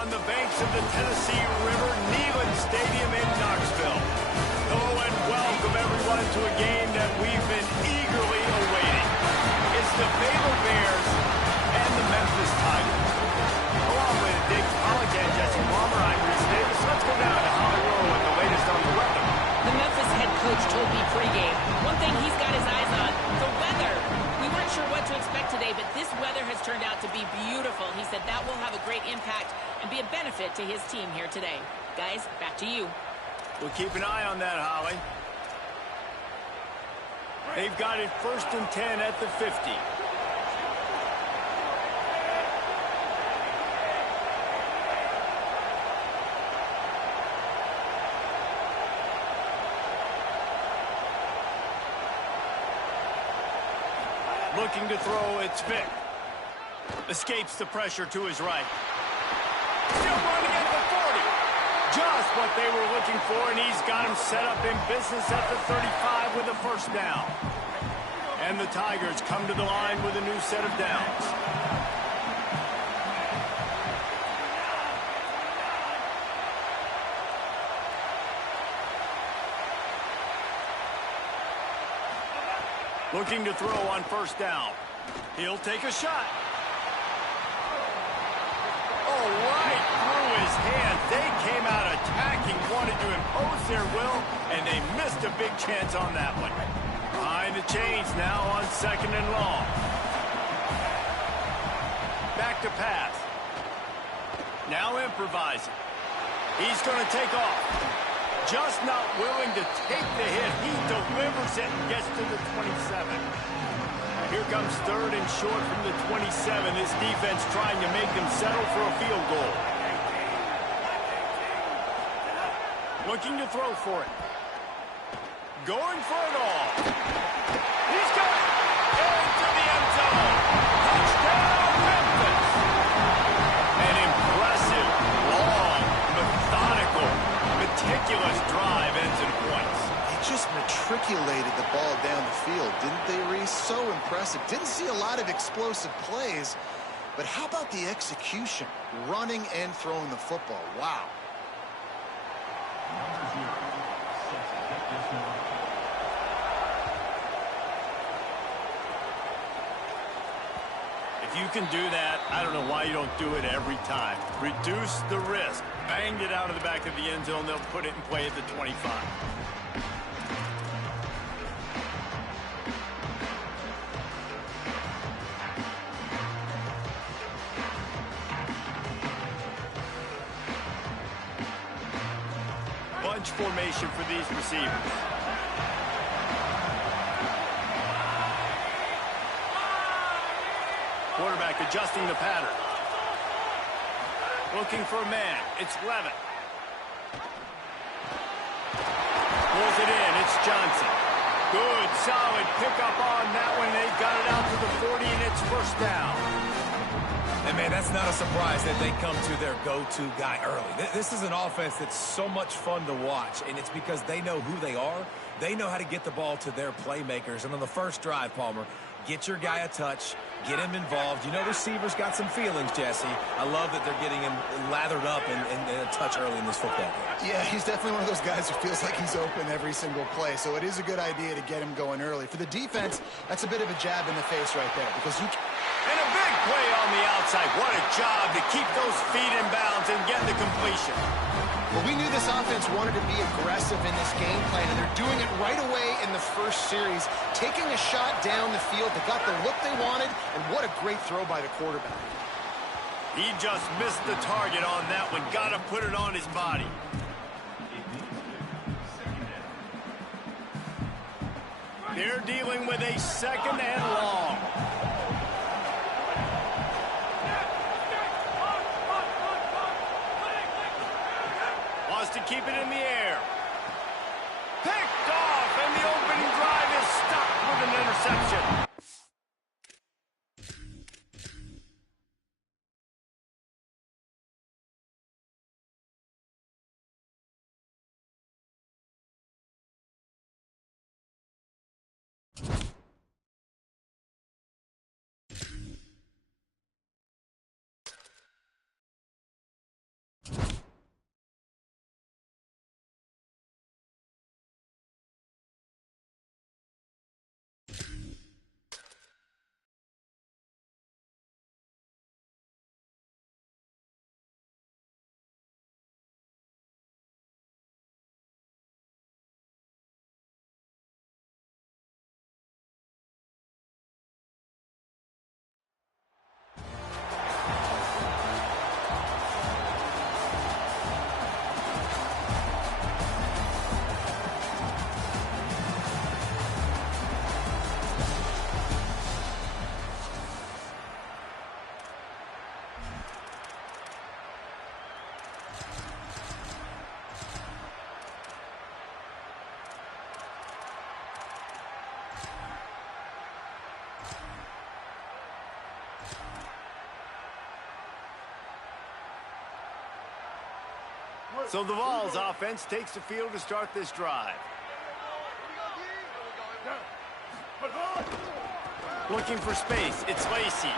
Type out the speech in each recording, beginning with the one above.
on the banks of the Tennessee River, Neyland Stadium in Knoxville. Hello and welcome everyone to a game that we've been eagerly awaiting. It's the Baylor Bears and the Memphis Tigers. Along with Dick Pollock and Jesse Palmer, I'm Reese Davis. Let's go down to Hollywood with the latest on the weather. The Memphis head coach told me pregame, one thing he's got his eyes on, the weather. We weren't sure what to expect today, but this weather has turned out to be beautiful. He said that will have a great impact and be a benefit to his team here today. Guys, back to you. We'll keep an eye on that, Holly. They've got it 1st and 10 at the 50. Looking to throw, it's Vick. Escapes the pressure to his right. Still running at the 40. Just what they were looking for, and he's got him set up in business at the 35 with a first down. And the Tigers come to the line with a new set of downs. Looking to throw on first down. He'll take a shot. Oh, right through his hands. They came out attacking, wanted to impose their will, and they missed a big chance on that one. Behind the chains now on 2nd and long. Back to pass. Now improvising. He's going to take off. Just not willing to take the hit. He delivers it and gets to the 27. Here comes 3rd and short from the 27. This defense trying to make them settle for a field goal. Looking to throw for it. Going for it all. He's got it. Into the end zone. Touchdown, Memphis. An impressive, long, methodical, meticulous drive ends in points. They just matriculated the ball down the field, didn't they, Reese? So impressive. Didn't see a lot of explosive plays, but how about the execution? Running and throwing the football. Wow. If you can do that, I don't know why you don't do it every time. Reduce the risk. Banged it out of the back of the end zone. They'll put it in play at the 25. Bunch formation for these receivers. Quarterback adjusting the pattern. Looking for a man. It's Levitt. Pulls it in. It's Johnson. Good, solid pickup on that one. They got it out to the 40, and it's first down. And, man, that's not a surprise that they come to their go-to guy early. This is an offense that's so much fun to watch, and it's because they know who they are. They know how to get the ball to their playmakers. And on the first drive, Palmer, get your guy a touch, get him involved. You know receivers got some feelings, Jesse. I love that they're getting him lathered up and a touch early in this football game. Yeah, he's definitely one of those guys who feels like he's open every single play, so it is a good idea to get him going early. For the defense, that's a bit of a jab in the face right there, because you... And a big play on the outside. What a job to keep those feet in bounds and get the completion. Well, we knew this offense wanted to be aggressive in this game plan, and they're doing it right away in the first series, taking a shot down the field. They got the look they wanted, and what a great throw by the quarterback. He just missed the target on that one. Got to put it on his body. They're dealing with a 2nd and long. Wants to keep it in the air. Picked off, and the opening drive is stopped with an interception. So the Vols offense takes the field to start this drive. Looking for space. It's Lacey.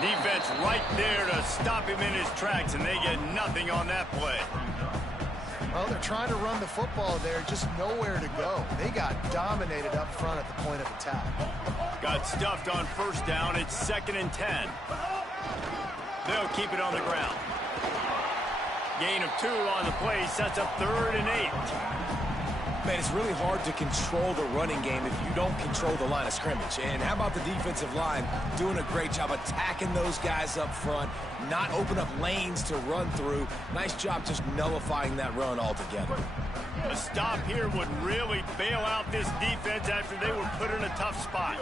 Defense right there to stop him in his tracks, and they get nothing on that play. Well, they're trying to run the football there, just nowhere to go. They got dominated up front at the point of attack. Got stuffed on first down. It's 2nd and 10. They'll keep it on the ground. Gain of 2 on the play sets up 3rd and 8. Man, it's really hard to control the running game if you don't control the line of scrimmage. And how about the defensive line doing a great job attacking those guys up front, not open up lanes to run through. Nice job just nullifying that run altogether. A stop here would really bail out this defense after they were put in a tough spot.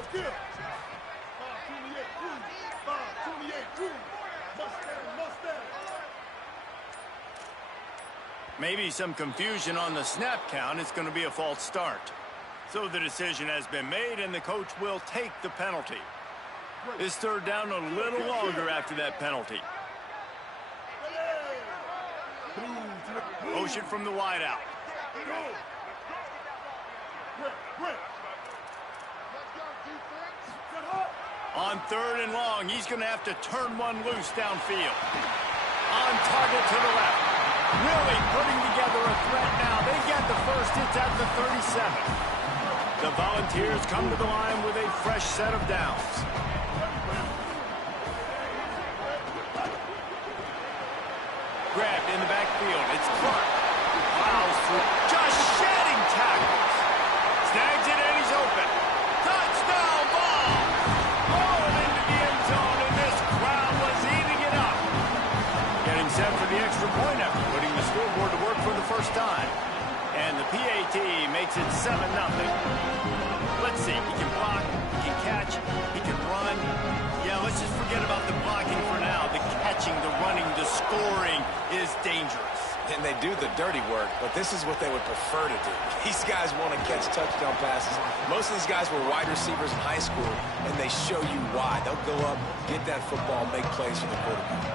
Maybe some confusion on the snap count. It's going to be a false start. So the decision has been made, and the coach will take the penalty. This 3rd down a little longer after that penalty. Motion from the wideout. On 3rd and long, he's going to have to turn one loose downfield. On target to the left. Really putting together a threat now. They get the first. It's at the 37. The Volunteers come to the line with a fresh set of downs. Grabbed in the backfield. It's Clark. Fouls through. Just shedding tackles. Snags it and he's open. Touchdown ball. Rolling into the end zone, and this crowd was eating it up. Getting set for the extra point effort. Putting the scoreboard to work for the first time. And the PAT makes it 7-0. Let's see. He can block, he can catch, he can run. Yeah, let's just forget about the blocking for now. The catching, the running, the scoring is dangerous. And they do the dirty work, but this is what they would prefer to do. These guys want to catch touchdown passes. Most of these guys were wide receivers in high school, and they show you why. They'll go up, get that football, make plays for the quarterback.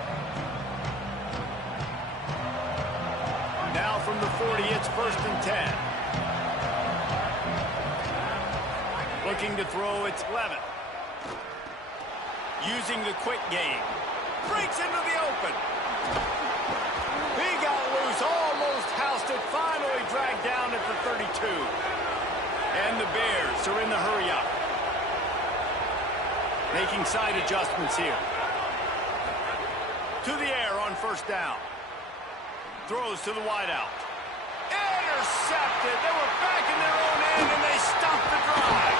Now from the 40, it's 1st and 10. Looking to throw, it's Levin. Using the quick game. Breaks into the open. He got loose, almost housed it, finally dragged down at the 32. And the Bears are in the hurry up. Making side adjustments here. To the air on 1st down. Throws to the wideout. Intercepted. They were back in their own end, and they stopped the drive.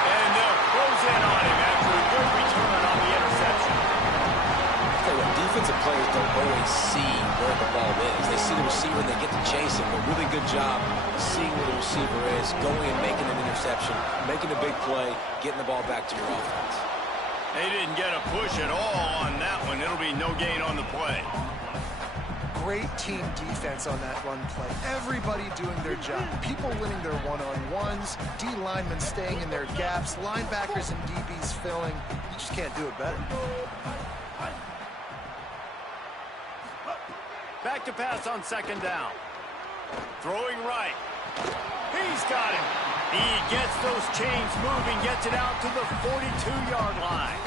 And they'll close in on him after a good return on the interception. I'll tell you what, defensive players don't always see where the ball is. They see the receiver, and they get to chase him. A really good job seeing where the receiver is, going and making an interception, making a big play, getting the ball back to your offense. They didn't get a push at all on that one. It'll be no gain on the play. Great team defense on that run play. Everybody doing their job. People winning their one-on-ones, D linemen staying in their gaps, linebackers and DBs filling. You just can't do it better. Back to pass on 2nd down. Throwing right. He's got him. He gets those chains moving, gets it out to the 42-yard line.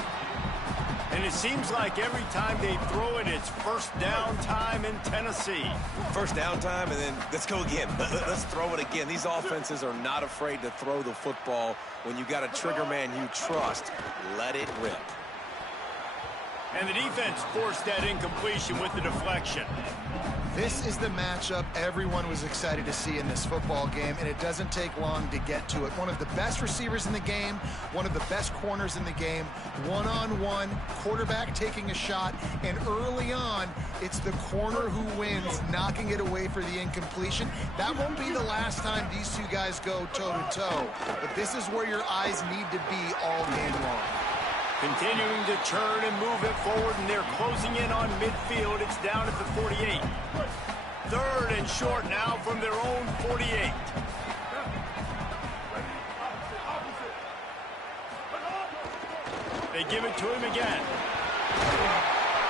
And it seems like every time they throw it, it's 1st down time in Tennessee. 1st down time, and then let's go again. Let's throw it again. These offenses are not afraid to throw the football. When you got a trigger man you trust, let it rip. And the defense forced that incompletion with the deflection. This is the matchup everyone was excited to see in this football game, and it doesn't take long to get to it. One of the best receivers in the game, one of the best corners in the game, one-on-one, quarterback taking a shot, and early on, it's the corner who wins, knocking it away for the incompletion. That won't be the last time these two guys go toe-to-toe, but this is where your eyes need to be all game long. Continuing to turn and move it forward, and they're closing in on midfield. It's down at the 48. 3rd and short now from their own 48. They give it to him again.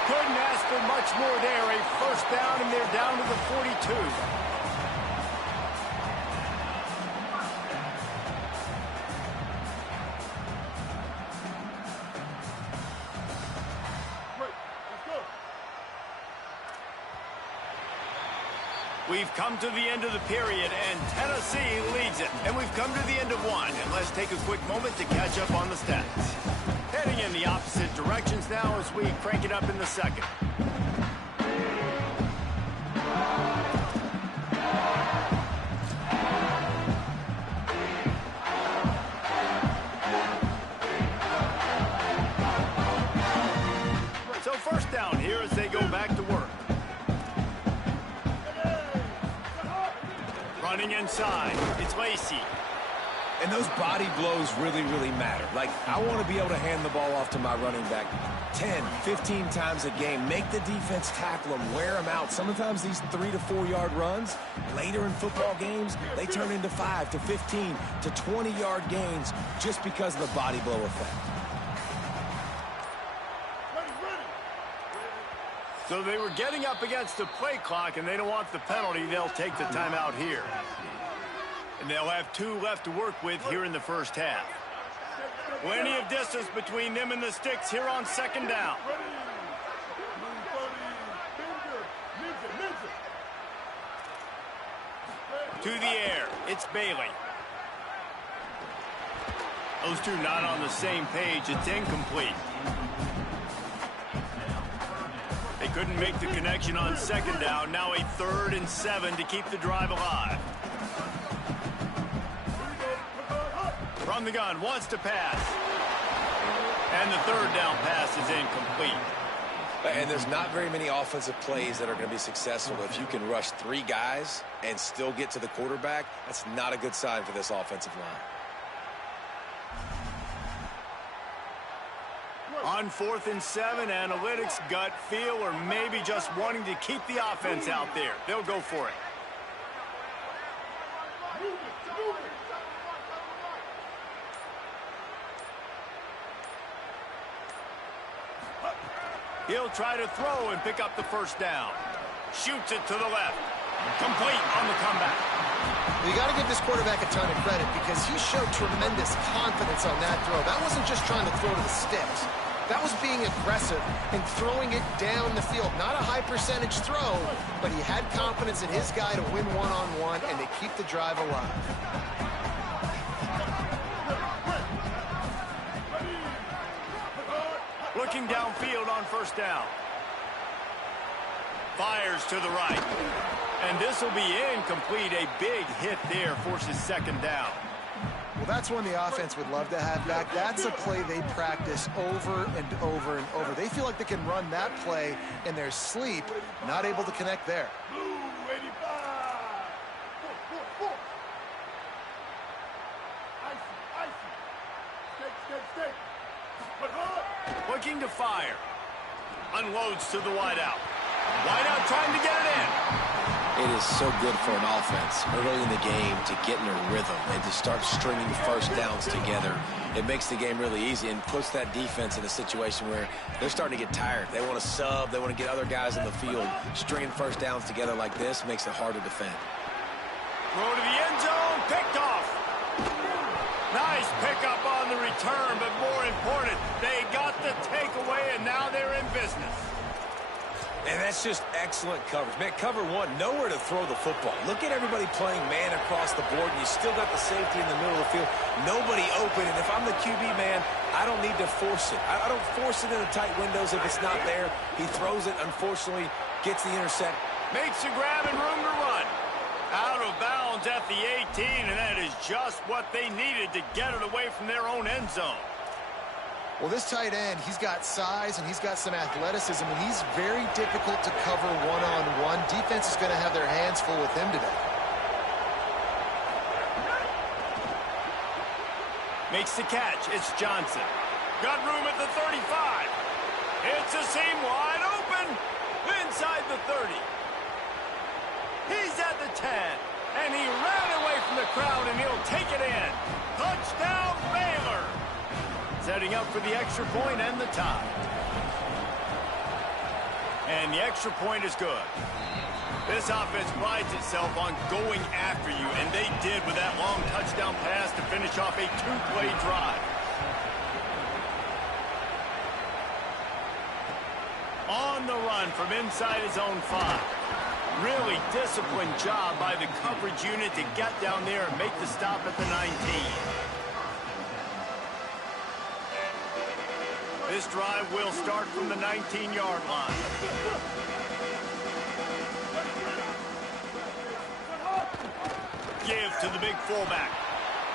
Couldn't ask for much more there. A first down, and they're down to the 42. We've come to the end of the period, and Tennessee leads it. And we've come to the end of one. And let's take a quick moment to catch up on the stats. Heading in the opposite directions now as we crank it up in the second. So first down here as they go back to work. Running inside, it's Lacey. And those body blows really, really matter. Like, I want to be able to hand the ball off to my running back 10, 15 times a game. Make the defense tackle them, wear them out. Sometimes these 3 to 4 yard runs, later in football games, they turn into 5 to 15 to 20 yard gains just because of the body blow effect. So they were getting up against the play clock, and they don't want the penalty. They'll take the timeout here. And they'll have 2 left to work with here in the first half. Plenty of distance between them and the sticks here on second down. To the air, it's Bailey. Those two not on the same page. It's incomplete. They couldn't make the connection on second down. Now a 3rd and 7 to keep the drive alive. From the gun, wants to pass. And the 3rd down pass is incomplete. And there's not very many offensive plays that are going to be successful if you can rush 3 guys and still get to the quarterback. That's not a good sign for this offensive line. On 4th and 7, analytics, gut feel, or maybe just wanting to keep the offense out there. They'll go for it. He'll try to throw and pick up the first down. Shoots it to the left. Complete on the comeback. You got to give this quarterback a ton of credit because he showed tremendous confidence on that throw. That wasn't just trying to throw to the sticks. That was being aggressive and throwing it down the field. Not a high percentage throw, but he had confidence in his guy to win one-on-one and to keep the drive alive. Looking downfield on first down. Fires to the right. And this will be incomplete. A big hit there forces second down. Well, that's one the offense would love to have back. That's a play they practice over and over and over. They feel like they can run that play in their sleep, not able to connect there. Looking to fire. Unloads to the wideout. Wideout trying to get it in. It is so good for an offense early in the game to get in a rhythm and to start stringing first downs together. It makes the game really easy and puts that defense in a situation where they're starting to get tired. They want to sub. They want to get other guys in the field. Stringing first downs together like this makes it hard to defend. Throw to the end zone. Picked off. Nice pickup on the return, but more important, they got the takeaway, and now they're in business. And that's just excellent coverage. Man, cover one, nowhere to throw the football. Look at everybody playing man across the board, and you still got the safety in the middle of the field. Nobody open, and if I'm the QB, man, I don't need to force it. I don't force it in the tight windows if it's not there. He throws it, unfortunately, gets the intercept. Makes the grab and room to run. Out of bounds at the 18, and that is just what they needed to get it away from their own end zone. Well, this tight end, he's got size and he's got some athleticism, and he's very difficult to cover one-on-one. Defense is going to have their hands full with him today. Makes the catch. It's Johnson. Got room at the 35. It's a seam wide open. Inside the 30. He's at the 10. And he ran away from the crowd, and he'll take it in. Touchdown, Baylor. Setting up for the extra point and the tie. And the extra point is good. This offense prides itself on going after you, and they did with that long touchdown pass to finish off a two-play drive. On the run from inside his own 5. Really disciplined job by the coverage unit to get down there and make the stop at the 19. This drive will start from the 19-yard line. Give to the big fullback.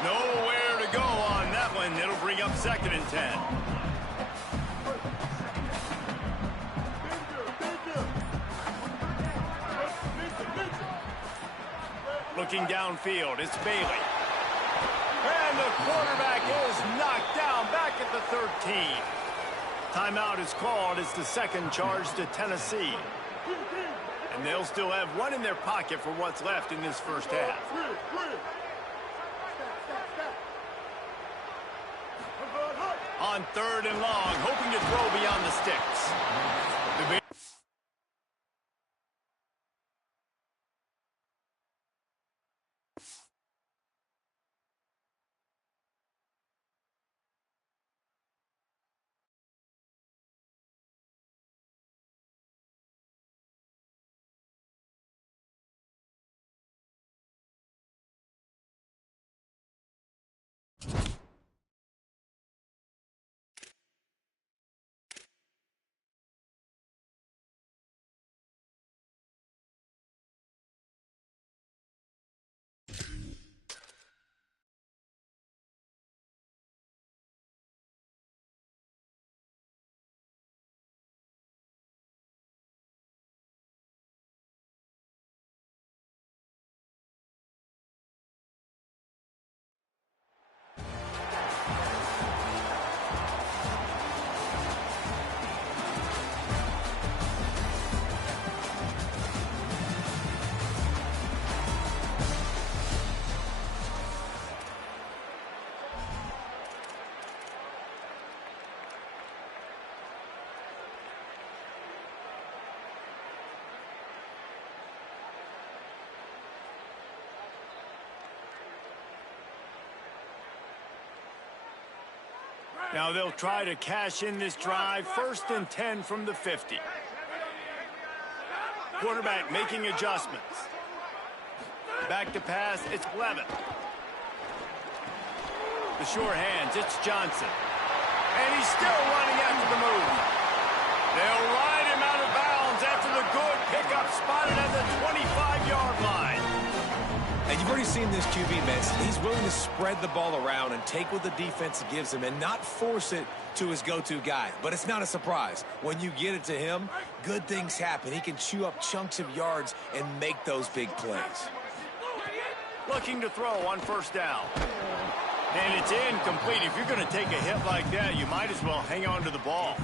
Nowhere to go on that one. It'll bring up 2nd and 10. Looking downfield, it's Bailey. And the quarterback is knocked down back at the 13. Timeout is called. It's the 2nd charge to Tennessee. And they'll still have one in their pocket for what's left in this first half. On 3rd and long, hoping to throw beyond the sticks. Now they'll try to cash in this drive. 1st and 10 from the 50. Quarterback making adjustments. Back to pass, it's Levin. The sure hands, it's Johnson. And he's still running after the move. They'll ride him out of bounds after the good pickup spotted at the 25-yard line. And you've already seen this QB, man. He's willing to spread the ball around and take what the defense gives him and not force it to his go-to guy. But it's not a surprise. When you get it to him, good things happen. He can chew up chunks of yards and make those big plays. Looking to throw on 1st down. And it's incomplete. If you're going to take a hit like that, you might as well hang on to the ball.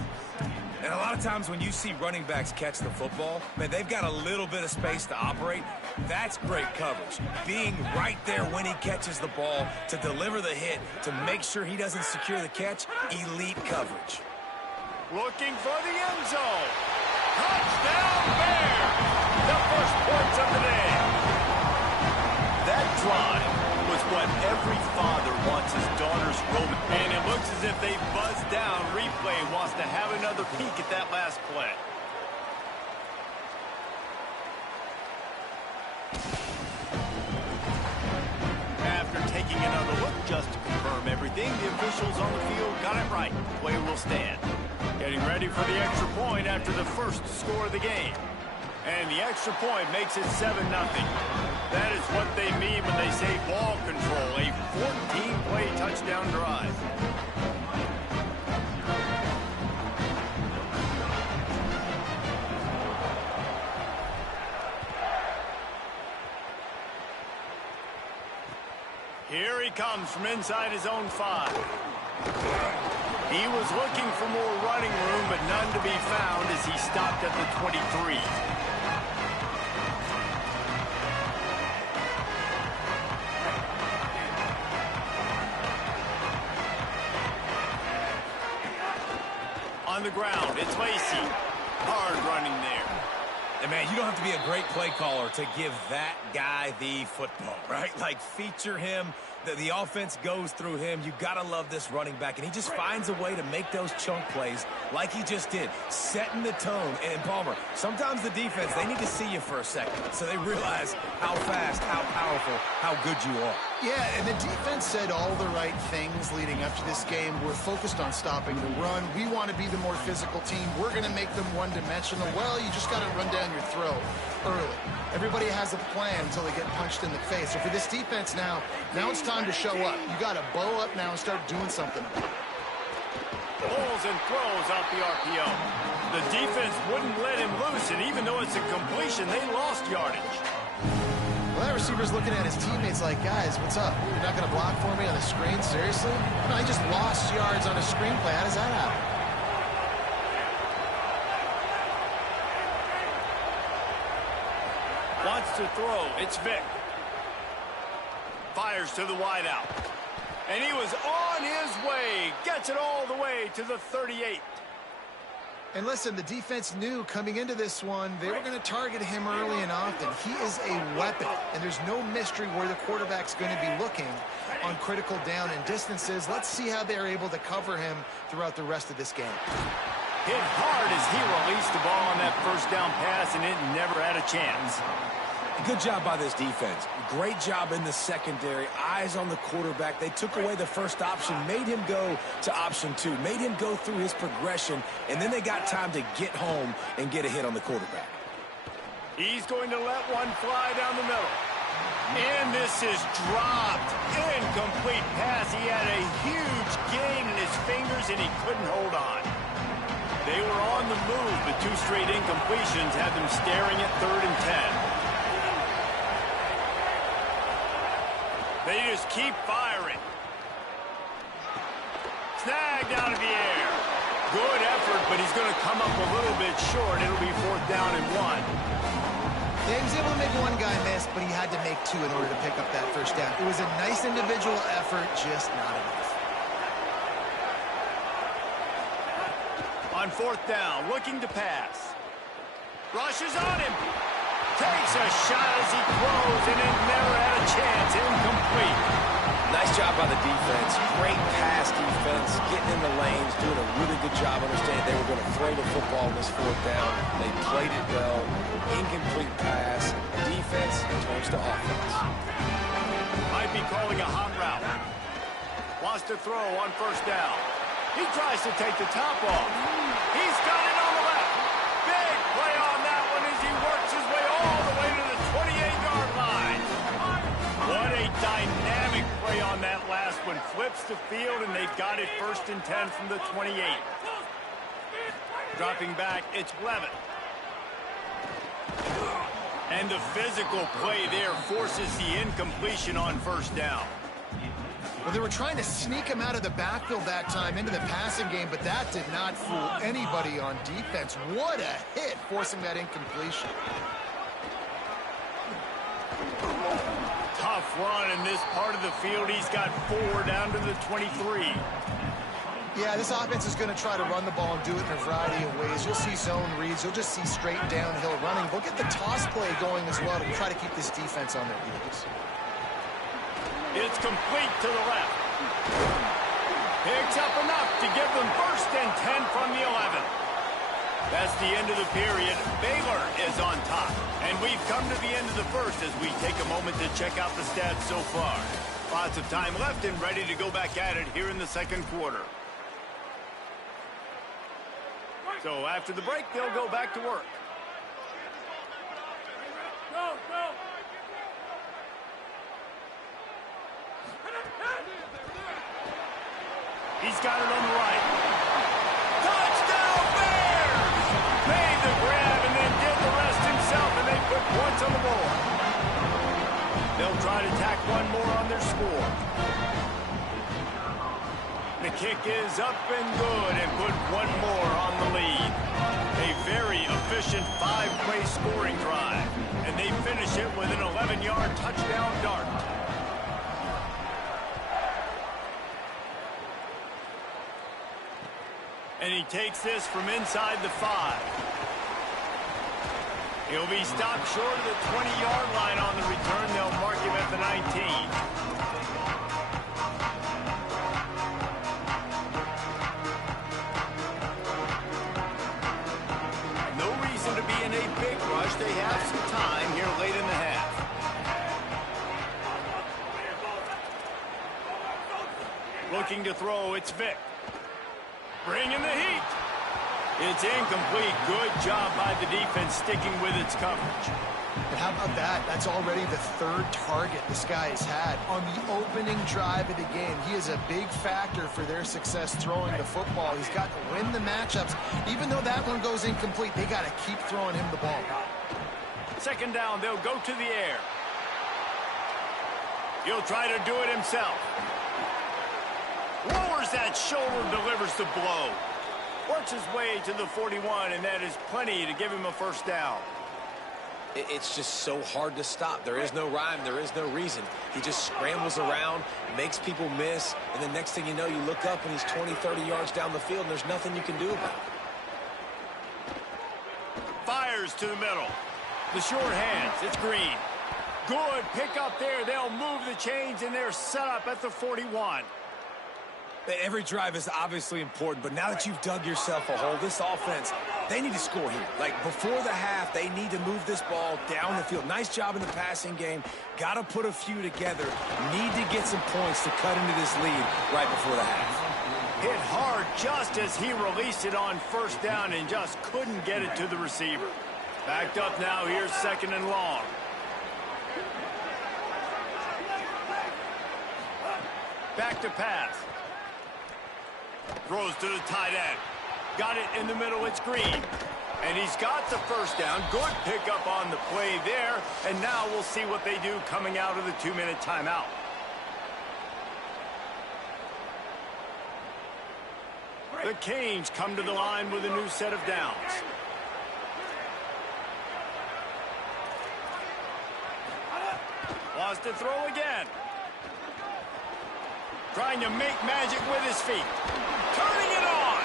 And a lot of times when you see running backs catch the football, man, they've got a little bit of space to operate. That's great coverage. Being right there when he catches the ball to deliver the hit, to make sure he doesn't secure the catch, elite coverage. Looking for the end zone. Touchdown Bear! The first points of the day. That drive was what every father wants his daughters roaming. And it looks as if they buzzed down. Replay wants to have another peek at that last play. After taking another look just to confirm everything, the officials on the field got it right. Play will stand. Getting ready for the extra point after the first score of the game. And the extra point makes it 7-0. That is what they mean when they say ball control, a 14-play touchdown drive. Here he comes from inside his own 5. He was looking for more running room, but none to be found as he stopped at the 23. On the ground, it's Lacey. Hard running there. And, man, you don't have to be a great play caller to give that guy the football, right? Like, feature him. The offense goes through him. You got to love this running back. And he just finds a way to make those chunk plays like he just did, setting the tone. And, Palmer, sometimes the defense, they need to see you for a second so they realize how fast, how powerful, how good you are. Yeah, and the defense said all the right things leading up to this game. We're focused on stopping the run. We want to be the more physical team. We're going to make them one-dimensional. Well, you just got to run down your throat early. Everybody has a plan until they get punched in the face. So for this defense now it's time to show up. You got to bow up now and start doing something about it. Pulls and throws out the RPO. The defense wouldn't let him loose, and even though it's a completion, they lost yardage. Well, that receiver's looking at his teammates like, guys, what's up? You're not going to block for me on the screen? Seriously? No, he just lost yards on a screenplay. How does that happen? Wants to throw. It's Vic. Fires to the wideout. And he was on his way. Gets it all the way to the 38. And listen, the defense knew coming into this one, they were going to target him early and often. He is a weapon, and there's no mystery where the quarterback's going to be looking on critical down and distances. Let's see how they're able to cover him throughout the rest of this game. Hit hard as he released the ball on that first down pass, and it never had a chance. Good job by this defense. Great job in the secondary. Eyes on the quarterback. They took away the first option, made him go to option 2, made him go through his progression, and then they got time to get home and get a hit on the quarterback. He's going to let one fly down the middle. And this is dropped. Incomplete pass. He had a huge gain in his fingers, and he couldn't hold on. They were on the move, but 2 straight incompletions had them staring at 3rd and 10. They just keep firing. Snagged out of the air. Good effort, but he's going to come up a little bit short. It'll be 4th down and 1. Yeah, he was able to make one guy miss, but he had to make 2 in order to pick up that first down. It was a nice individual effort, just not enough. On 4th down, looking to pass. Rushes on him. Takes a shot as he throws, and it never had a chance. Incomplete. Nice job by the defense. Great pass defense, getting in the lanes, doing a really good job understanding they were going to throw the football on this 4th down. They played it well. Incomplete pass. Defense turns to offense. Might be calling a hot route. Wants to throw on 1st down. He tries to take the top off. He's got it on the left. Big play on that one as he works his way all the way to the 28-yard line. What a dynamic play on that last one. Flips the field, and they've got it 1st and 10 from the 28. Dropping back, it's Levitt. And the physical play there forces the incompletion on 1st down. Well, they were trying to sneak him out of the backfield that time into the passing game, but that did not fool anybody on defense. What a hit, forcing that incompletion. Tough run in this part of the field. He's got 4 down to the 23. Yeah, this offense is going to try to run the ball and do it in a variety of ways. You'll see zone reads. You'll just see straight downhill running. They'll get the toss play going as well to try to keep this defense on their heels. It's complete to the left. Picks up enough to give them 1st and 10 from the 11. That's the end of the period. Baylor is on top. And we've come to the end of the first as we take a moment to check out the stats so far. Lots of time left and ready to go back at it here in the 2nd quarter. So after the break, they'll go back to work. Go, go. He's got it on the right. Touchdown Bears! Made the grab and then did the rest himself, and they put points on the board. They'll try to tack one more on their score. The kick is up and good and put one more on the lead. A very efficient 5-play scoring drive, and they finish it with an 11-yard touchdown dart. And he takes this from inside the 5. He'll be stopped short of the 20-yard line on the return. They'll mark him at the 19. To be in a big rush. They have some time here late in the half. Looking to throw, it's Vick. Bringing the heat. It's incomplete. Good job by the defense sticking with its coverage. And how about that? That's already the third target this guy has had on the opening drive of the game. He is a big factor for their success throwing the football. He's got to win the matchups. Even though that one goes incomplete, they got to keep throwing him the ball. Second down, they'll go to the air. He'll try to do it himself. Lowers that shoulder, delivers the blow. Works his way to the 41, and that is plenty to give him a first down. It's just so hard to stop. There is no rhyme. There is no reason. He just scrambles around, makes people miss, and the next thing you know, you look up and he's 20, 30 yards down the field, and there's nothing you can do about it. Fires to the middle. The short hands. It's Green. Good pick up there. They'll move the chains, and they're set up at the 41. Every drive is obviously important, but now that you've dug yourself a hole, this offense, they need to score here. Like, before the half, they need to move this ball down the field. Nice job in the passing game. Got to put a few together. Need to get some points to cut into this lead right before the half. Hit hard just as he released it on first down and just couldn't get it to the receiver. Backed up now. Here's second and long. Back to pass. Throws to the tight end. Got it in the middle. It's Green. And he's got the first down. Good pickup on the play there. And now we'll see what they do coming out of the 2-minute timeout. The Canes come to the line with a new set of downs. Wants to throw again. Trying to make magic with his feet. Turning it on.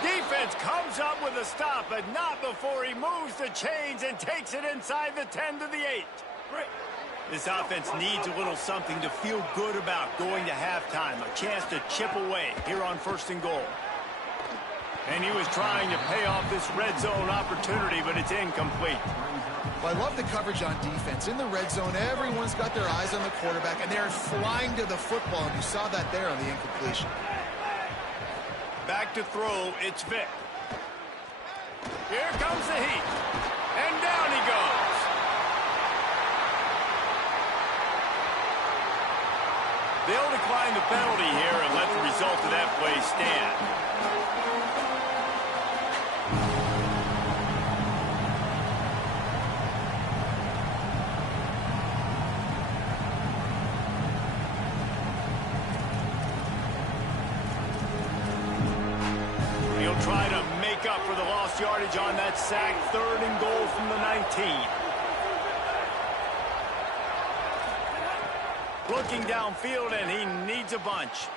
Defense comes up with a stop, but not before he moves the chains and takes it inside the 10 to the 8. This offense needs a little something to feel good about going to halftime. A chance to chip away here on 1st and goal. And he was trying to pay off this red zone opportunity, but it's incomplete. Well, I love the coverage on defense. In the red zone, everyone's got their eyes on the quarterback, and they're flying to the football, and you saw that there on the incompletion. Back to throw, it's Vick. Here comes the heat. And down he goes. They'll decline the penalty here and let the result of that play stand. He'll try to make up for the lost yardage on that sack. 3rd and goal from the 19. Looking downfield, and he needs a bunch.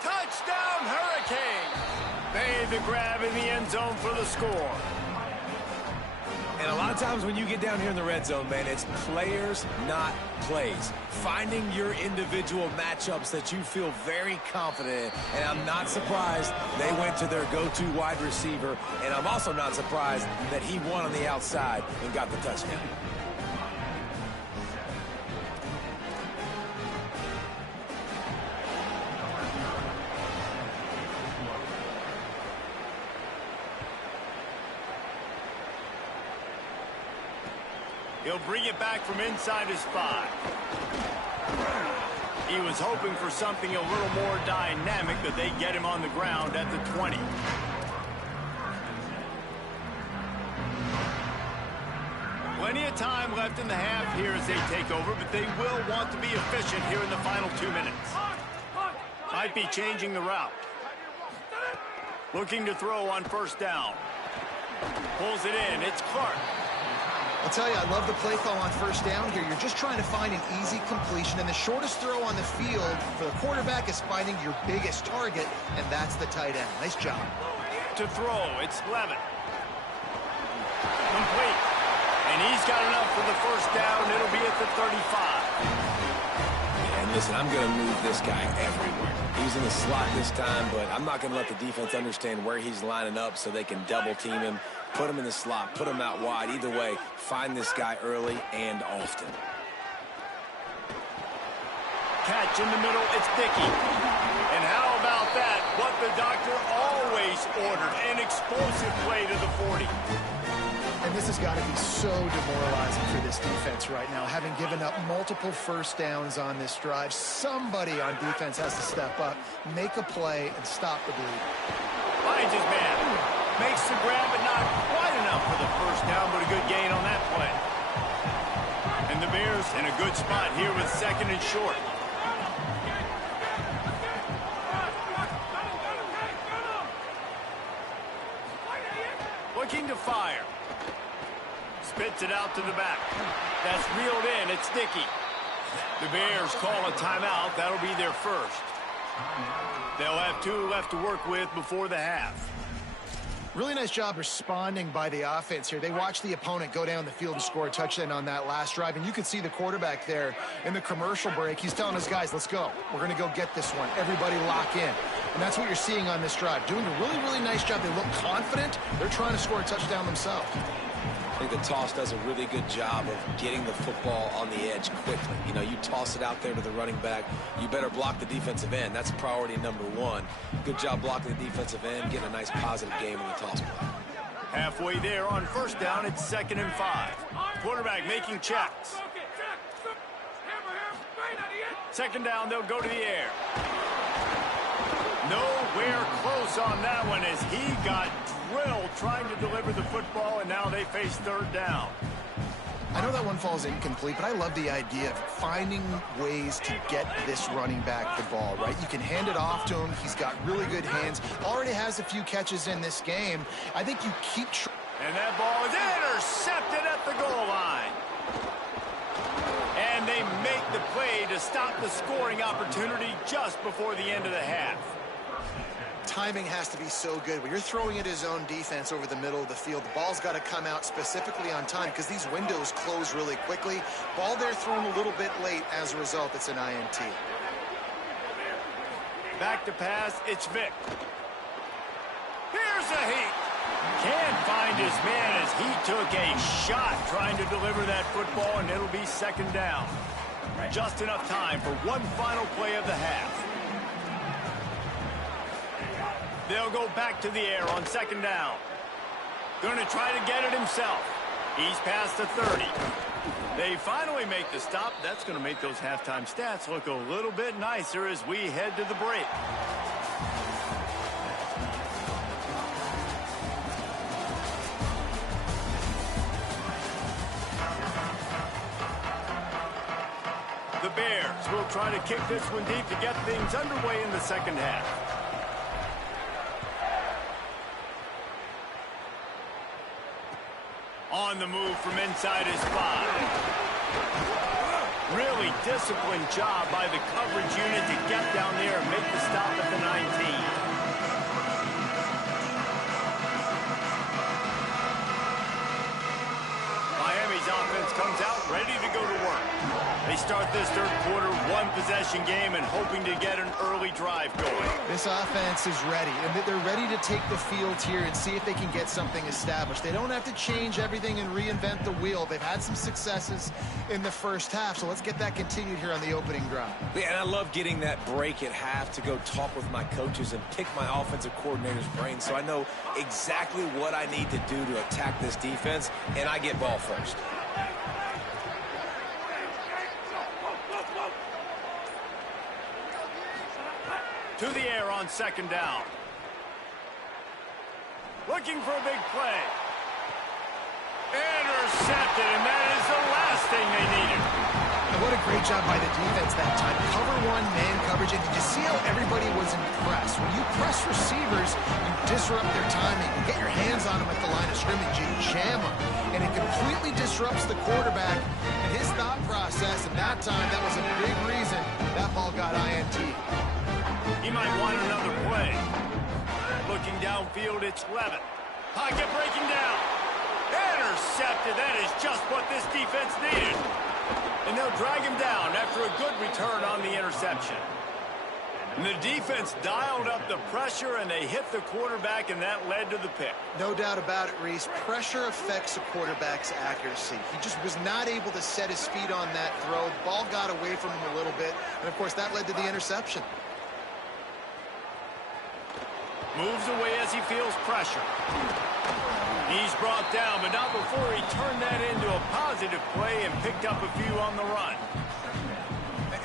Touchdown, Hurricanes! Made the grab in the end zone for the score. And a lot of times when you get down here in the red zone, man, it's players, not plays. Finding your individual matchups that you feel very confident in. And I'm not surprised they went to their go-to wide receiver. And I'm also not surprised that he won on the outside and got the touchdown. He'll bring it back from inside his 5. He was hoping for something a little more dynamic, but they get him on the ground at the 20. Plenty of time left in the half here as they take over, but they will want to be efficient here in the final 2 minutes. Might be changing the route. Looking to throw on first down. Pulls it in. It's Clark. I'll tell you, I love the play call on first down here. You're just trying to find an easy completion, and the shortest throw on the field for the quarterback is finding your biggest target, and that's the tight end. Nice job. To throw, it's Levin. Complete. And he's got enough for the first down. It'll be at the 35. And listen, I'm going to move this guy everywhere. He's in the slot this time, but I'm not going to let the defense understand where he's lining up so they can double team him, put him in the slot, put him out wide. Either way, find this guy early and often. Catch in the middle, it's Dickey. And how about that? What the doctor always ordered, an explosive play to the 40. And this has got to be so demoralizing for this defense right now, having given up multiple first downs on this drive. Somebody on defense has to step up, make a play, and stop the bleed. Finds his man. Makes the grab, but not quite enough for the first down, but a good gain on that play. And the Bears in a good spot here with second and short. Looking to fire. Spits it out to the back. That's reeled in. It's Dickey. The Bears call a timeout. That'll be their first. They'll have 2 left to work with before the half. Really nice job responding by the offense here. They watched the opponent go down the field and score a touchdown on that last drive, and you can see the quarterback there in the commercial break. He's telling his guys, let's go. We're going to go get this one. Everybody lock in. And that's what you're seeing on this drive. Doing a really, really nice job. They look confident. They're trying to score a touchdown themselves. I think the toss does a really good job of getting the football on the edge quickly. You know, you toss it out there to the running back, you better block the defensive end. That's priority number 1. Good job blocking the defensive end, getting a nice positive game in the toss play. Halfway there on first down, it's 2nd and 5. Quarterback making checks. 2nd down, they'll go to the air. Nowhere close on that one as he got drilled trying to deliver the football, and now they face 3rd down. I know that one falls incomplete, but I love the idea of finding ways to get this running back the ball, right? You can hand it off to him. He's got really good hands. Already has a few catches in this game. I think you keep... And that ball is intercepted at the goal line. And they make the play to stop the scoring opportunity just before the end of the half. Timing has to be so good. When you're throwing at his own defense over the middle of the field, the ball's got to come out specifically on time because these windows close really quickly. Ball there thrown a little bit late. As a result, it's an INT. Back to pass, it's Vick. Here's a heat. Can't find his man as he took a shot trying to deliver that football, and it'll be 2nd down. Just enough time for one final play of the half. They'll go back to the air on 2nd down. Going to try to get it himself. He's past the 30. They finally make the stop. That's going to make those halftime stats look a little bit nicer as we head to the break. The Bears will try to kick this one deep to get things underway in the 2nd half. On the move from inside his 5. Really disciplined job by the coverage unit to get down there and make the stop at the 19. Miami's offense comes out ready to go to work. They start this 3rd quarter one-possession game and hoping to get an early drive going. This offense is ready, and they're ready to take the field here and see if they can get something established. They don't have to change everything and reinvent the wheel. They've had some successes in the first half, so let's get that continued here on the opening drive. Yeah, and I love getting that break at half to go talk with my coaches and pick my offensive coordinator's brain so I know exactly what I need to do to attack this defense, and I get ball first. To the air on 2nd down. Looking for a big play. Intercepted, and that is the last thing they needed. And what a great job by the defense that time. Cover 1, man coverage, and did you see how everybody was impressed? When you press receivers, you disrupt their timing. You get your hands on them at the line of scrimmage, you jam them, and it completely disrupts the quarterback and his thought process. At that time, that was a big reason that ball got INT. He might want another play. Looking downfield, it's Levitt. Pocket breaking down. Intercepted. That is just what this defense needed. And they'll drag him down after a good return on the interception. And the defense dialed up the pressure, and they hit the quarterback, and that led to the pick. No doubt about it, Reese. Pressure affects a quarterback's accuracy. He just was not able to set his feet on that throw. The ball got away from him a little bit, and, of course, that led to the interception. Moves away as he feels pressure. He's brought down, but not before he turned that into a positive play and picked up a few on the run.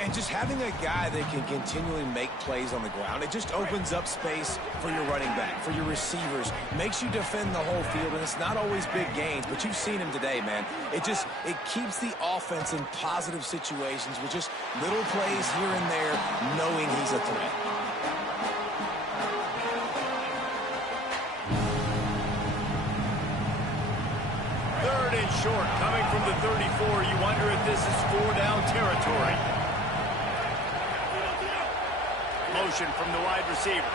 And just having a guy that can continually make plays on the ground, it just opens up space for your running back, for your receivers, makes you defend the whole field, and it's not always big gains, but you've seen him today, man. It keeps the offense in positive situations with just little plays here and there, knowing he's a threat. Third and short, coming from the 34. You wonder if this is 4-down territory. Motion from the wide receiver.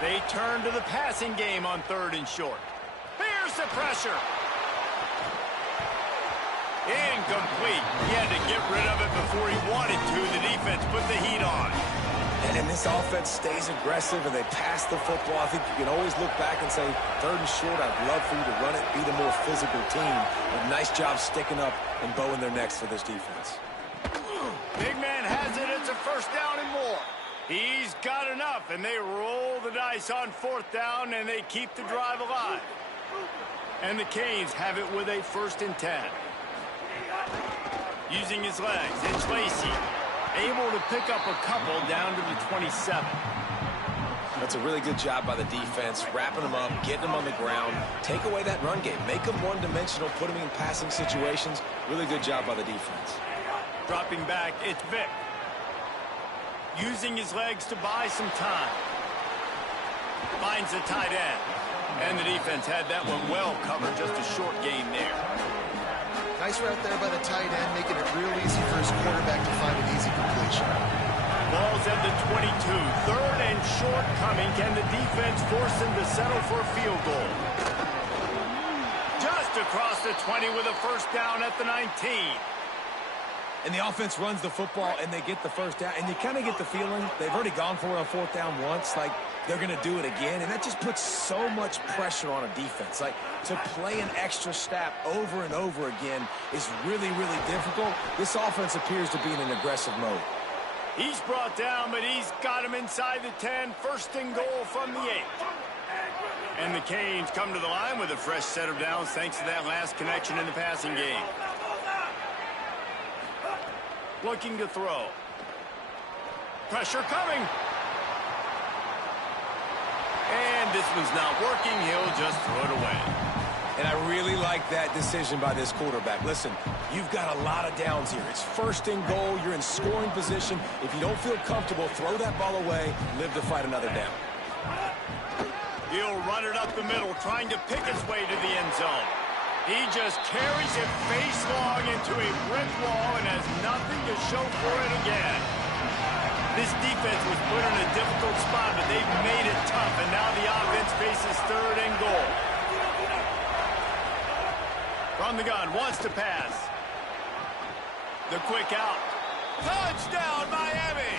They turn to the passing game on third and short. Here's the pressure. Incomplete. He had to get rid of it before he wanted to. The defense put the heat on. And this offense stays aggressive, and they pass the football. I think you can always look back and say, third and short, I'd love for you to run it, be the more physical team. But nice job sticking up and bowing their necks for this defense. Big man has it. It's a first down and more. He's got enough, and they roll the dice on fourth down, and they keep the drive alive. And the Canes have it with a 1st and 10. Using his legs, it's Lacey. Able to pick up a couple down to the 27. That's a really good job by the defense, wrapping them up, getting them on the ground, take away that run game, make them one-dimensional, put them in passing situations. Really good job by the defense. Dropping back, it's Vic. Using his legs to buy some time. Finds the tight end. And the defense had that one well covered, just a short gain there. Nice route there by the tight end, making it real easy for his quarterback to find an easy completion. Ball's at the 22. Third and short coming. Can the defense force him to settle for a field goal? Just across the 20 with a first down at the 19. And the offense runs the football, and they get the first down. And you kind of get the feeling they've already gone for it on fourth down once. Like, they're going to do it again. And that just puts so much pressure on a defense. Like, to play an extra snap over and over again is really, really difficult. This offense appears to be in an aggressive mode. He's brought down, but he's got him inside the 10. First and goal from the 8. And the Canes come to the line with a fresh set of downs thanks to that last connection in the passing game. Looking to throw. Pressure coming. And this one's not working. He'll just throw it away. And I really like that decision by this quarterback. Listen, you've got a lot of downs here. It's first and goal. You're in scoring position. If you don't feel comfortable, throw that ball away. Live to fight another down. He'll run it up the middle, trying to pick his way to the end zone. He just carries it face long into a brick wall and has nothing to show for it again. This defense was put in a difficult spot, but they've made it tough, and now the offense faces third and goal. From the gun, wants to pass. The quick out. Touchdown, Miami!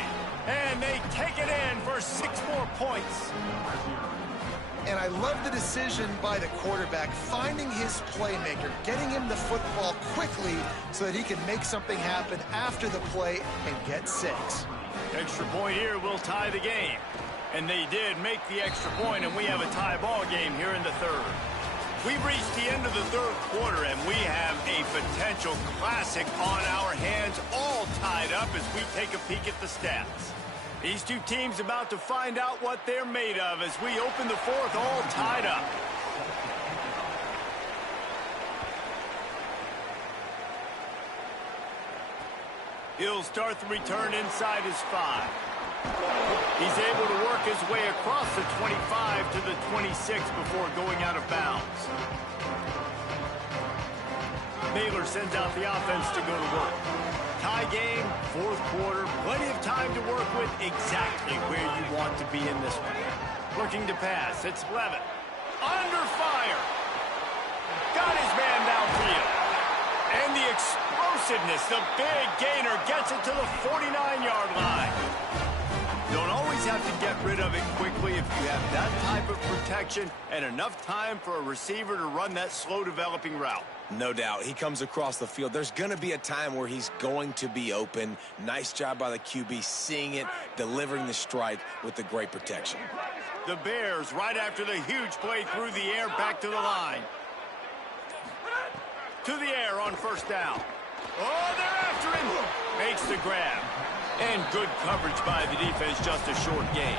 And they take it in for 6 more points. And I love the decision by the quarterback, finding his playmaker, getting him the football quickly so that he can make something happen after the play and get 6. Extra point here will tie the game. And they did make the extra point, and we have a tie ball game here in the third. We've reached the end of the third quarter, and we have a potential classic on our hands, all tied up as we take a peek at the stats. These two teams about to find out what they're made of as we open the fourth, all tied up. He'll start the return inside his 5. He's able to work his way across the 25 to the 26 before going out of bounds. Baylor sends out the offense to go to work. Tie game, fourth quarter, plenty of time to work with, exactly where you want to be in this one. Looking to pass, it's Levitt. Under fire. Got his man downfield. And the explosiveness, the big gainer gets it to the 49-yard line. Don't always have to get rid of it quickly if you have that type of protection and enough time for a receiver to run that slow-developing route. No doubt. He comes across the field. There's going to be a time where he's going to be open. Nice job by the QB seeing it, delivering the strike with the great protection. The Bears, right after the huge play through the air, back to the line. To the air on first down. Oh, they're after him. Makes the grab. And good coverage by the defense, just a short gain.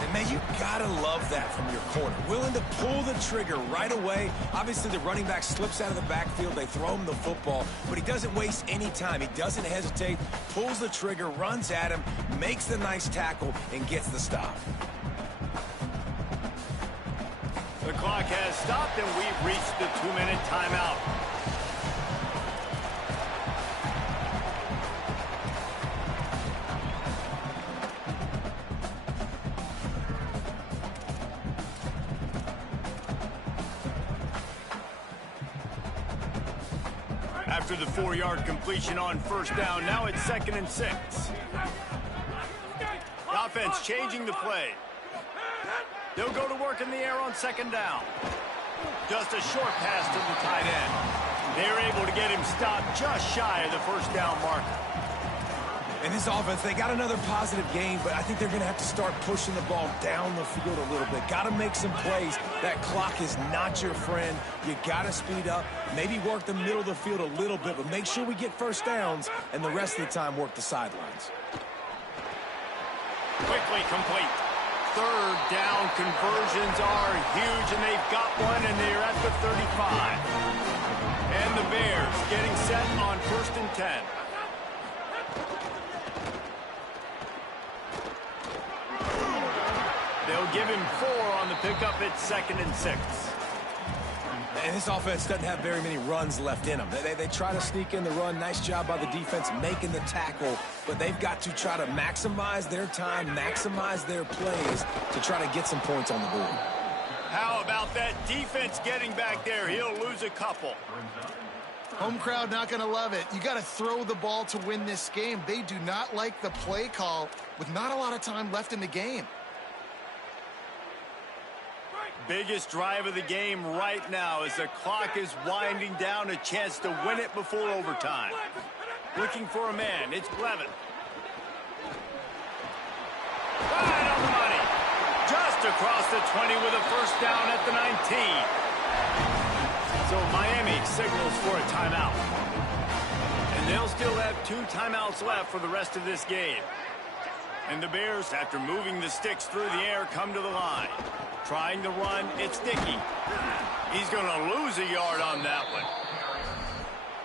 And, man, you got to love that from your corner. Willing to pull the trigger right away. Obviously, the running back slips out of the backfield. They throw him the football, but he doesn't waste any time. He doesn't hesitate, pulls the trigger, runs at him, makes the nice tackle, and gets the stop. The clock has stopped, and we've reached the 2-minute timeout. After the 4-yard completion on first down, now it's 2nd and 6. The offense changing the play. They'll go to work in the air on 2nd down. Just a short pass to the tight end. They're able to get him stopped just shy of the first down marker. In this offense, they got another positive gain, but I think they're going to have to start pushing the ball down the field a little bit. Got to make some plays. That clock is not your friend. You got to speed up, maybe work the middle of the field a little bit, but make sure we get first downs, and the rest of the time work the sidelines. Quickly complete. 3rd down conversions are huge, and they've got one, and they're at the 35. And the Bears getting set on 1st and 10. They'll give him 4 on the pickup at 2nd and 6. And this offense doesn't have very many runs left in them. They try to sneak in the run. Nice job by the defense making the tackle, but they've got to try to maximize their time, maximize their plays to try to get some points on the board. How about that defense getting back there? He'll lose a couple. Home crowd not going to love it. You got to throw the ball to win this game. They do not like the play call with not a lot of time left in the game. Biggest drive of the game right now as the clock is winding down, a chance to win it before overtime. Looking for a man, it's Levin. Right on the money. Just across the 20 with a first down at the 19. So Miami signals for a timeout. And they'll still have 2 timeouts left for the rest of this game. And the Bears, after moving the sticks through the air, come to the line. Trying to run, it's Dickey. He's going to lose a yard on that one.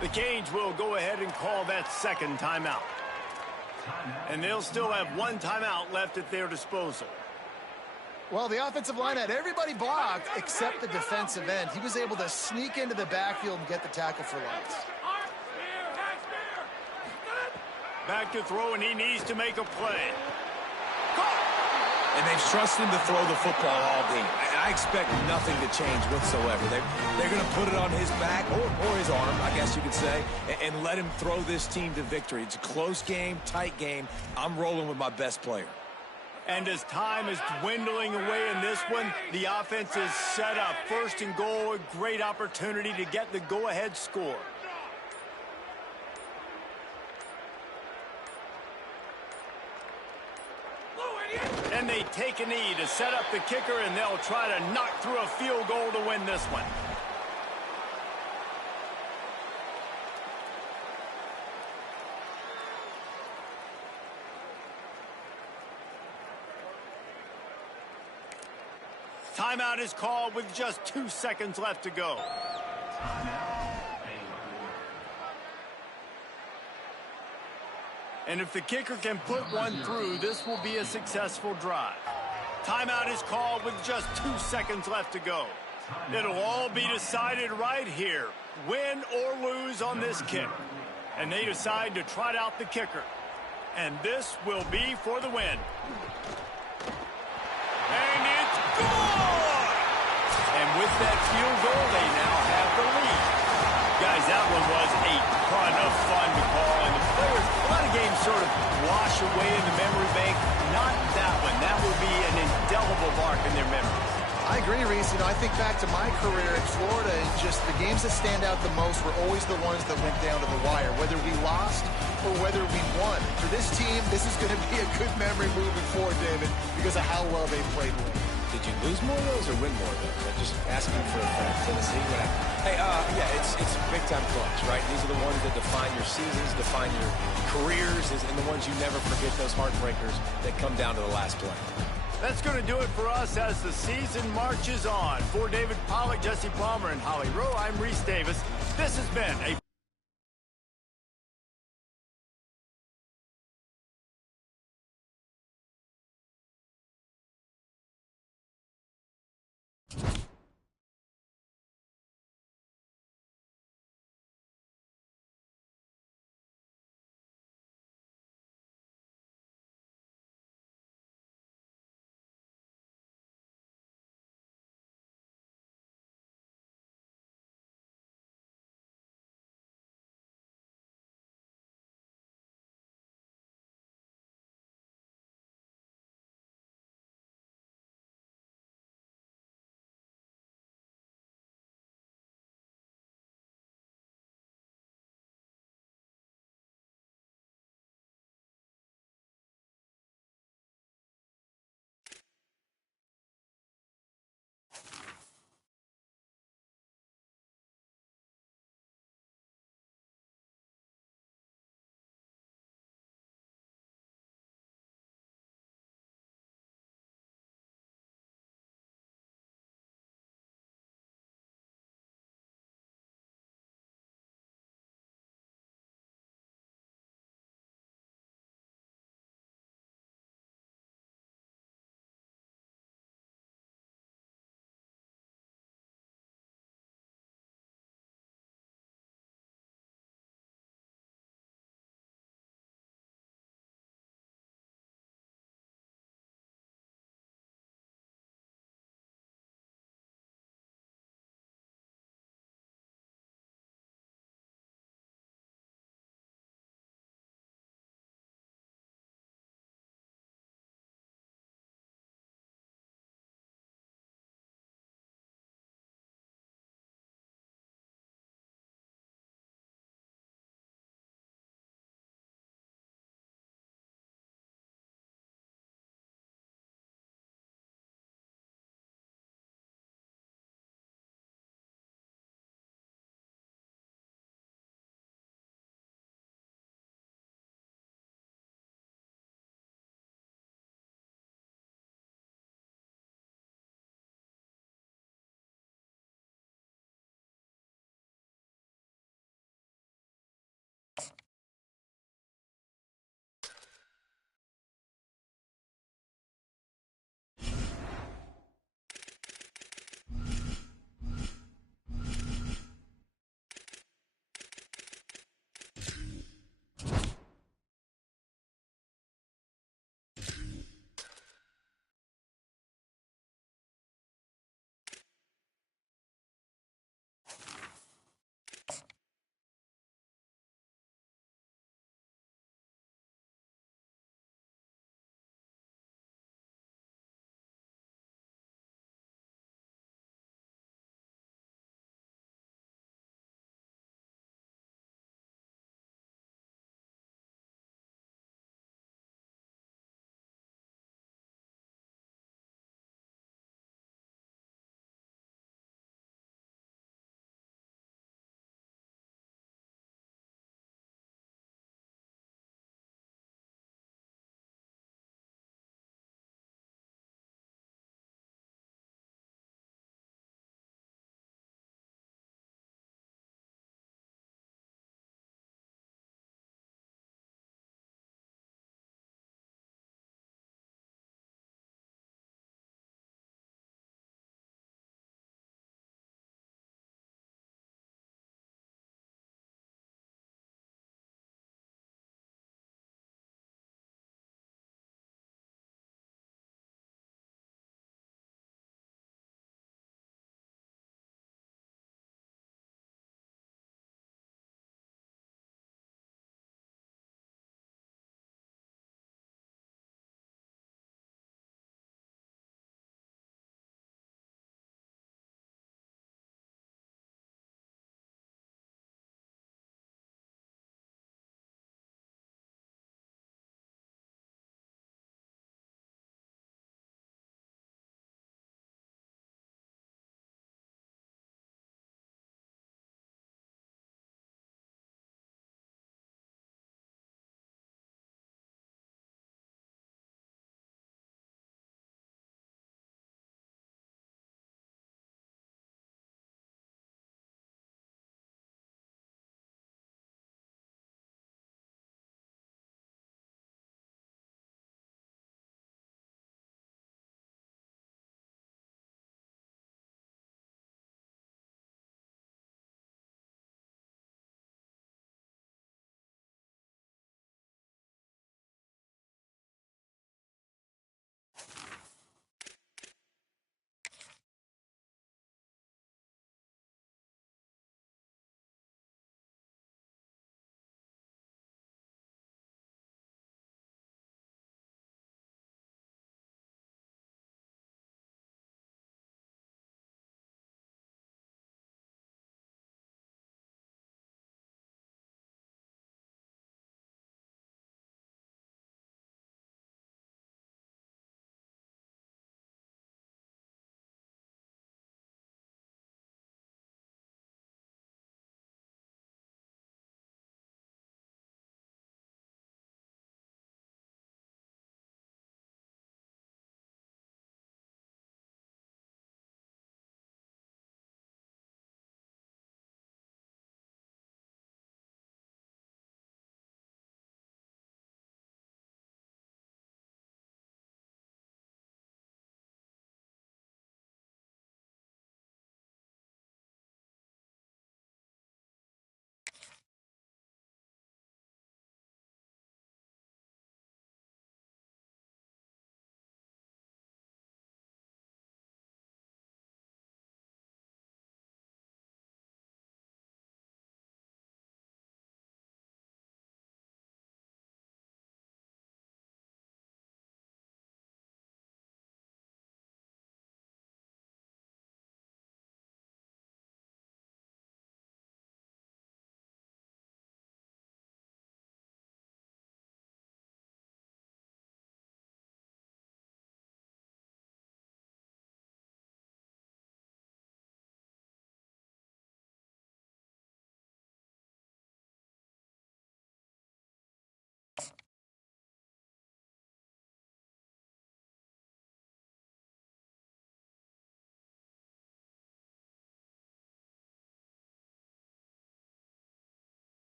The Canes will go ahead and call that 2nd timeout. And they'll still have 1 timeout left at their disposal. Well, the offensive line had everybody blocked except the defensive end. He was able to sneak into the backfield and get the tackle for loss. Back to throw, and he needs to make a play. And they've trusted him to throw the football all game. I expect nothing to change whatsoever. They're going to put it on his back, or his arm, I guess you could say, and let him throw this team to victory. It's a close game, tight game. I'm rolling with my best player. And as time is dwindling away in this one, the offense is set up. 1st and goal, a great opportunity to get the go-ahead score. And they take a knee to set up the kicker, and they'll try to knock through a field goal to win this one. Timeout is called with just 2 seconds left to go. And if the kicker can put one through, this will be a successful drive. Timeout is called with just 2 seconds left to go. It'll all be decided right here, win or lose on this kick. And they decide to trot out the kicker. And this will be for the win. And it's good! And with that field goal, they Guys, that one was a ton of fun to call, and the players, a lot of games sort of wash away in the memory bank. Not that one. That will be an indelible mark in their memories. I agree, Reese. You know, I think back to my career in Florida, and just the games that stand out the most were always the ones that went down to the wire, whether we lost or whether we won. For this team, this is going to be a good memory moving forward, David, because of how well they played lately. Did you lose more of those or win more of those? I'm just asking for a friend. Tennessee, what happened? Hey, yeah, it's big-time clutch, right? These are the ones that define your seasons, define your careers, and the ones you never forget, those heartbreakers that come down to the last play. That's going to do it for us as the season marches on. For David Pollack, Jesse Palmer, and Holly Rowe, I'm Reese Davis. This has been a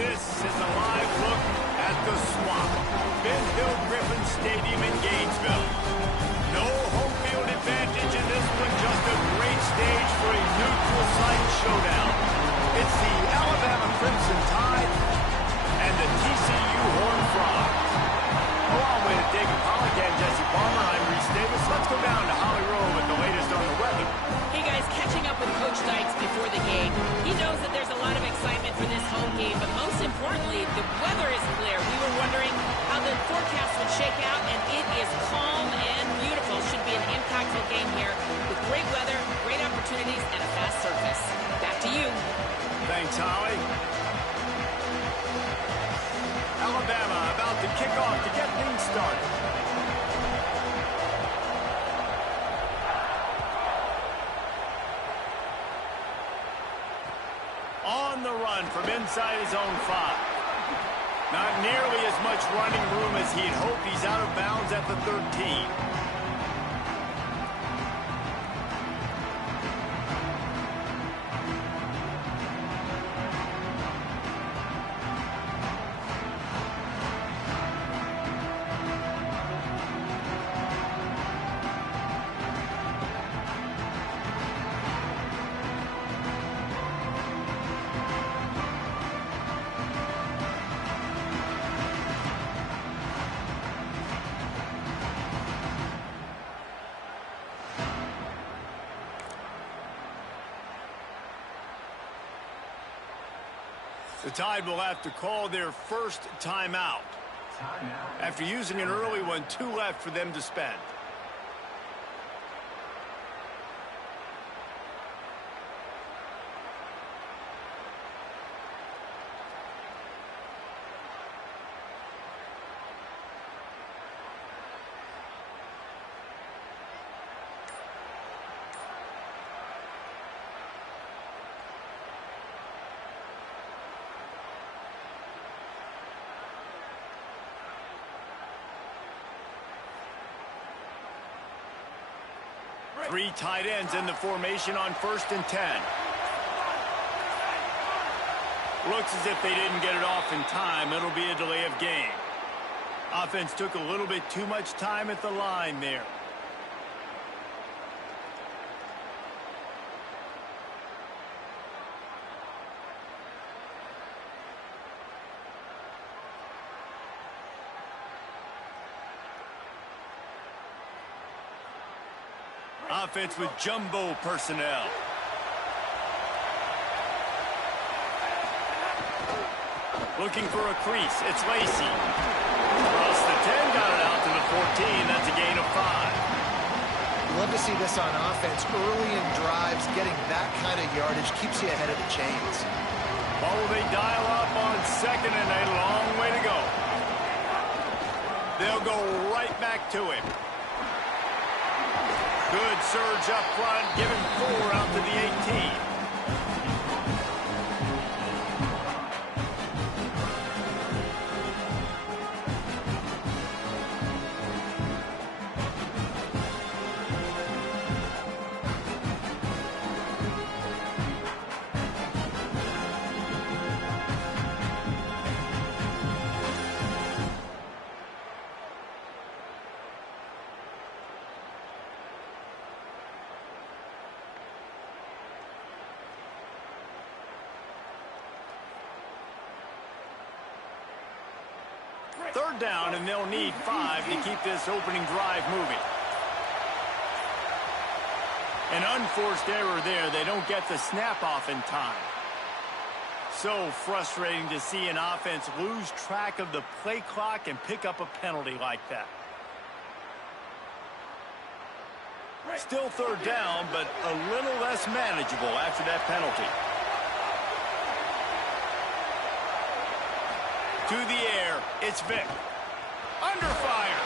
This is a live look at the Swamp, Ben Hill Griffin Stadium in Gainesville. No home field advantage in this one, just a great stage for a neutral site showdown. It's the Alabama Crimson Tide and the TCU Horned Frogs. Along with David Pollack and Jesse Palmer, I'm Reese Davis. Let's go down to Holly Rowe with the latest on the weather. Hey guys, catching up with Coach Dykes before the game. He knows that there's a lot of excitement for this home game, but most importantly, the weather is clear. We were wondering how the forecast would shake out, and it is calm and beautiful. Should be an impactful game here with great weather, great opportunities, and a fast surface. Back to you. Thanks, Holly. Alabama about to kick off to get things started. On the run from inside his own 5. Not nearly as much running room as he'd hoped. He's out of bounds at the 13. The Tide will have to call their first timeout. After using an early one, 2 left for them to spend. Three tight ends in the formation on 1st and 10. Looks as if they didn't get it off in time. It'll be a delay of game. Offense took a little bit too much time at the line there. Offense with jumbo personnel. Looking for a crease. It's Lacey. Across the 10, got it out to the 14. That's a gain of 5. You love to see this on offense. Early in drives, getting that kind of yardage keeps you ahead of the chains. Well, will they dial up on 2nd and a long way to go? They'll go right back to him. Good surge up front, giving 4 out to the 18. Third down, and they'll need 5 to keep this opening drive moving. An unforced error there. They don't get the snap off in time. So frustrating to see an offense lose track of the play clock and pick up a penalty like that. Still third down, but a little less manageable after that penalty. To the air, it's Vick. Under fire.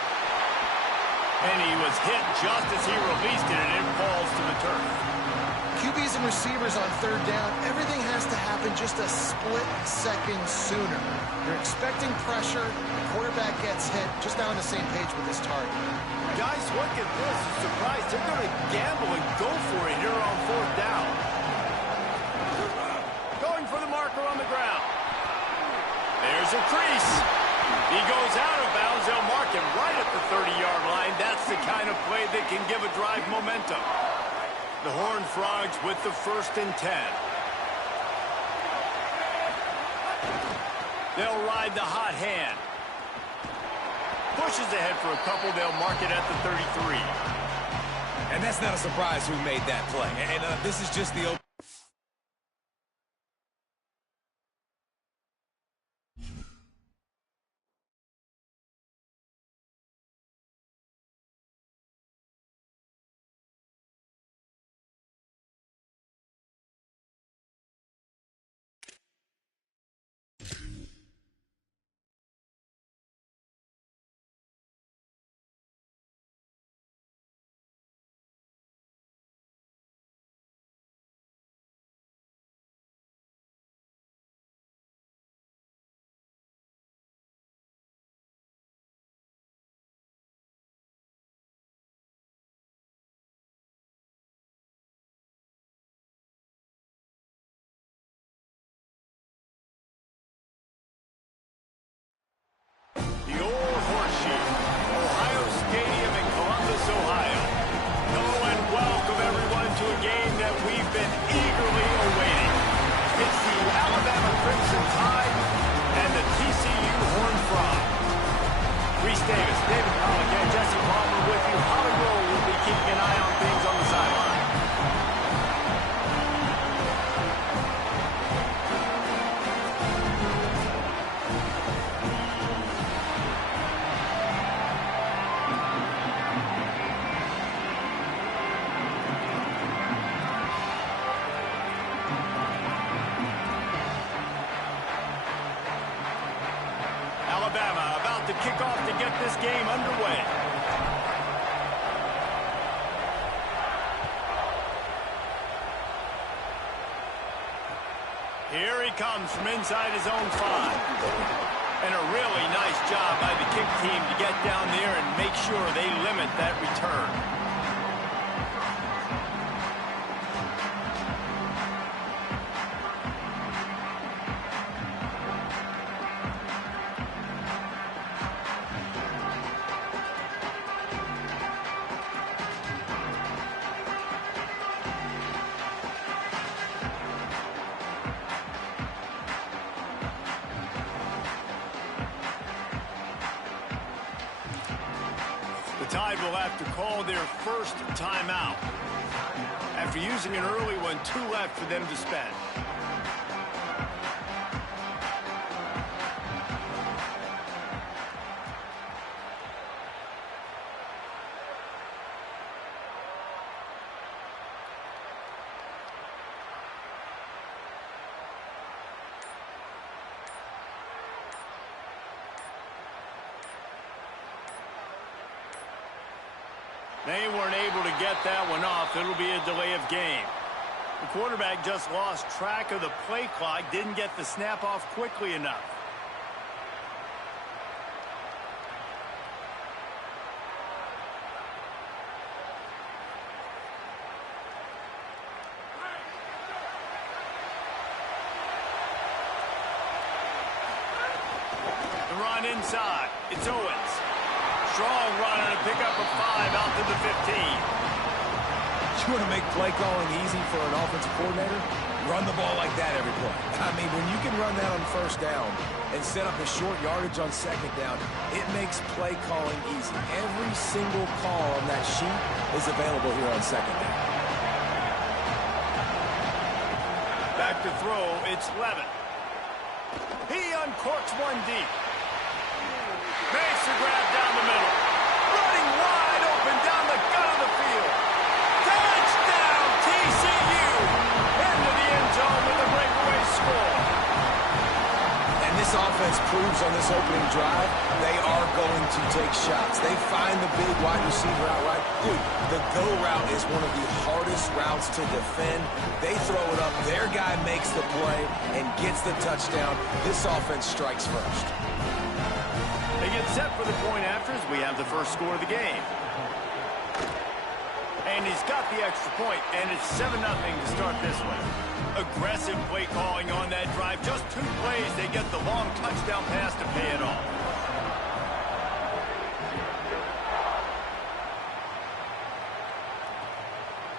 And he was hit just as he released it, and it falls to the turf. QBs and receivers on 3rd down, everything has to happen just a split second sooner. You're expecting pressure, the quarterback gets hit, just not on the same page with his target. Guys, look at this. Surprised. They're going to gamble and go for it here on 4th down. Going for the marker on the ground. There's a crease. He goes out of bounds. They'll mark him right at the 30-yard line. That's the kind of play that can give a drive momentum. The Horned Frogs with the 1st and 10. They'll ride the hot hand. Pushes ahead for a couple. They'll mark it at the 33. And that's not a surprise who made that play. And this is just the open. The old horseshoe, Ohio Stadium in Columbus, Ohio. Hello and welcome everyone to a game that we've been eagerly awaiting. It's the Alabama Crimson Tide and the TCU Horned Frogs. Reese Davis, David Pollock, and Jesse Palmer with you. Holly Rowe will be keeping an eye on things on the sideline. Alabama about to kick off to get this game underway. Here he comes from inside his own 5. And a really nice job by the kick team to get down there and make sure they limit that return. The Tide will have to call their first timeout. After using an early one, 2 left for them to spend. They weren't able to get that one off. It'll be a delay of game. The quarterback just lost track of the play clock, didn't get the snap off quickly enough. The run inside. It's Owens. Strong run and a pickup of 5 out to the 15. You want to make play calling easy for an offensive coordinator? Run the ball like that every play. I mean, when you can run that on 1st down and set up a short yardage on 2nd down, it makes play calling easy. Every single call on that sheet is available here on 2nd down. Back to throw, it's Levin. He uncorks one deep. Makes the grab down the middle. Running wide open down the gut of the field. Touchdown, TCU! Into the end zone with a breakaway score. And this offense proves on this opening drive, they are going to take shots. They find the big wide receiver out right. Dude, the go route is one of the hardest routes to defend. They throw it up. Their guy makes the play and gets the touchdown. This offense strikes first. They get set for the point after as we have the first score of the game. And he's got the extra point, and it's 7-0 to start this one. Aggressive play calling on that drive. Just 2 plays, they get the long touchdown pass to pay it off.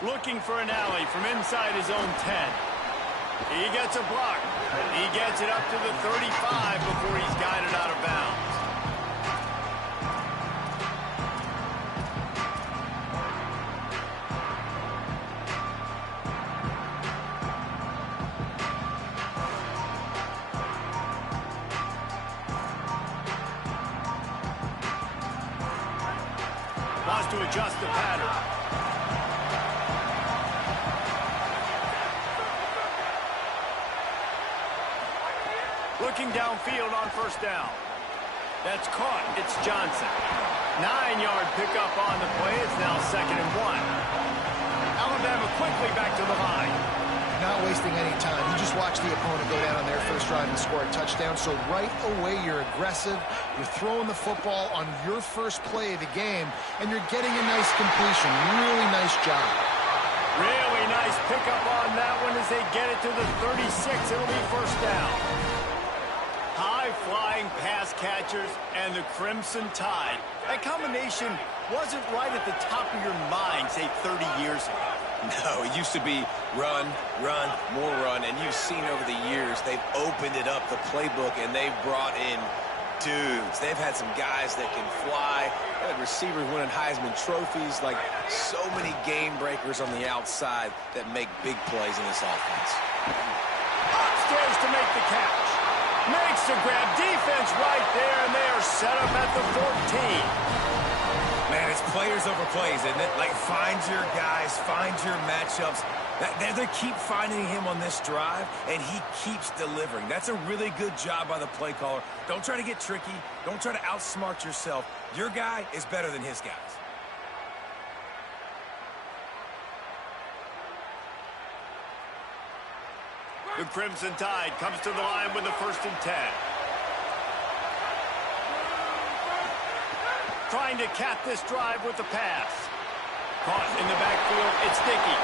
Looking for an alley from inside his own 10. He gets a block. He gets it up to the 35 before he's guided out of bounds. Wants to adjust the pattern. Looking downfield on first down. That's caught. It's Johnson. 9-yard pickup on the play. It's now 2nd and 1. Alabama quickly back to the line. Not wasting any time. You just watch the opponent go down on their first drive and score a touchdown. So right away, you're aggressive. You're throwing the football on your first play of the game, and you're getting a nice completion. Really nice job. Really nice pickup on that one as they get it to the 36. It'll be first down. High-flying pass catchers and the Crimson Tide. That combination wasn't right at the top of your mind, say, 30 years ago. No, it used to be run, run, more run, and you've seen over the years they've opened it up, the playbook, and they've brought in dudes. They've had some guys that can fly. They had receivers winning Heisman trophies, like so many game breakers on the outside that make big plays in this offense. Upstairs to make the catch. Makes the grab. Defense right there, and they are set up at the 14. Man, it's players over plays, isn't it? Like, find your guys, find your matchups. They keep finding him on this drive, and he keeps delivering. That's a really good job by the play caller. Don't try to get tricky. Don't try to outsmart yourself. Your guy is better than his guys. The Crimson Tide comes to the line with a 1st and 10. Trying to cap this drive with the pass. Caught in the backfield. It's Dickey.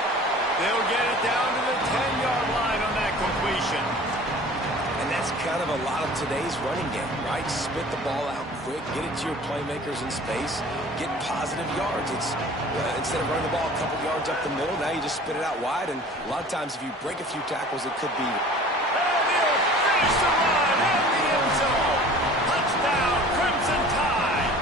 They'll get it down to the 10-yard line on that completion. And that's kind of a lot of today's running game, right? Spit the ball out quick, get it to your playmakers in space, get positive yards. It's instead of running the ball a couple yards up the middle, now you just spit it out wide. And a lot of times if you break a few tackles, it could be... And he'll finish the run at the end zone. Touchdown, Crimson Tide.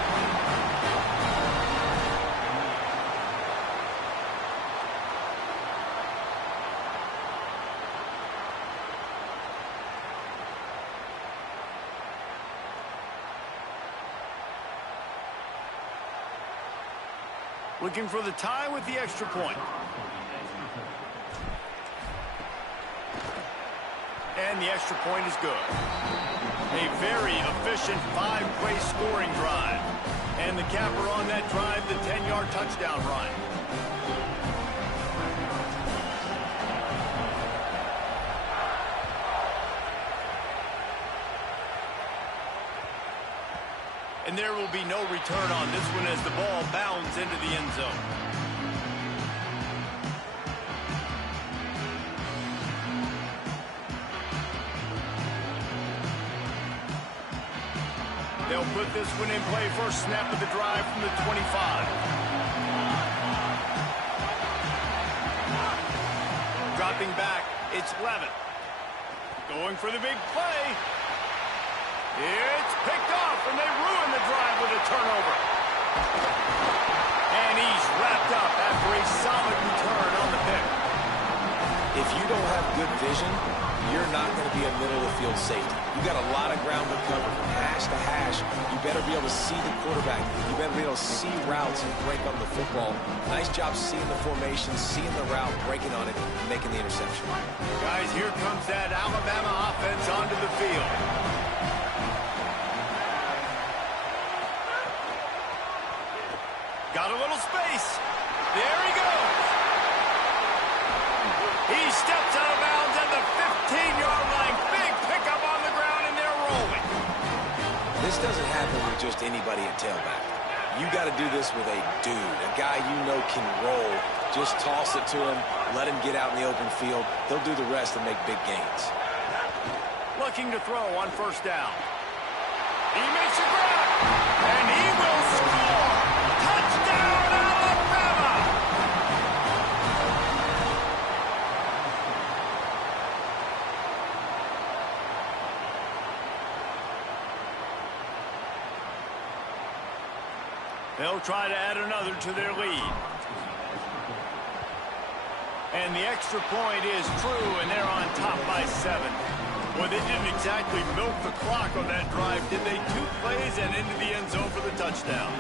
Looking for the tie with the extra point. And the extra point is good. A very efficient 5-play scoring drive. And the capper on that drive, the 10-yard touchdown run. And there will be no return on this one as the ball bounds into the end zone. They'll put this one in play. First snap of the drive from the 25. Dropping back, it's Levitt. Going for the big play. It's picked off, and they ruin the drive with a turnover. And he's wrapped up after a solid return on the pick. If you don't have good vision, you're not going to be a middle-of-the-field safety. You got a lot of ground to cover from hash to hash. You better be able to see the quarterback. You better be able to see routes and break on the football. Nice job seeing the formation, seeing the route, breaking on it, and making the interception. Guys, here comes that Alabama offense onto the field. Got a little space. There he goes. He steps out of bounds at the 15-yard line. Big pickup on the ground, and they're rolling. This doesn't happen with just anybody at tailback. You got to do this with a dude, a guy you know can roll. Just toss it to him, let him get out in the open field. They'll do the rest and make big gains. Looking to throw on first down. He makes a grab, and he will score. Touchdown, Alabama! They'll try to add another to their lead. And the extra point is true, and they're on top by 7. Well, they didn't exactly milk the clock on that drive, did they? 2 plays and into the end zone for the touchdown.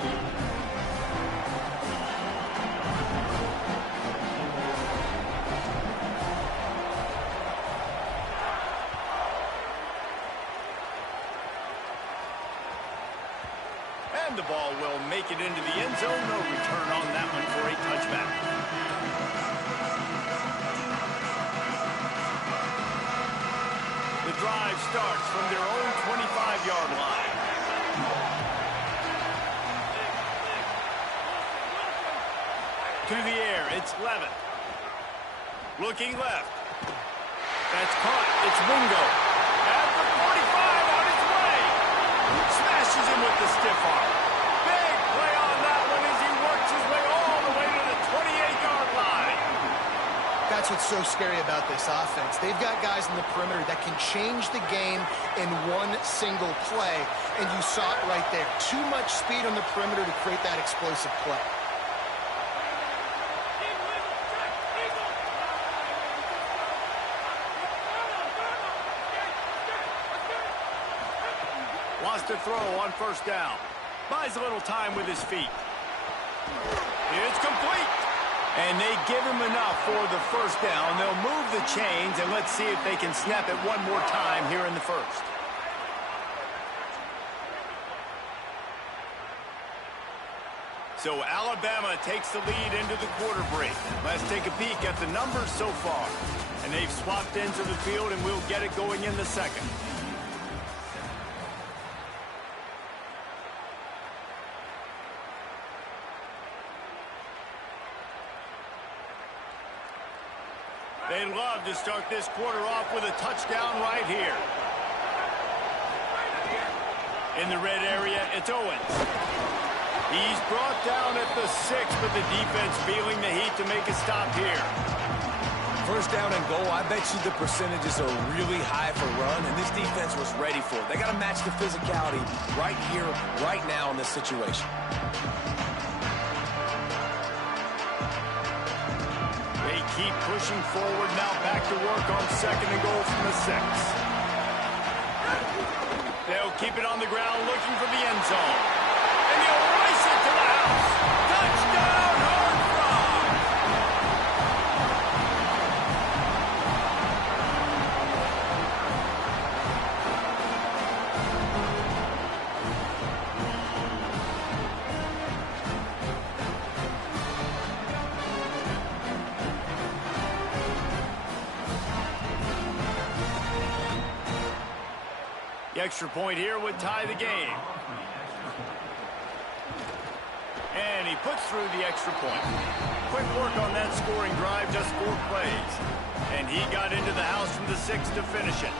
And the ball will make it into the end zone. No return on that one for a touchback. The drive starts from their own 25-yard line. To the air, it's Levin. Looking left. That's caught. It's Wingo. At the 45 on its way. Smashes him with the stiff arm. Big play on that one as he works his way all the way to the 28-yard line. That's what's so scary about this offense. They've got guys in the perimeter that can change the game in one single play, and you saw it right there. Too much speed on the perimeter to create that explosive play. Wants to throw on first down. Buys a little time with his feet. It's complete. And they give him enough for the first down. They'll move the chains, and let's see if they can snap it one more time here in the first. So Alabama takes the lead into the quarter break. Let's take a peek at the numbers so far. And they've swapped into the field, and we'll get it going in the second. They'd love to start this quarter off with a touchdown right here. In the red area, it's Owens. He's brought down at the 6, but the defense feeling the heat to make a stop here. First down and goal, I bet you the percentages are really high for run, and this defense was ready for it. They got to match the physicality right here, right now in this situation. Keep pushing forward now, back to work on second and goal from the 6. They'll keep it on the ground looking for the end zone. And he'll race it to the house. Touchdown, Hard Frog! The extra point here would tie the game. And he puts through the extra point. Quick work on that scoring drive, just 4 plays. And he got into the house from the 6 to finish it.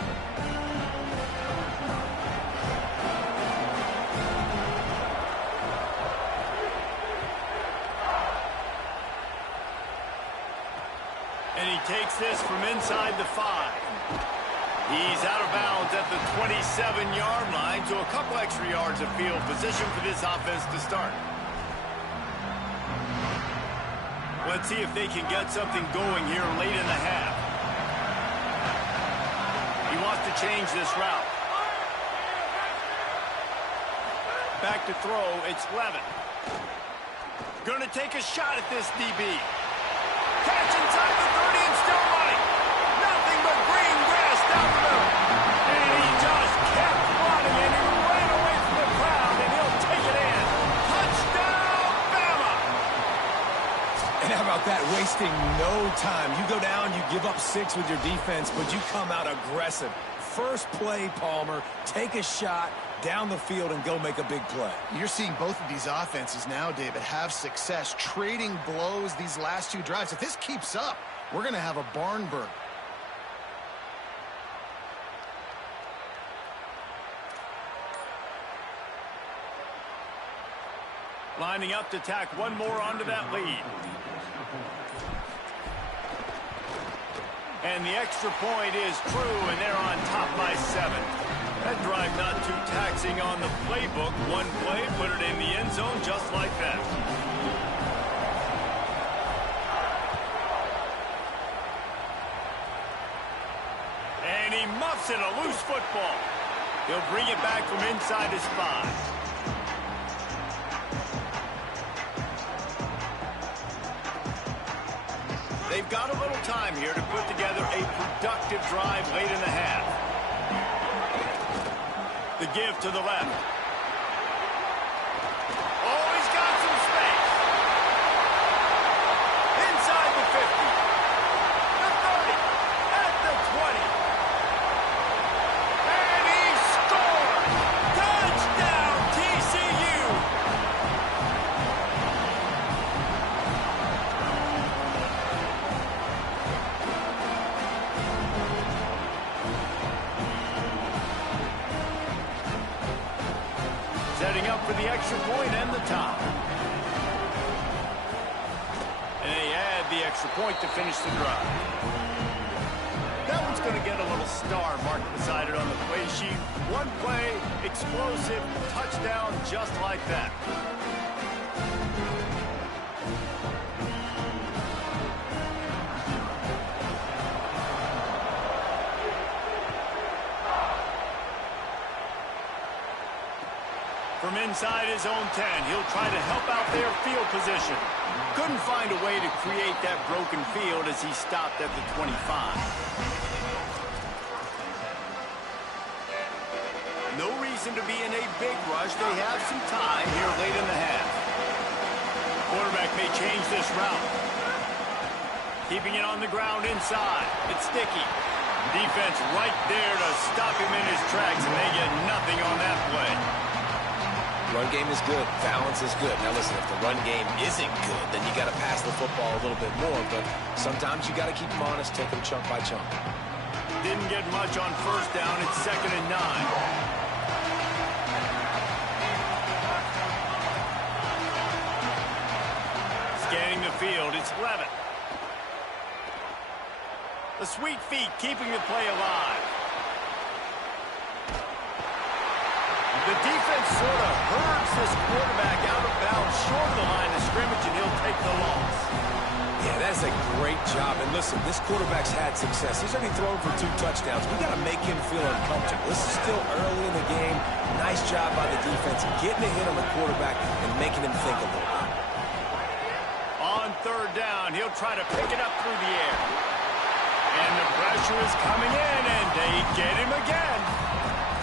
And he takes this from inside the 5. He's out of bounds at the 27-yard line, so a couple extra yards of field position for this offense to start. Let's see if they can get something going here late in the half. He wants to change this route. Back to throw, it's Levin. Gonna take a shot at this DB. Catch inside the 30 and still running. Nothing but green grass down the middle. And he just kept running, and he ran away from the crowd, and he'll take it in. Touchdown, Bama! And how about that? Wasting no time. You go down, you give up 6 with your defense, but you come out aggressive. first play, Palmer. Take a shot down the field and go make a big play. You're seeing both of these offenses now, David, have success trading blows these last two drives. If this keeps up, we're going to have a barn burner. Lining up to tack one more onto that lead. And the extra point is true, and they're on top by 7. That drive not too taxing on the playbook. One play, put it in the end zone just like that. And he muffs it, a loose football. He'll bring it back from inside his 5. They've got a little time here to put together a productive drive late in the half. The give to the left. Oh, he's got some space. Inside the 50. The 30. At the 20. And he scores! Touchdown, TCU! Setting up for the extra point and the tie. And they add the extra point to finish the drive. That one's going to get a little star marked beside it on the play sheet. One play, explosive, touchdown, just like that. From inside his own 10, he'll try to help out their field position. Couldn't find a way to create that broken field as he stopped at the 25. No reason to be in a big rush. They have some time here late in the half. Quarterback may change this route. Keeping it on the ground inside. It's sticky. Defense right there to stop him in his tracks, and they get nothing on that play. Run game is good. Balance is good. Now, listen, if the run game isn't good, then you got to pass the football a little bit more. But sometimes you got to keep them honest, take them chunk by chunk. Didn't get much on first down. It's 2nd and 9. Scanning the field. It's Levitt. The sweet feet keeping the play alive. The defense sort of herds this quarterback out of bounds short of the line of scrimmage, and he'll take the loss. Yeah, that's a great job. And listen, this quarterback's had success. He's already thrown for 2 touchdowns. We got to make him feel uncomfortable. This is still early in the game. Nice job by the defense getting a hit on the quarterback and making him think a little bit. On 3rd down, he'll try to pick it up through the air. And the pressure is coming in, and they get him again.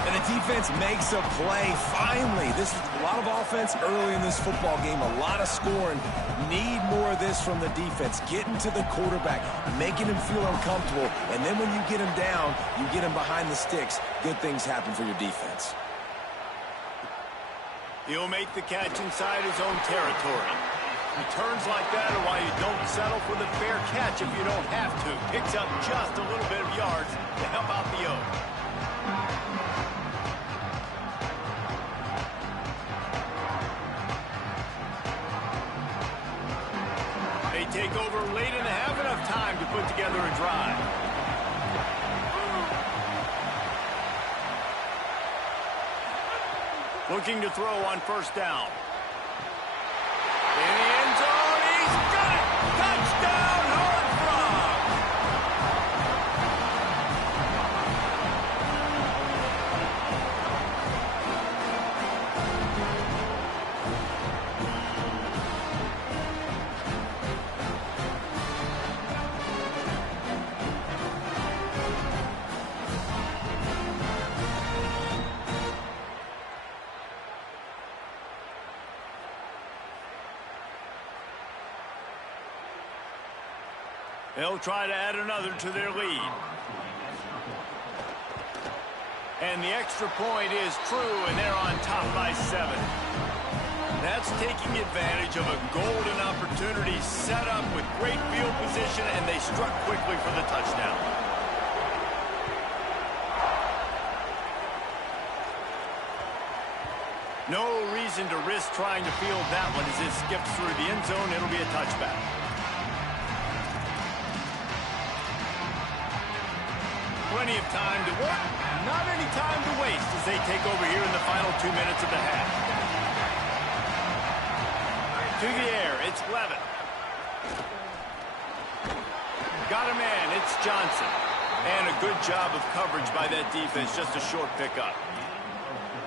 And the defense makes a play. Finally, this is a lot of offense early in this football game, a lot of scoring. Need more of this from the defense. Getting to the quarterback, making him feel uncomfortable, and then when you get him down, you get him behind the sticks. Good things happen for your defense. He'll make the catch inside his own territory. Returns like that are why you don't settle for the fair catch if you don't have to. Picks up just a little bit of yards to help out the O. They take over late and have enough time to put together a drive. Looking to throw on 1st down. In the end zone, he's got it! Touchdown, Horned Frog! They'll try to add another to their lead. And the extra point is true, and they're on top by 7. That's taking advantage of a golden opportunity set up with great field position, and they struck quickly for the touchdown. No reason to risk trying to field that one as it skips through the end zone. It'll be a touchback. Plenty of time to work, not any time to waste as they take over here in the final 2 minutes of the half. To the air, it's Levin. Got a man, it's Johnson. And a good job of coverage by that defense, just a short pickup.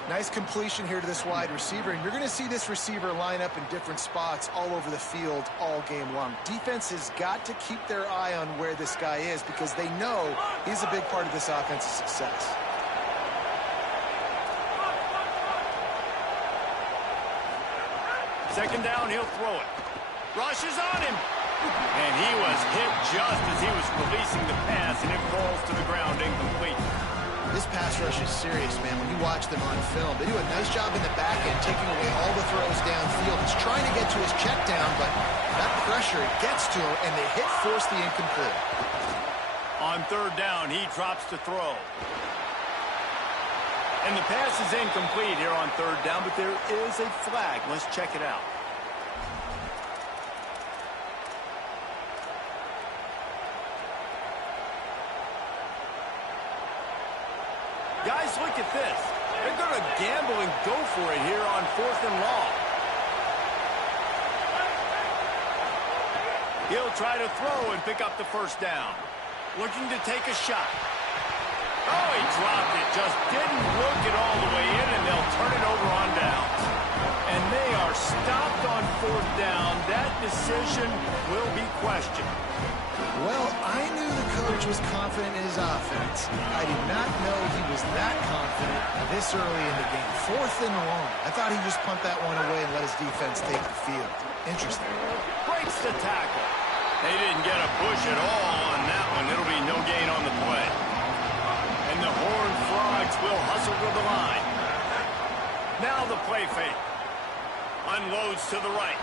Nice completion here to this wide receiver, and you're going to see this receiver line up in different spots all over the field all game long. Defense has got to keep their eye on where this guy is because they know he's a big part of this offense's success. Second down, he'll throw it. Rush is on him. And he was hit just as he was releasing the pass, and it falls to the ground incomplete. This pass rush is serious, man. When you watch them on film, they do a nice job in the back end, taking away all the throws downfield. He's trying to get to his check down, but that pressure, it gets to him, and the hit forced the incomplete. On third down, he drops to throw. And the pass is incomplete here on third down, but there is a flag. Let's check it out. Guys, look at this. They're going to gamble and go for it here on 4th and long. He'll try to throw and pick up the first down. Looking to take a shot. Oh, he dropped it. Just didn't look it all the way in, and they'll turn it over on downs. And they are stopped on 4th down. That decision will be questioned. Well, I knew the coach was confident in his offense. I did not know he was that confident this early in the game. 4th and long. I thought he'd just punt that one away and let his defense take the field. Interesting. Breaks the tackle. They didn't get a push at all on that one. It'll be no gain on the play. And the Horned Frogs will hustle to the line. Now the play fake. Unloads to the right.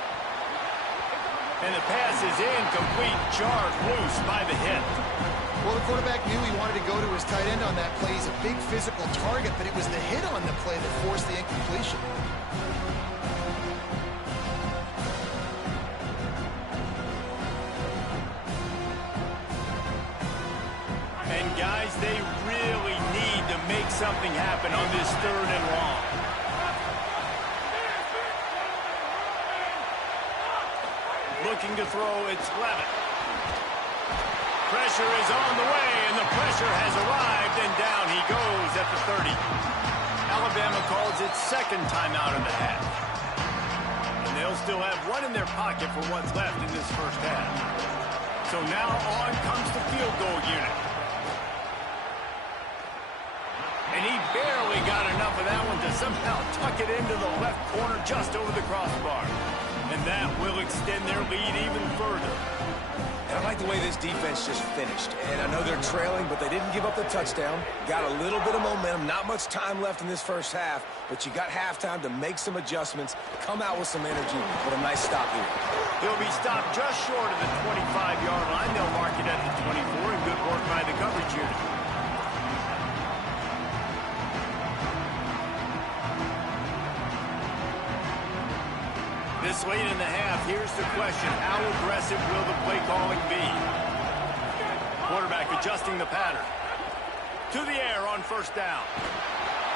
And the pass is incomplete, jarred loose by the hit. Well, the quarterback knew he wanted to go to his tight end on that play. He's a big physical target, but it was the hit on the play that forced the incompletion. And guys, they really need to make something happen on this 3rd and long. Looking to throw, it's Levin. Pressure is on the way, and the pressure has arrived, and down he goes at the 30. Alabama calls its second timeout of the half. And they'll still have one in their pocket for what's left in this first half. So now on comes the field goal unit. And he barely got enough of that one to somehow tuck it into the left corner just over the crossbar. And that will extend their lead even further. And I like the way this defense just finished. And I know they're trailing, but they didn't give up the touchdown. Got a little bit of momentum. Not much time left in this first half, but you got halftime to make some adjustments, come out with some energy, but a nice stop here. He'll be stopped just short of the 25-yard line. They'll mark it at the 24, and good work by the coverage unit. This late in the half, here's the question. How aggressive will the play calling be? Quarterback adjusting the pattern. To the air on first down.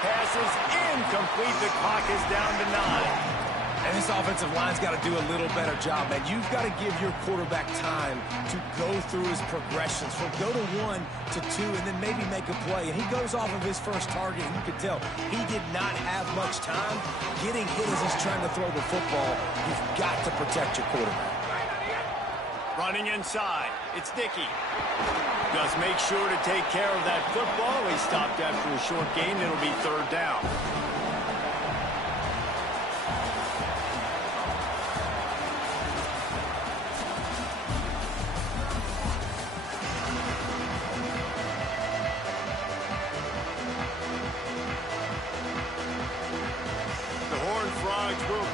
Pass is incomplete. The clock is down to 9. And this offensive line's got to do a little better job, man. You've got to give your quarterback time to go through his progressions. From go to 1 to 2 and then maybe make a play. And he goes off of his first target, and you can tell he did not have much time getting hit as he's trying to throw the football. You've got to protect your quarterback. Running inside. It's Dickey. Just make sure to take care of that football. He stopped after a short gain. It'll be 3rd down.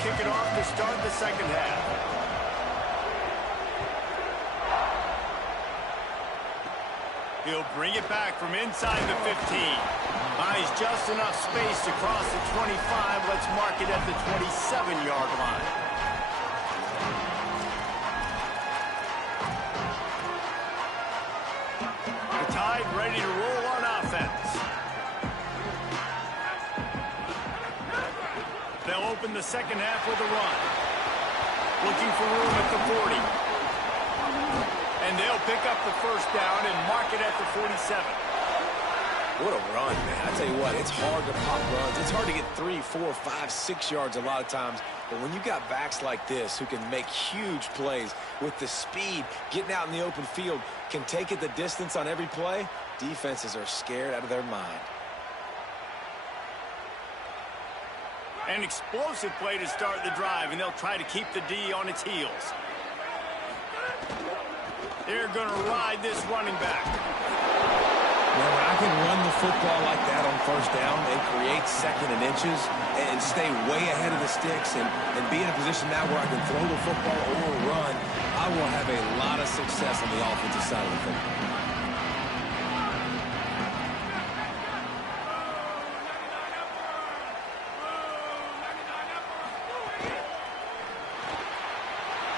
kick it off to start the second half. He'll bring it back from inside the 15. Buys just enough space to cross the 25. Let's mark it at the 27-yard line. The Tide ready to roll on offense. They'll open the second half with a run. Looking for room at the 40. And they'll pick up the first down and mark it at the 47. What a run, man. I tell you what, it's hard to pop runs. It's hard to get 3, 4, 5, 6 yards a lot of times. But when you got backs like this who can make huge plays with the speed, getting out in the open field, can take it the distance on every play, defenses are scared out of their mind. An explosive play to start the drive, and they'll try to keep the D on its heels. They're going to ride this running back. Now, when I can run the football like that on first down and create second and inches and stay way ahead of the sticks and be in a position now where I can throw the football or run, I will have a lot of success on the offensive side of the football.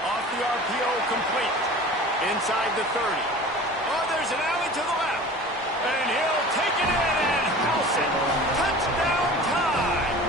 Off the RPO, complete. Inside the 30. Oh, there's an alley to the left. And he'll take it in and house it. Touchdown time.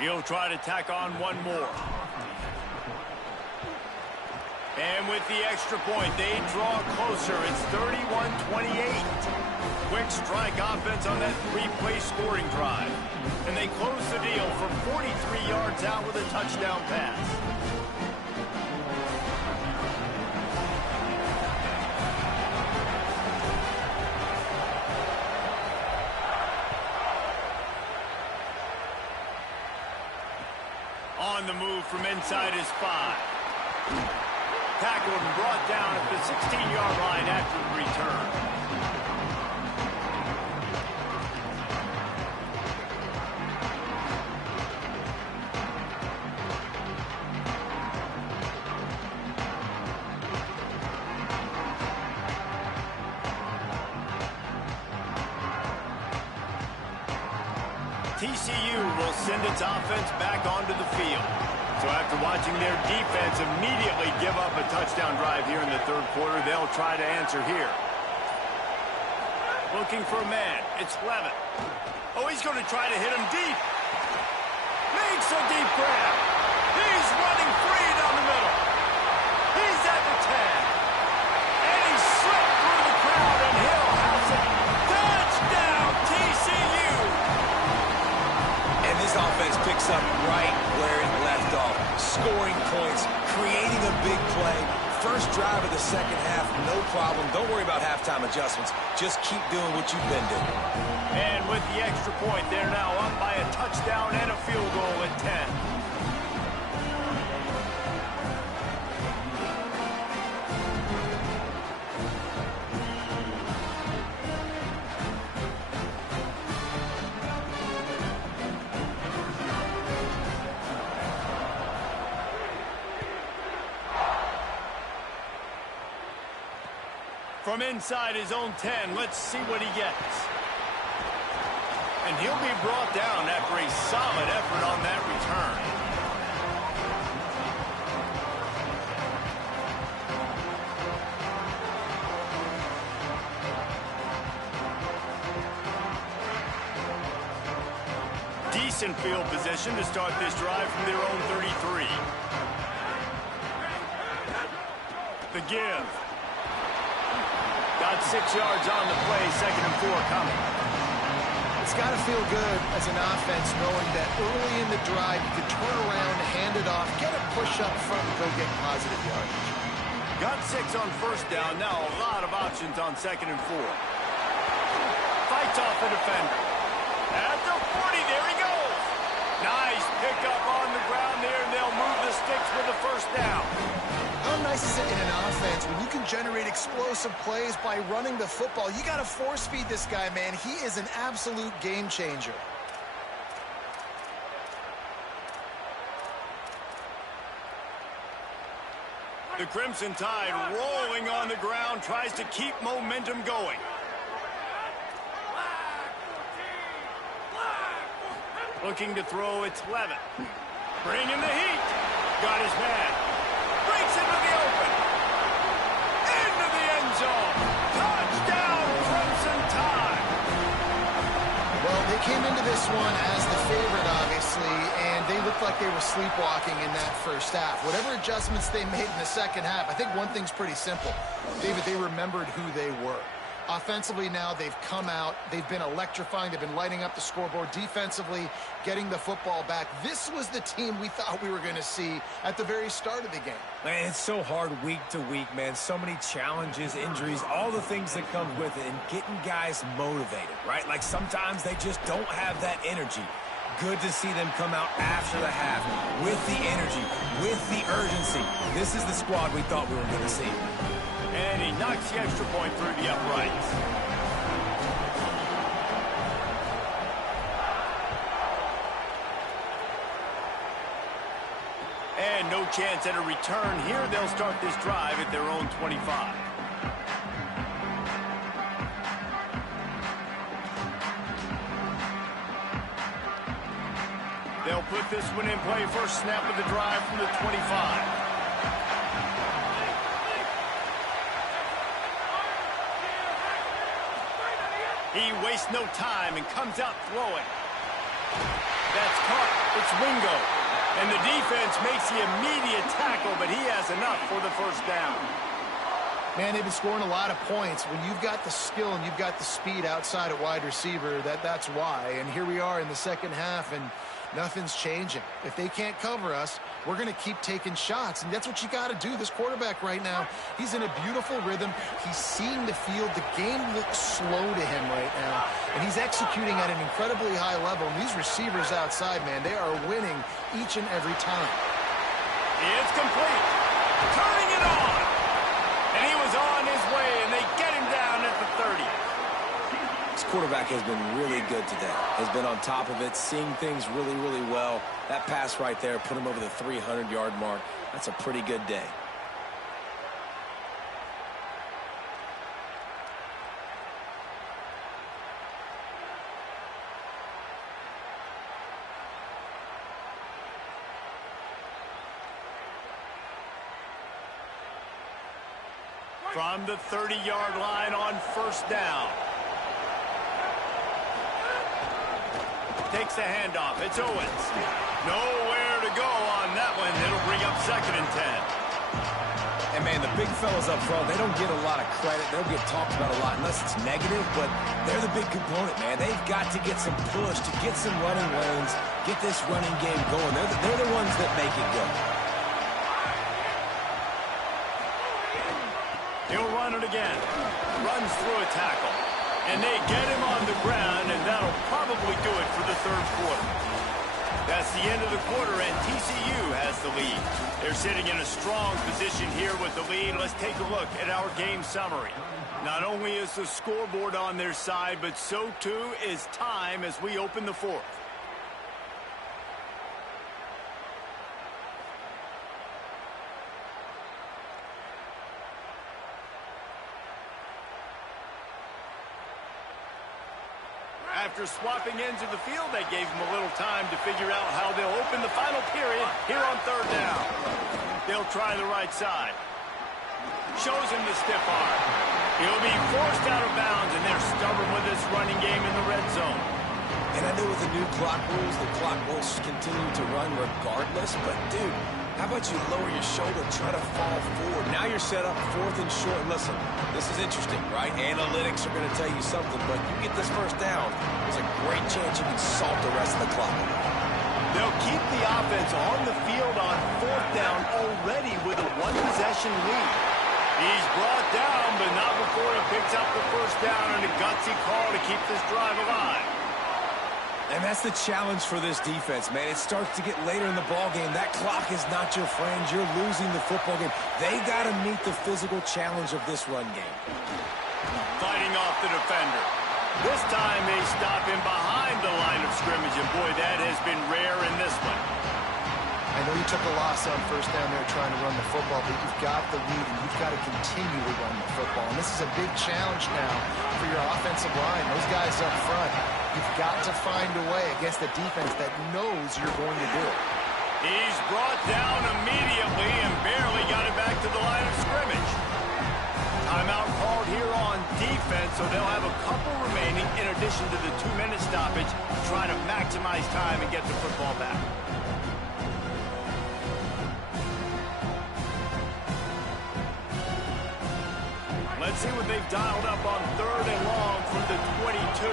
He'll try to tack on one more. And with the extra point, they draw closer. It's 31-28. Quick strike offense on that three-play scoring drive. And they close the deal from 43 yards out with a touchdown pass. On the move from inside his 5. Tackled and brought down at the 16-yard line after the return. TCU will send its offense back onto the field. So after watching their defense immediately give up a touchdown drive here in the third quarter, they'll try to answer here. Looking for a man. It's Levitt. Oh, he's going to try to hit him deep. Makes a deep grab. He's running free down the middle. He's at the 10. And he slipped through the crowd, and he'll house it. Touchdown, TCU. And this offense picks up right where it left off. Scoring points, creating a big play. First drive of the second half, no problem. Don't worry about halftime adjustments. Just keep doing what you've been doing. And with the extra point, they're now up by a touchdown and a field goal at 10. From inside his own 10, let's see what he gets. And he'll be brought down after a solid effort on that return. Decent field position to start this drive from their own 33. The give. Got 6 yards on the play, 2nd and 4 coming. It's got to feel good as an offense knowing that early in the drive you can turn around, hand it off, get a push up front, and go get positive yardage. Got 6 on first down. Now a lot of options on 2nd and 4. Fights fights off the defender. At the 40, there he goes. Nice pickup on the ground there, and they'll move the sticks with the first down. How nice is it in an offense when you can generate explosive plays by running the football? You got to force feed this guy, man. He is an absolute game changer. The Crimson Tide rolling on the ground, tries to keep momentum going. Looking to throw, it's Levin. Bringing the heat. Got his man. Breaks into the open. Into the end zone. Touchdown, Crimson Tide. Well, they came into this one as the favorite, obviously, and they looked like they were sleepwalking in that first half. Whatever adjustments they made in the second half, I think one thing's pretty simple. David, they remembered who they were. Offensively now, they've come out. They've been electrifying. They've been lighting up the scoreboard. Defensively, getting the football back. This was the team we thought we were going to see at the very start of the game. Man, it's so hard week to week, man. So many challenges, injuries, all the things that come with it, and getting guys motivated, right? Like sometimes they just don't have that energy. Good to see them come out after the half with the energy, with the urgency. This is the squad we thought we were going to see. And he knocks the extra point through the uprights. And no chance at a return here. They'll start this drive at their own 25. They'll put this one in play. First snap of the drive from the 25. He wastes no time and comes out throwing. That's caught. It's Wingo. And the defense makes the immediate tackle, but he has enough for the first down. Man, they've been scoring a lot of points. When you've got the skill and you've got the speed outside at wide receiver, that's why. And here we are in the second half, and nothing's changing. If they can't cover us, we're going to keep taking shots, and that's what you got to do. This quarterback right now, he's in a beautiful rhythm. He's seeing the field. The game looks slow to him right now, and he's executing at an incredibly high level. And these receivers outside, man, they are winning each and every time. It's complete. Turning it on. And he was on his way, and they get him down at the 30. This quarterback has been really good today. Has been on top of it, seeing things really, really well. That pass right there put him over the 300-yard mark. That's a pretty good day. From the 30-yard line on first down. Takes the handoff. It's Owens. Nowhere to go on that one. It'll bring up 2nd and 10. And, man, the big fellas up front, they don't get a lot of credit. They'll get talked about a lot unless it's negative, but they're the big component, man. They've got to get some push to get some running lanes, get this running game going. They're the ones that make it go. He'll run it again. Runs through a tackle. And they get him on the ground, and that'll probably do it for the third quarter. That's the end of the quarter, and TCU has the lead. They're sitting in a strong position here with the lead. Let's take a look at our game summary. Not only is the scoreboard on their side, but so too is time as we open the fourth. After swapping ends of the field, they gave him a little time to figure out how they'll open the final period here on third down. They'll try the right side. Shows him the stiff arm. He'll be forced out of bounds, and they're stubborn with this running game in the red zone. And I know with the new clock rules, the clock will continue to run regardless, but dude, how about you lower your shoulder, try to fall forward. Now you're set up 4th and short. Listen, this is interesting, right? Analytics are going to tell you something, but you get this first down, there's a great chance you can salt the rest of the clock. They'll keep the offense on the field on 4th down already with a 1-possession lead. He's brought down, but not before he picks up the first down and a gutsy call to keep this drive alive. And that's the challenge for this defense, man. It starts to get later in the ballgame. That clock is not your friend. You're losing the football game. They got to meet the physical challenge of this run game. Fighting off the defender. This time they stop him behind the line of scrimmage, and boy, that has been rare in this one. I know you took a loss on first down there trying to run the football, but you've got the lead, and you've got to continue to run the football. And this is a big challenge now for your offensive line. Those guys up front, you've got to find a way against a defense that knows you're going to do it. He's brought down immediately and barely got it back to the line of scrimmage. Timeout called here on defense, so they'll have a couple remaining in addition to the 2-minute stoppage to try to maximize time and get the football back. Let's see what they've dialed up on 3rd and long from the 22.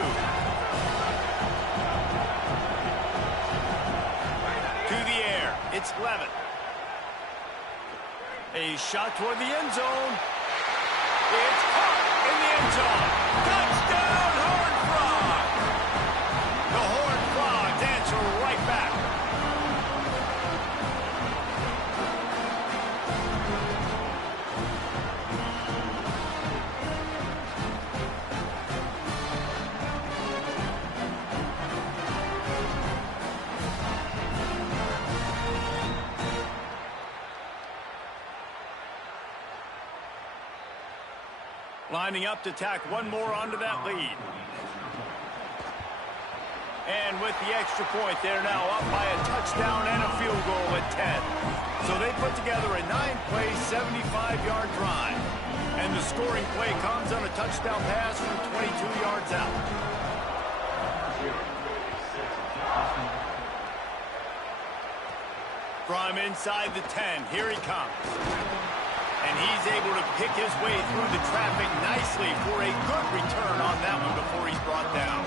To the air, it's Levitt. A shot toward the end zone. It's caught in the end zone. Touchdown, Horned Frogs! The Horned Frogs answer right back. Lining up to tack one more onto that lead. And with the extra point, they're now up by a touchdown and a field goal at 10. So they put together a 9-play, 75-yard drive. And the scoring play comes on a touchdown pass from 22 yards out. From inside the 10, here he comes. And he's able to pick his way through the traffic nicely for a good return on that one before he's brought down.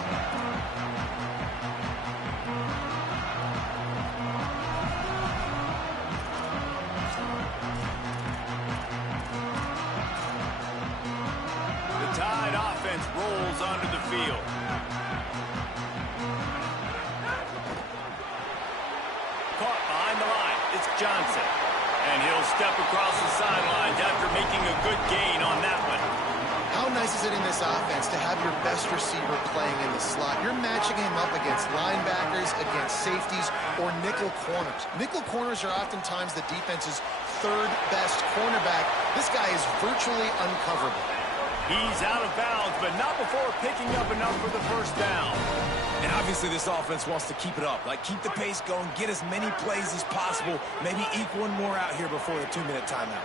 The Tide offense rolls onto the field. Caught behind the line. It's Johnson. And he'll step across the sidelines after making a good gain on that one. How nice is it in this offense to have your best receiver playing in the slot? You're matching him up against linebackers, against safeties, or nickel corners. Nickel corners are oftentimes the defense's 3rd best cornerback. This guy is virtually uncoverable. He's out of bounds, but not before picking up enough for the first down. And obviously this offense wants to keep it up. Like, keep the pace going, get as many plays as possible, maybe eke one more out here before the 2-minute timeout.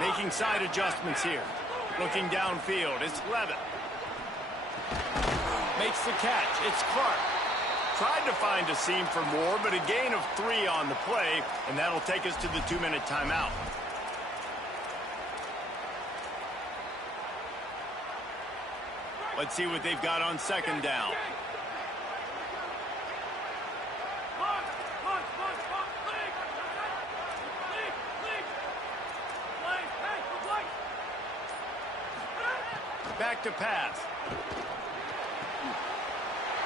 Making side adjustments here. Looking downfield, it's Levitt. Makes the catch, it's Clark. Tried to find a seam for more, but a gain of 3 on the play, and that'll take us to the 2-minute timeout. Let's see what they've got on 2nd down. Back to pass.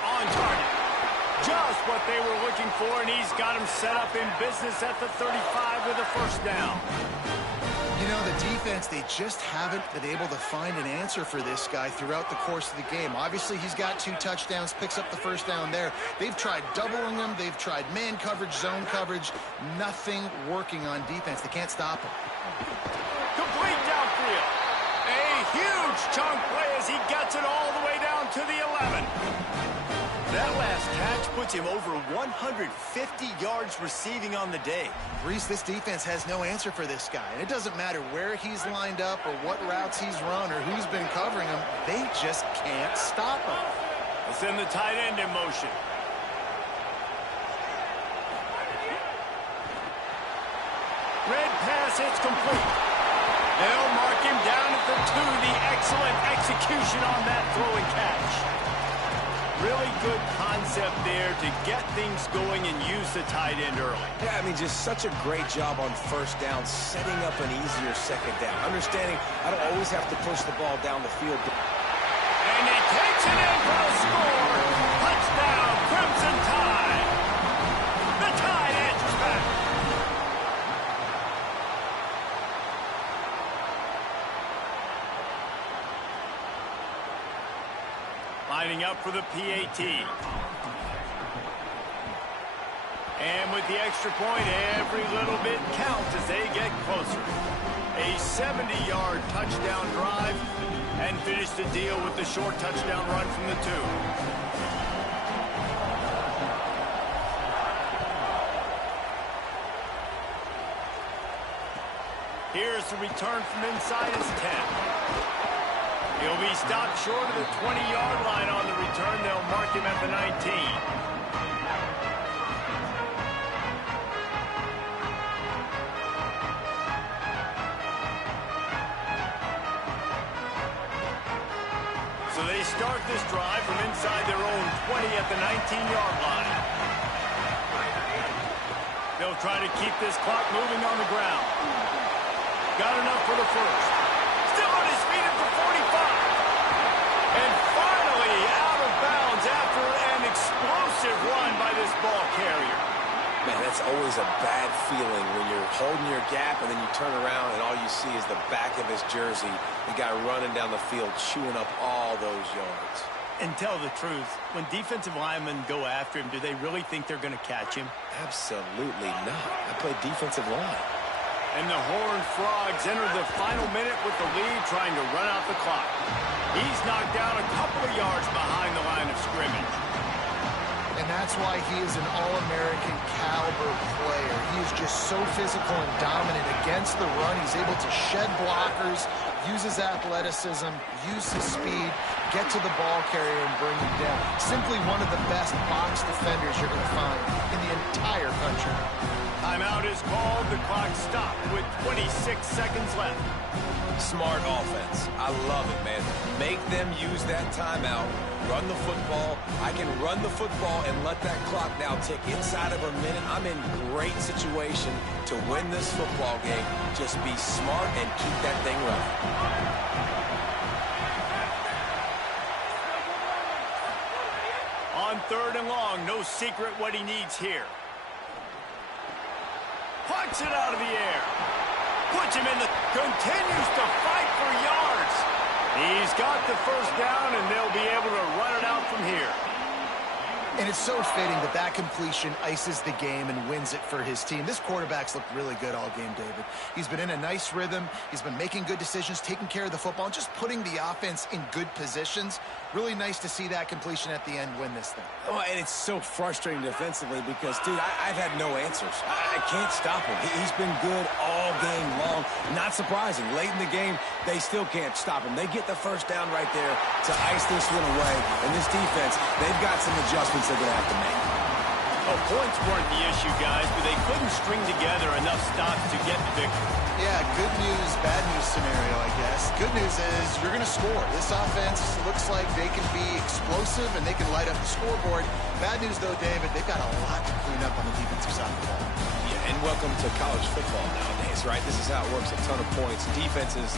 On target. Just what they were looking for, and he's got him set up in business at the 35 with a first down. You know, the defense, they just haven't been able to find an answer for this guy throughout the course of the game. Obviously, he's got 2 touchdowns, picks up the first down there. They've tried doubling him. They've tried man coverage, zone coverage. Nothing working on defense. They can't stop him. Complete downfield. A huge chunk play as he gets it all the way down to the 11. That last catch puts him over 150 yards receiving on the day. Reese, this defense has no answer for this guy. And it doesn't matter where he's lined up or what routes he's run or who's been covering him. They just can't stop him. Let's send the tight end in motion. Red pass, it's complete. They'll mark him down at the 2. The excellent execution on that throw and catch. Really good concept there to get things going and use the tight end early. Yeah, I mean, just such a great job on first down, setting up an easier second down. Understanding I don't always have to push the ball down the field. And he takes it in for a score. Touchdown, Crimson Tide. The Tide answers back. Lining up for the PAT. And with the extra point, every little bit counts as they get closer. A 70-yard touchdown drive, and finish the deal with the short touchdown run from the 2. Here's the return from inside his 10. He'll be stopped short of the 20-yard line on the return. They'll mark him at the 19. So they start this drive from inside their own 20 at the 19-yard line. They'll try to keep this clock moving on the ground. Got enough for the first. Still on his feet at the 45. And finally out of bounds after an explosive run by this ball carrier. Man, that's always a bad feeling when you're holding your gap and then you turn around and all you see is the back of his jersey. The guy running down the field, chewing up all those yards. And tell the truth, when defensive linemen go after him, do they really think they're going to catch him? Absolutely not. I played defensive line. And the Horned Frogs enter the final minute with the lead, trying to run out the clock. He's knocked down a couple of yards behind the line of scrimmage. And that's why he is an All-American caliber player. He is just so physical and dominant against the run. He's able to shed blockers, use his athleticism, use his speed, get to the ball carrier and bring him down. Simply one of the best box defenders you're going to find in the entire country. Timeout is called. The clock stopped with 26 seconds left. Smart offense. I love it, man. Make them use that timeout. Run the football. I can run the football and let that clock now tick inside of a minute. I'm in great situation to win this football game. Just be smart and keep that thing running. On 3rd and long, no secret what he needs here. Plucks it out of the air. Puts him in the... Continues to fight for yards. He's got the first down, and they'll be able to run it out from here. And it's so fitting that that completion ices the game and wins it for his team. This quarterback's looked really good all game, David. He's been in a nice rhythm. He's been making good decisions, taking care of the football, and just putting the offense in good positions. Really nice to see that completion at the end win this thing. Oh, and it's so frustrating defensively because, dude, I've had no answers. I can't stop him. He's been good all game long. Not surprising. Late in the game, they still can't stop him. They get the first down right there to ice this one away. And this defense, they've got some adjustments they're going to have to make. Well, points weren't the issue, guys, but they couldn't string together enough stops to get the victory. Yeah, good news, bad news scenario, I guess. Good news is you're going to score. This offense looks like they can be explosive and they can light up the scoreboard. Bad news, though, David, they've got a lot to clean up on the defensive side of the ball. Yeah, and welcome to college football nowadays, right? This is how it works, a ton of points. Defenses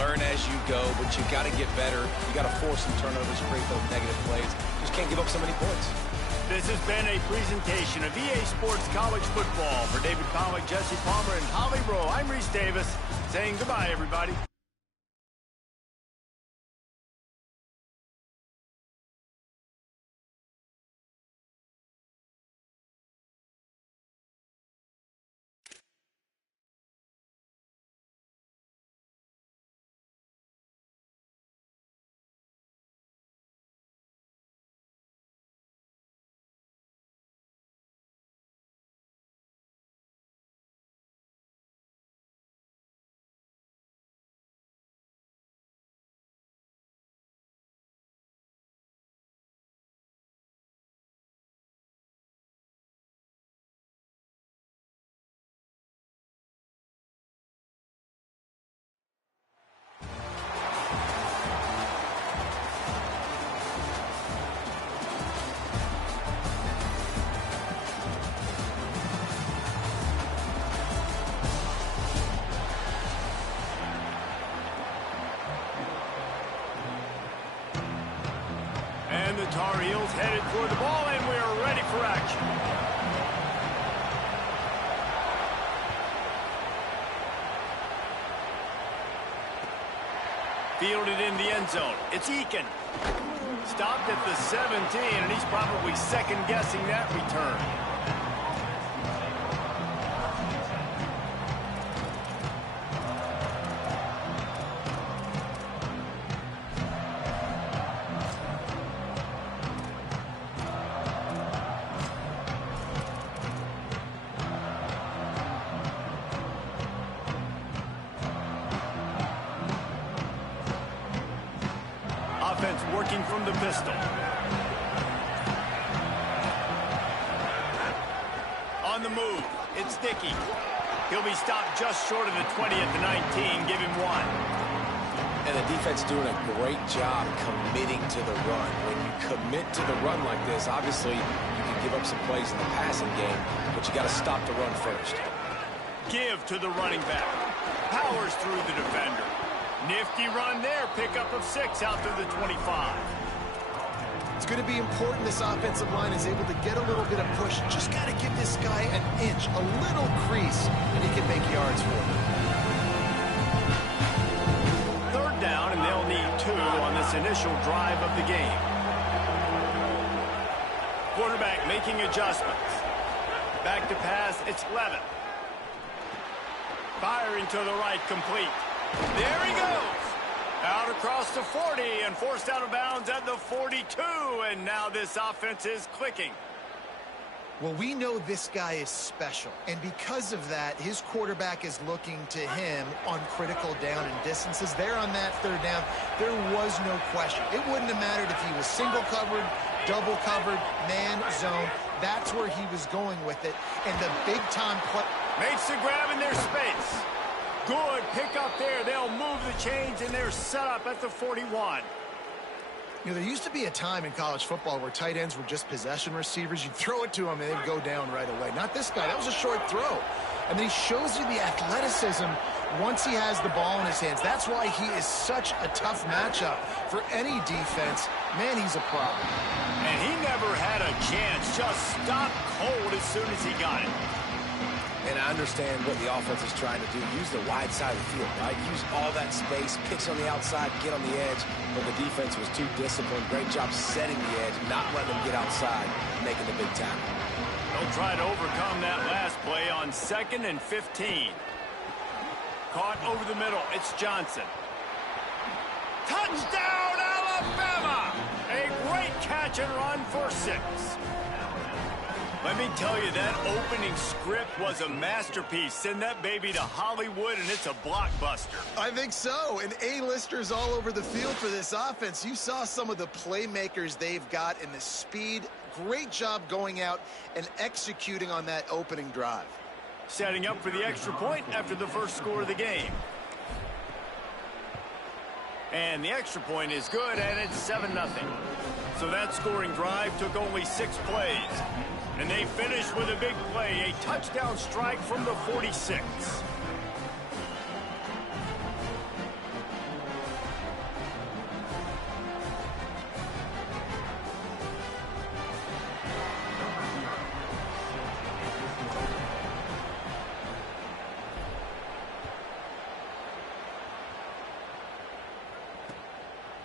learn as you go, but you got to get better. You got to force some turnovers, create those negative plays. Just can't give up so many points. This has been a presentation of EA Sports College Football. For David Pollack, Jesse Palmer, and Holly Rowe, I'm Reese Davis saying goodbye, everybody. the Tar Heels headed for the ball, and we're ready for action. Fielded in the end zone. It's Eakin. Stopped at the 17, and he's probably second-guessing that return. Offense working from the pistol. On the move, it's Dickey. He'll be stopped just short of the 20 at the 19. Give him 1. And the defense doing a great job committing to the run. When you commit to the run like this, obviously you can give up some plays in the passing game, but you got to stop the run first. Give to the running back. Powers through the defender. Nifty run there. Pickup of 6 out to the 25. It's going to be important this offensive line is able to get a little bit of push. Just got to give this guy an inch, a little crease, and he can make yards for him. Third down, and they'll need 2 on this initial drive of the game. Quarterback making adjustments. Back to pass, it's Levin. Firing to the right, complete. There he goes. Out across the 40 and forced out of bounds at the 42. And now this offense is clicking. Well, we know this guy is special. And because of that, his quarterback is looking to him on critical down and distances. There on that third down, there was no question. It wouldn't have mattered if he was single covered, double covered, man, zone. That's where he was going with it. And the big-time play. Makes the grab in their space. Good pick up there. They'll move the chains, and they're set up at the 41. You know, there used to be a time in college football where tight ends were just possession receivers. You'd throw it to them, and they'd go down right away. Not this guy. That was a short throw. And then he shows you the athleticism once he has the ball in his hands. That's why he is such a tough matchup for any defense. Man, he's a problem. And he never had a chance. Just stopped cold as soon as he got it. And I understand what the offense is trying to do. Use the wide side of the field, right? Use all that space, pitch on the outside, get on the edge. But the defense was too disciplined. Great job setting the edge, not letting them get outside, making the big tackle. They'll try to overcome that last play on 2nd and 15. Caught over the middle. It's Johnson. Touchdown, Alabama! A great catch and run for 6. Let me tell you, that opening script was a masterpiece. Send that baby to Hollywood, and it's a blockbuster. I think so. And A-listers all over the field for this offense. You saw some of the playmakers they've got and the speed. Great job going out and executing on that opening drive. Setting up for the extra point after the first score of the game. And the extra point is good, and it's 7-0. So that scoring drive took only 6 plays. And they finished with a big play, a touchdown strike from the 46.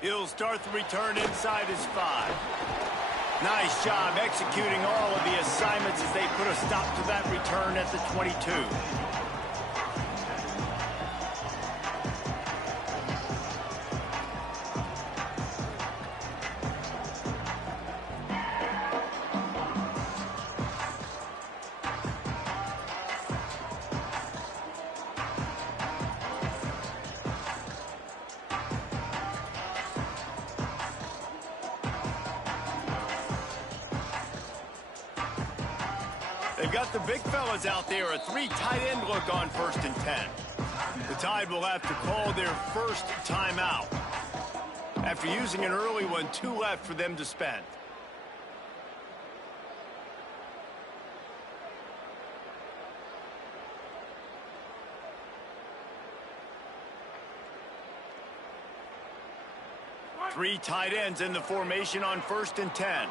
He'll start the return inside his 5. Nice job executing all of the assignments as they put a stop to that return at the 22. They've got the big fellas out there, a 3 tight end look on 1st and 10. The Tide will have to call their first timeout. After using an early one, 2 left for them to spend. Three tight ends in the formation on 1st and 10.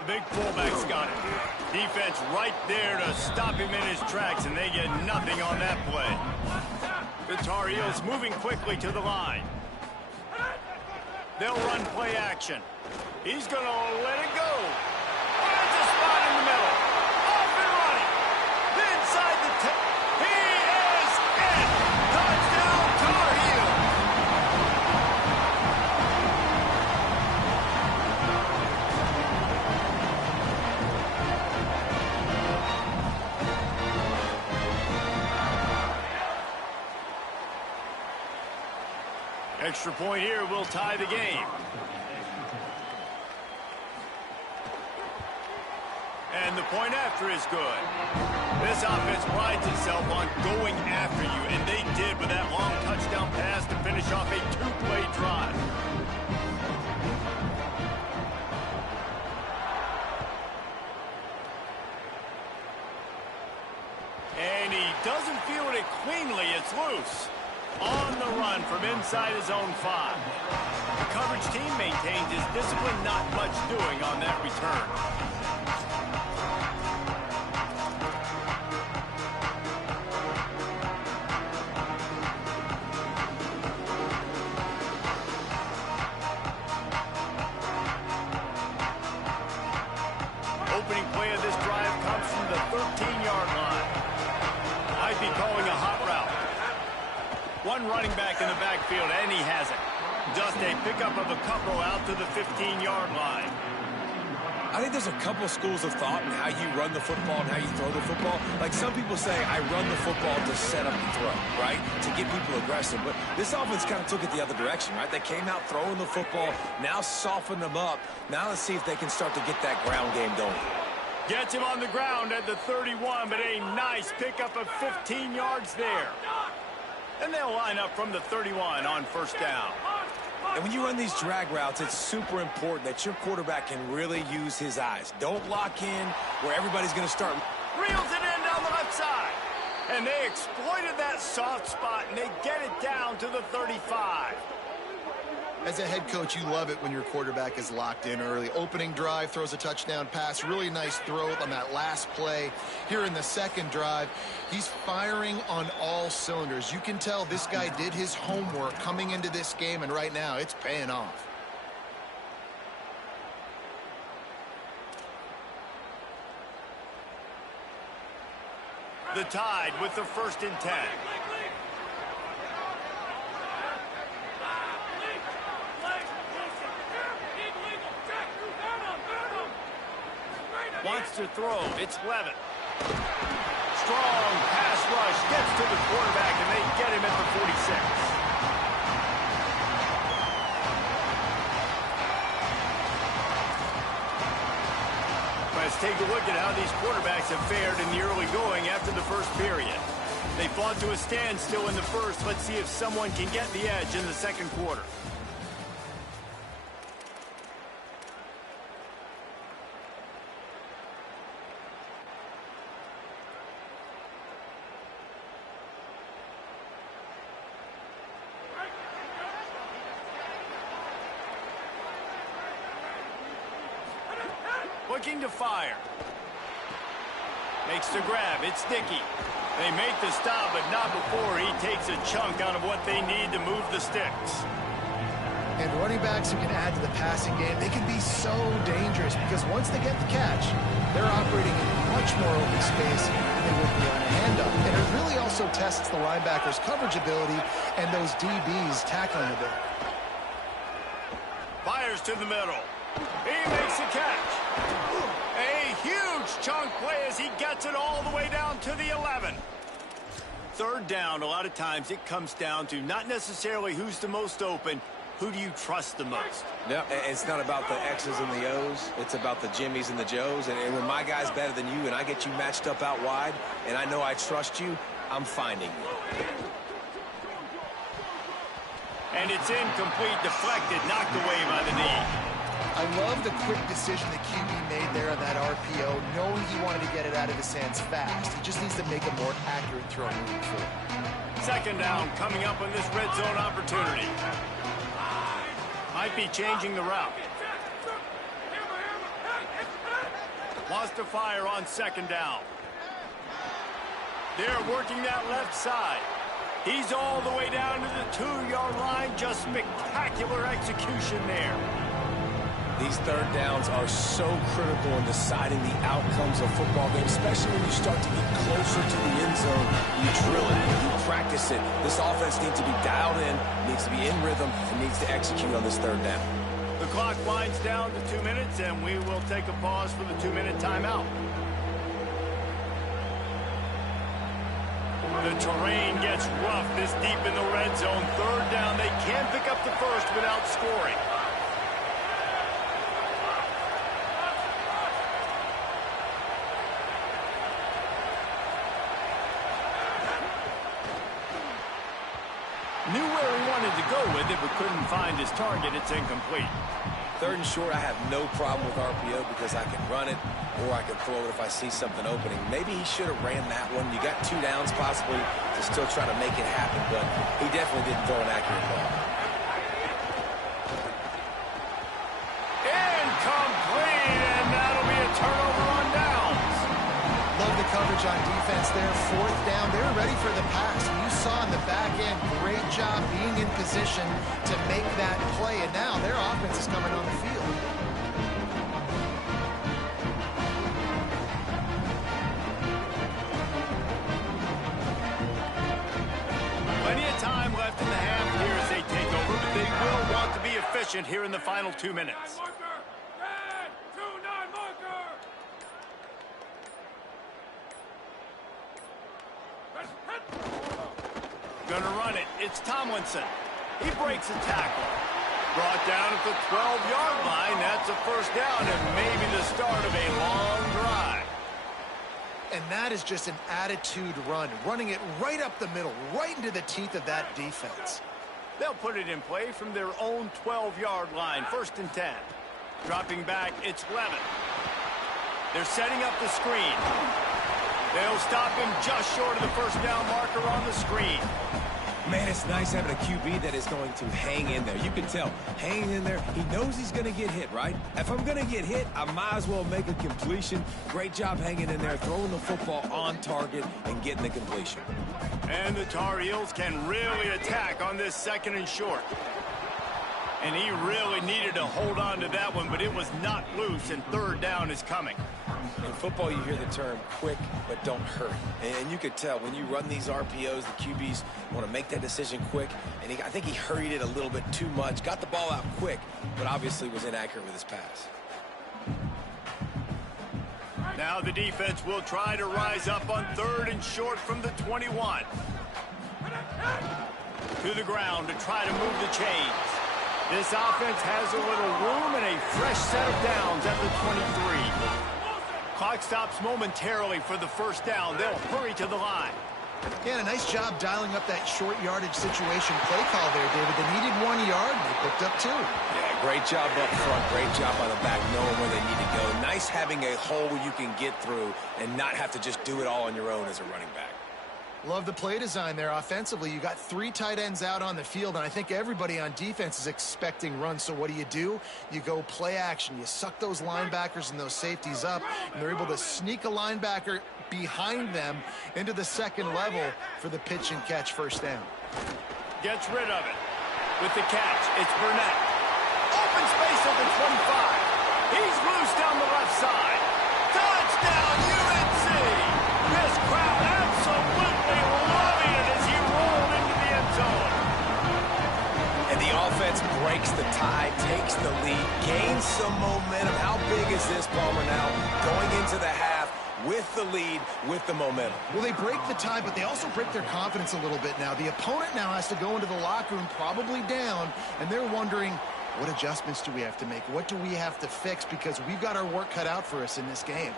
The big fullback's got it. Defense right there to stop him in his tracks, and they get nothing on that play. The Tar Heels moving quickly to the line. They'll run play action. He's going to let it go. Finds a spot in the middle. Off and running. Inside the 10. He is in. Touchdown, Tar Heels. Extra point here will tie the game. And the point after is good. This offense prides itself on going after you, and they did with that long touchdown pass to finish off a two-play drive. And he doesn't feel it cleanly. It's loose. On the run from inside his own 5. The coverage team maintains his discipline, not much doing on that return. Opening play of this drive comes from the 13-yard line. I'd be calling a hot route. One running back in the backfield, and he has it. Just a pickup of a couple out to the 15-yard line. I think there's a couple schools of thought in how you run the football and how you throw the football. Like some people say, I run the football to set up the throw, right? To get people aggressive. But this offense kind of took it the other direction, right? They came out throwing the football, now softened them up. Now let's see if they can start to get that ground game going. Gets him on the ground at the 31, but a nice pickup of 15 yards there. And they'll line up from the 31 on 1st down. And when you run these drag routes, it's super important that your quarterback can really use his eyes. Don't lock in where everybody's going to start. Reels it in down the left side. And they exploited that soft spot, and they get it down to the 35. As a head coach, you love it when your quarterback is locked in early. Opening drive, throws a touchdown pass. Really nice throw on that last play. Here in the second drive, he's firing on all cylinders. You can tell this guy did his homework coming into this game, and right now it's paying off. The Tide with the 1st and 10. Wants to throw. It's Levitt. Strong pass rush. Gets to the quarterback, and they get him at the 46. Let's take a look at how these quarterbacks have fared in the early going after the first period. They fought to a standstill in the first. Let's see if someone can get the edge in the second quarter. Looking to fire. Makes the grab. It's Dickey. They make the stop, but not before he takes a chunk out of what they need to move the sticks. And running backs who can add to the passing game, they can be so dangerous because once they get the catch, they're operating in much more open space than they would be on a handoff. And it really also tests the linebackers' coverage ability and those DBs tackling ability. Fires to the middle. He makes the catch. A huge chunk play as he gets it all the way down to the 11. Third down, a lot of times it comes down to not necessarily who's the most open, who do you trust the most? No, it's not about the X's and the O's. It's about the Jimmies and the Joes. And when my guy's better than you and I get you matched up out wide and I know I trust you, I'm finding you. And it's incomplete, deflected, knocked away by the knee. I love the quick decision the QB made there on that RPO, knowing he wanted to get it out of his hands fast. He just needs to make a more accurate throw moving forward. Second down coming up on this red zone opportunity. Might be changing the route. Wants to fire on second down. They're working that left side. He's all the way down to the 2-yard line. Just spectacular execution there. These third downs are so critical in deciding the outcomes of football games, especially when you start to get closer to the end zone. You drill it, you practice it. This offense needs to be dialed in, needs to be in rhythm, and needs to execute on this third down. The clock winds down to 2 minutes, and we will take a pause for the 2-minute timeout. The terrain gets rough this deep in the red zone. Third down, they can't pick up the first without scoring. Knew where he wanted to go with it, but couldn't find his target. It's incomplete. Third and short, I have no problem with RPO because I can run it or I can throw it if I see something opening. Maybe he should have ran that one. You got 2 downs possibly to still try to make it happen, but he definitely didn't throw an accurate ball. Incomplete, and that'll be a turnover on downs. Love the coverage on defense there. Fourth down, they were ready for the pass. You saw in the back end, great job being in position to make that play, and now their offense is coming on the field. Plenty of time left in the half here as they take over, but they will want to be efficient here in the final 2 minutes. Gonna run it. It's Tomlinson. He breaks a tackle. Brought down at the 12-yard line. That's a first down and maybe the start of a long drive. And that is just an attitude run, running it right up the middle, right into the teeth of that defense. They'll put it in play from their own 12-yard line. First and 10. Dropping back, it's Levin. They're setting up the screen. They'll stop him just short of the first down marker on the screen. Man, it's nice having a QB that is going to hang in there. You can tell, hanging in there, he knows he's going to get hit, right? If I'm going to get hit, I might as well make a completion. Great job hanging in there, throwing the football on target and getting the completion. And the Tar Heels can really attack on this second and short. And he really needed to hold on to that one, but it was not loose, and third down is coming. In football, you hear the term quick, but don't hurry. And you could tell when you run these RPOs, the QBs want to make that decision quick. And I think he hurried it a little bit too much, got the ball out quick, but obviously was inaccurate with his pass. Now the defense will try to rise up on third and short from the 21. To the ground to try to move the chains. This offense has a little room and a fresh set of downs at the 23. Clock stops momentarily for the first down. They'll hurry to the line. Yeah, a nice job dialing up that short yardage situation play call there, David. They needed 1 yard, and they picked up 2. Yeah, great job up front. Great job on the back, knowing where they need to go. Nice having a hole you can get through and not have to just do it all on your own as a running back. Love the play design there offensively. You got 3 tight ends out on the field, and I think everybody on defense is expecting runs. So what do? You go play action. You suck those linebackers and those safeties up, and they're able to sneak a linebacker behind them into the second level for the pitch and catch first down. Gets rid of it. With the catch, it's Burnett. Open space at the 25. He's loose down the left side. Touchdown, UNC! This crowd absolutely loving it as he rolled into the end zone. And the offense breaks the tie, takes the lead, gains some momentum. How big is this, Palmer, now going into the half with the lead, with the momentum? Well, they break the tie, but they also break their confidence a little bit now. The opponent now has to go into the locker room probably down, and they're wondering, what adjustments do we have to make? What do we have to fix? Because we've got our work cut out for us in this game.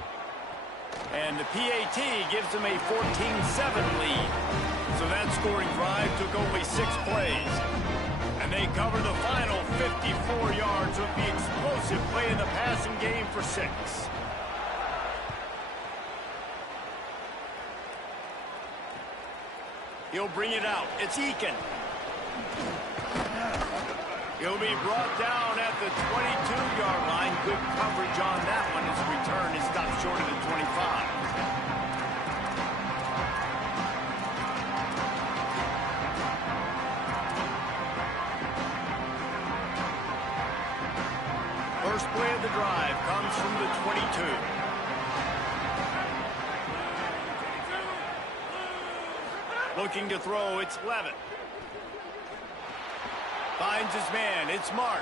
And the PAT gives them a 14-7 lead. So that scoring drive took only 6 plays. And they cover the final 54 yards with the explosive play in the passing game for 6. He'll bring it out. It's Eakin. He'll be brought down at the 22-yard line. Good coverage on that one. His return is stopped short of the 25. First play of the drive comes from the 22. Looking to throw, it's Levitt. Finds his man, it's Marsh.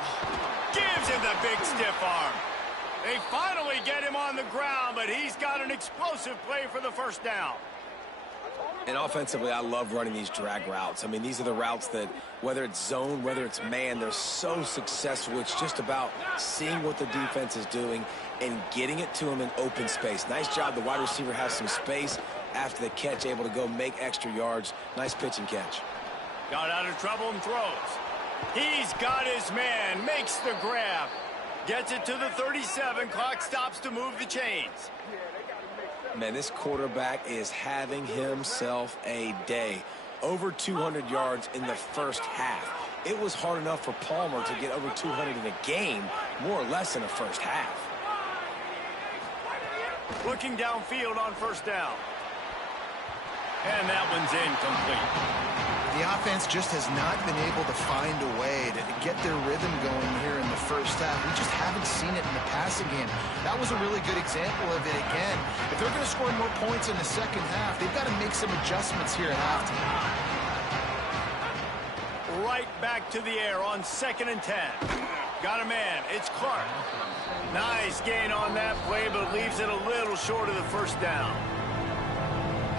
Gives him the big stiff arm. They finally get him on the ground, but he's got an explosive play for the first down. And offensively, I love running these drag routes. I mean, these are the routes that, whether it's zone, whether it's man, they're so successful. It's just about seeing what the defense is doing and getting it to them in open space. Nice job. The wide receiver has some space after the catch, able to go make extra yards. Nice pitch and catch. Got out of trouble and throws. He's got his man, makes the grab. Gets it to the 37. Clock stops to move the chains. Man, this quarterback is having himself a day. Over 200 yards in the first half. It was hard enough for Palmer to get over 200 in a game, more or less in the first half. Looking downfield on first down. And that one's incomplete. The offense just has not been able to find a way to get their rhythm going here in the first half. We just haven't seen it in the passing game. That was a really good example of it again. If they're going to score more points in the second half, they've got to make some adjustments here at halftime. Right back to the air on 2nd and 10. Got a man. It's Clark. Nice gain on that play, but leaves it a little short of the first down.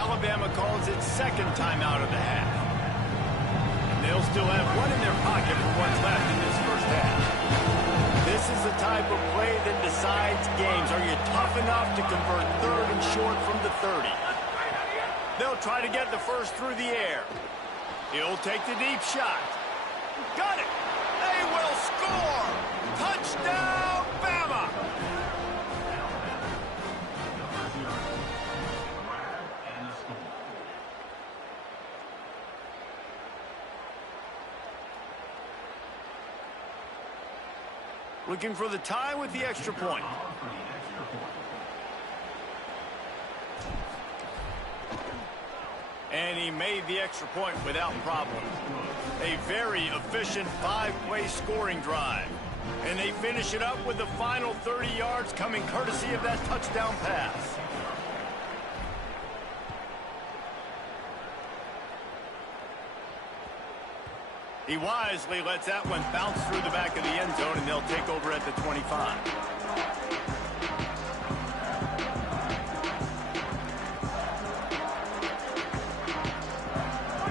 Alabama calls it second timeout of the half. They'll still have one in their pocket for what's left in this first half. This is the type of play that decides games. Are you tough enough to convert third and short from the 30? They'll try to get the first through the air. He'll take the deep shot. Got it. They will score. Touchdown, Bama. Looking for the tie with the extra point. And he made the extra point without problem. A very efficient 5-play scoring drive. And they finish it up with the final 30 yards coming courtesy of that touchdown pass. He wisely lets that one bounce through the back of the end zone, and they'll take over at the 25.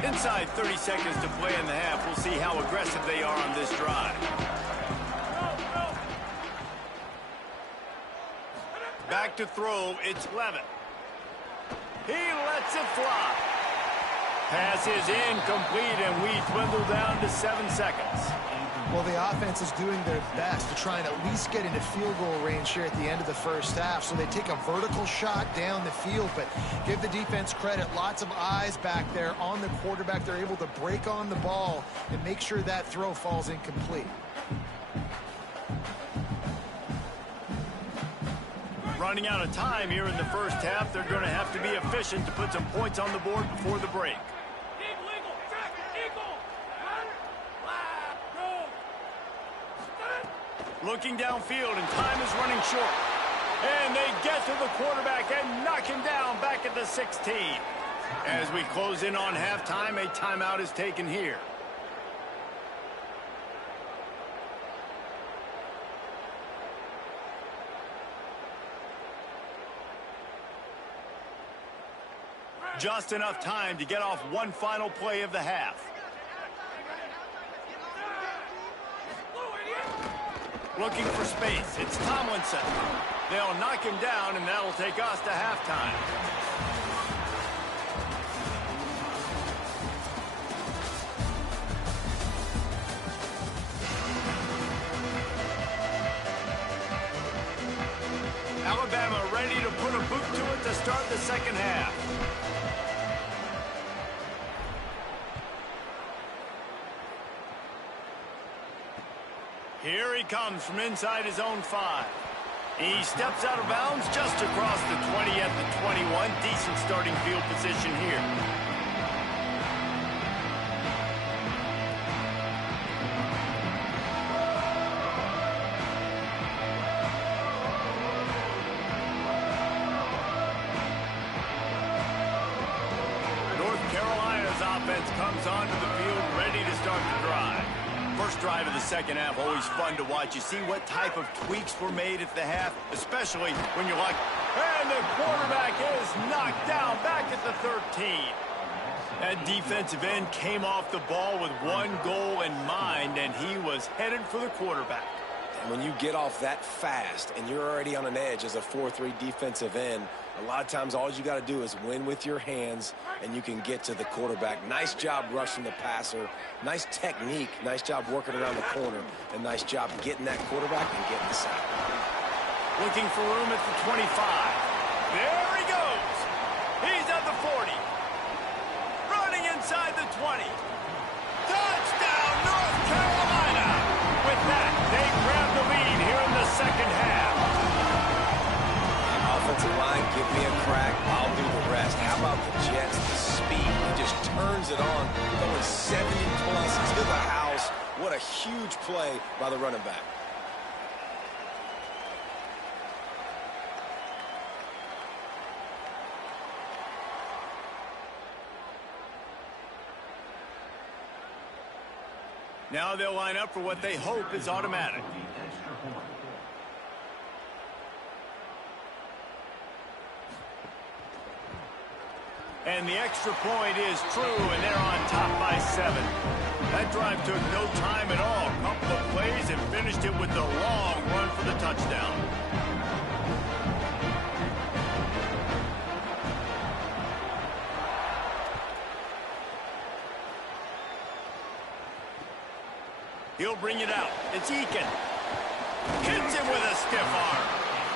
Inside 30 seconds to play in the half. We'll see how aggressive they are on this drive. Back to throw, it's Levitt. He lets it fly. Pass is incomplete, and we dwindle down to 7 seconds. Well, the offense is doing their best to try and at least get into field goal range here at the end of the first half. So they take a vertical shot down the field, but give the defense credit. Lots of eyes back there on the quarterback. They're able to break on the ball and make sure that throw falls incomplete. Running out of time here in the first half. They're going to have to be efficient to put some points on the board before the break. Looking downfield, and time is running short. And they get to the quarterback and knock him down back at the 16. As we close in on halftime, a timeout is taken here. Just enough time to get off one final play of the half. Looking for space. It's Tomlinson. They'll knock him down, and that'll take us to halftime. ready to put a boot to it to start the second half. Here he comes from inside his own 5. He steps out of bounds just across the 20 at the 21. Decent starting field position here. North Carolina's offense comes onto the field ready to start the drive. First drive of the second half, always fun to watch. You see what type of tweaks were made at the half, especially when you're like, and the quarterback is knocked down back at the 13. That defensive end came off the ball with one goal in mind, and he was headed for the quarterback. And when you get off that fast and you're already on an edge as a 4-3 defensive end, a lot of times all you got to do is win with your hands and you can get to the quarterback. Nice job rushing the passer. Nice technique. Nice job working around the corner. And nice job getting that quarterback and getting the sack. Looking for room at the 25. There he goes. He's at the 40. Running inside the 20. Touchdown, North Carolina. With that, they grab the lead here in the second half. Offensive line, give me a crack, I'll do the rest. How about the Jets, the speed? He just turns it on, going 70-plus to the house. What a huge play by the running back. Now they'll line up for what they hope is automatic. And the extra point is true, and they're on top by 7. That drive took no time at all. Couple of plays and finished it with the long run for the touchdown. He'll bring it out. It's Eakin. Hits him with a stiff arm.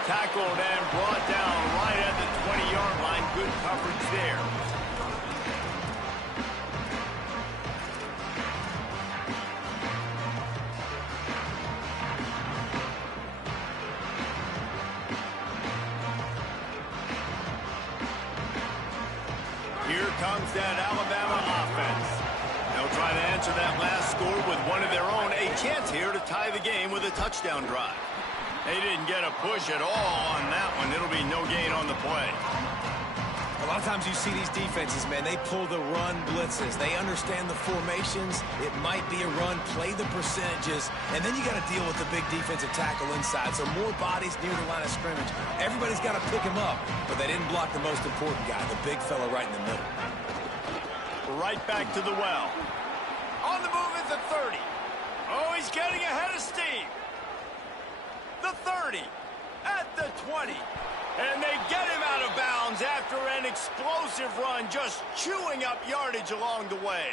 Tackled and brought down right at the 20-yard line. Good coverage there. Here comes that Alabama offense. They'll try to answer that last score with one of their own. A chance here to tie the game with a touchdown drive. They didn't get a push at all on that one. It'll be no gain on the play. A lot of times you see these defenses, man, they pull the run blitzes. They understand the formations. It might be a run, play the percentages, and then you got to deal with the big defensive tackle inside. So more bodies near the line of scrimmage. Everybody's got to pick him up, but they didn't block the most important guy, the big fella right in the middle. Right back to the well. On the move is the 30. Oh, he's getting ahead of steam. The 30 at the 20. And they get him out of bounds after an explosive run, just chewing up yardage along the way.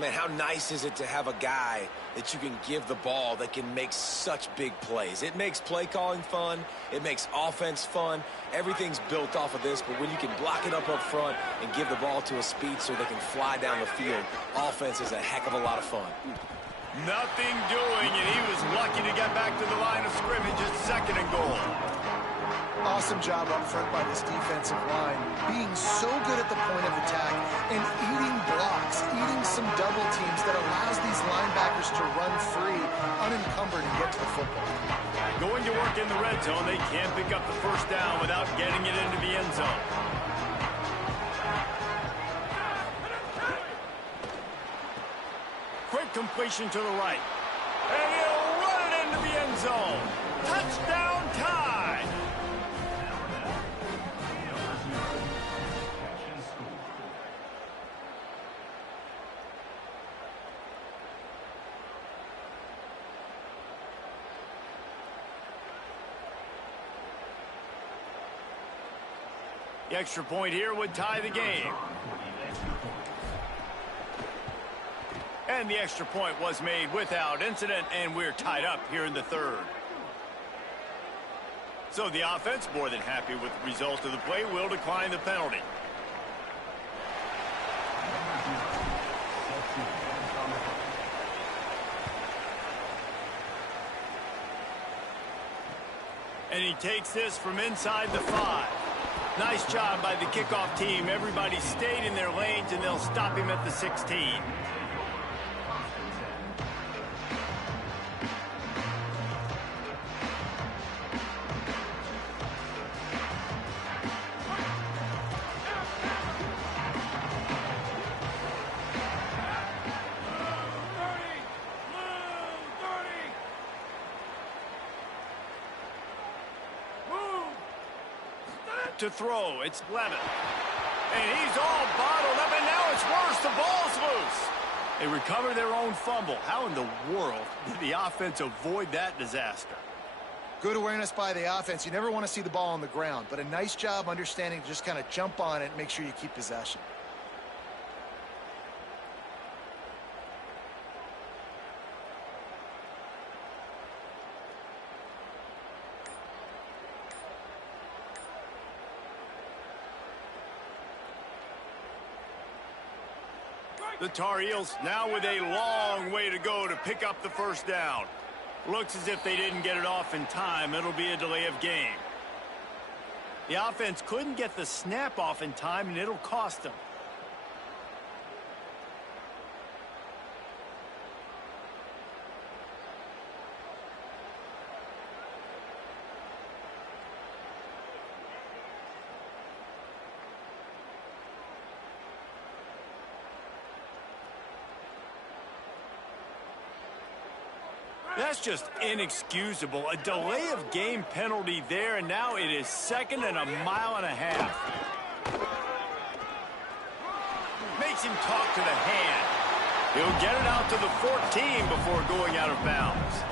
Man, how nice is it to have a guy that you can give the ball that can make such big plays? It makes play calling fun. It makes offense fun. Everything's built off of this, but when you can block it up front and give the ball to a speedster that can fly down the field, offense is a heck of a lot of fun. Nothing doing, and he was lucky to get back to the line of scrimmage at 2nd and goal. Awesome job up front by this defensive line, being so good at the point of attack and eating blocks, eating some double teams that allows these linebackers to run free, unencumbered, and get to the football. Going to work in the red zone, they can't pick up the first down without getting it into the end zone. Quick completion to the right. And he'll run it into the end zone. Touchdown tie! The extra point here would tie the game. And the extra point was made without incident, and we're tied up here in the 3rd. So the offense, more than happy with the result of the play, will decline the penalty. And he takes this from inside the 5. Nice job by the kickoff team. Everybody stayed in their lanes, and they'll stop him at the 16. To throw, it's Lemon. And he's all bottled up, and now it's worse. The ball's loose. They recover their own fumble. How in the world did the offense avoid that disaster? Good awareness by the offense. You never want to see the ball on the ground, but a nice job understanding to just kind of jump on it and make sure you keep possession. The Tar Heels now with a long way to go to pick up the first down. Looks as if they didn't get it off in time. It'll be a delay of game. The offense couldn't get the snap off in time, and it'll cost them. That's just inexcusable. A delay of game penalty there, and now it is 2nd and a mile and a half. Makes him talk to the hand. He'll get it out to the 14 before going out of bounds.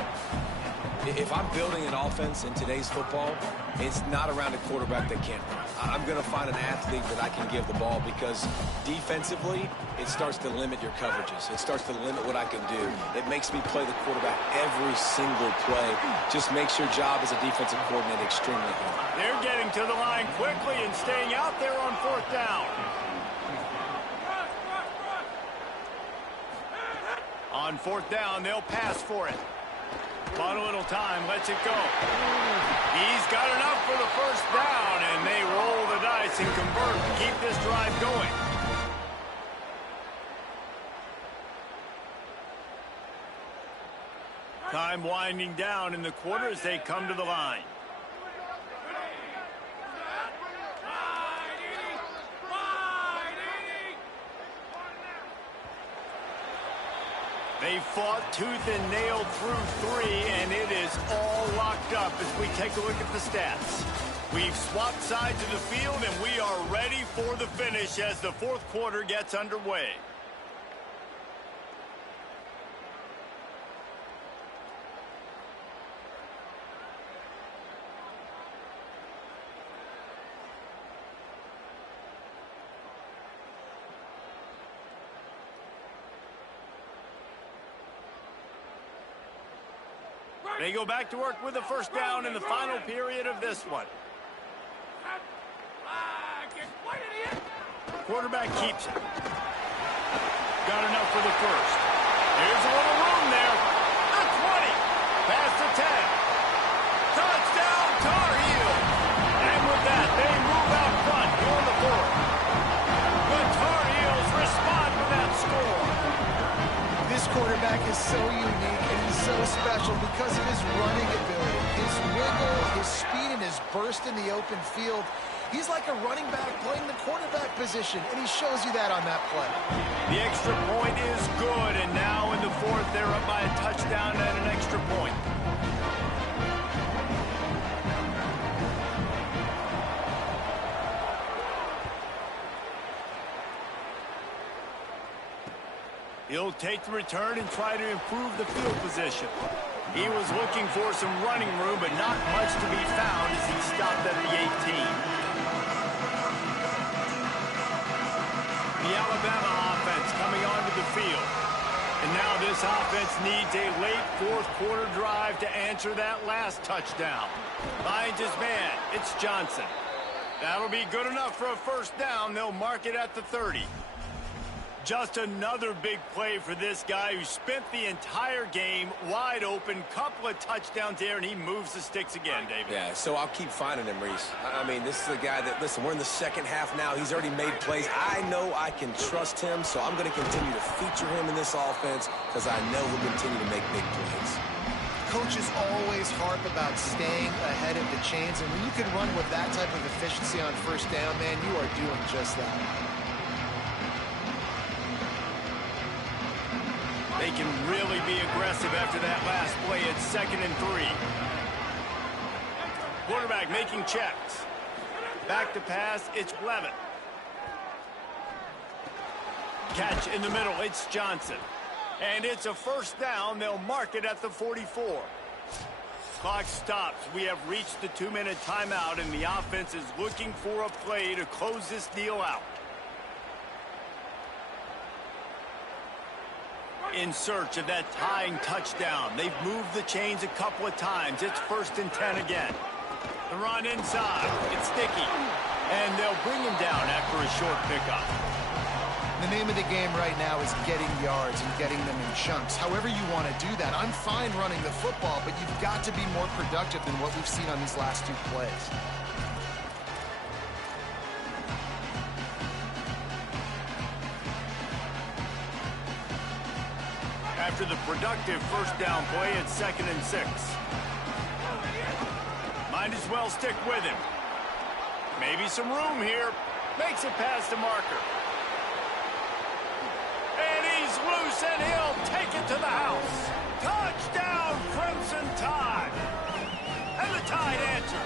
If I'm building an offense in today's football, it's not around a quarterback that can't run. I'm going to find an athlete that I can give the ball, because defensively, it starts to limit your coverages. It starts to limit what I can do. It makes me play the quarterback every single play. Just makes your job as a defensive coordinator extremely hard. They're getting to the line quickly and staying out there on 4th down. On 4th down, they'll pass for it. Bought a little time, lets it go. He's got enough for the first down, and they roll the dice and convert to keep this drive going. Time winding down in the quarter as they come to the line. They fought tooth and nail through 3, and it is all locked up as we take a look at the stats. We've swapped sides of the field, and we are ready for the finish as the 4th quarter gets underway. They go back to work with the first down in the final period of this one. Quarterback keeps it. Got enough for the first. Here's a little room there. The 20. Past the 10. Touchdown, Tar Heels. And with that, they move out front on the 4th. The Tar Heels respond with that score. This quarterback is so unique and he's so special because of his running ability, his wiggle, his speed, and his burst in the open field. He's like a running back playing the quarterback position, and he shows you that on that play. The extra point is good, and now in the 4th, they're up by a touchdown and an extra point. He'll take the return and try to improve the field position. He was looking for some running room, but not much to be found as he stopped at the 18. The Alabama offense coming onto the field. And now this offense needs a late fourth quarter drive to answer that last touchdown. Finds his man. It's Johnson. That'll be good enough for a first down. They'll mark it at the 30. Just another big play for this guy who spent the entire game wide open. Couple of touchdowns there, and he moves the sticks again, David. Yeah, so I'll keep finding him, Reese. I mean, this is a guy that, listen, we're in the second half now. He's already made plays. I know I can trust him, so I'm going to continue to feature him in this offense because I know he'll continue to make big plays. Coaches always harp about staying ahead of the chains, and when you can run with that type of efficiency on first down, man, you are doing just that. They can really be aggressive after that last play. It's 2nd and 3. Quarterback making checks. Back to pass, it's Levitt. Catch in the middle, it's Johnson. And it's a first down. They'll mark it at the 44. Clock stops. We have reached the 2-minute timeout, and the offense is looking for a play to close this deal out. In search of that tying touchdown. They've moved the chains a couple of times. It's 1st and 10 again. The run inside. It's sticky. And they'll bring him down after a short pickup. The name of the game right now is getting yards and getting them in chunks. However you want to do that. I'm fine running the football, but you've got to be more productive than what we've seen on these last 2 plays. After the productive first down play, it's 2nd and 6. Might as well stick with him. Maybe some room here. Makes it past the marker. And he's loose, and he'll take it to the house. Touchdown, Crimson Tide. And the Tide answer.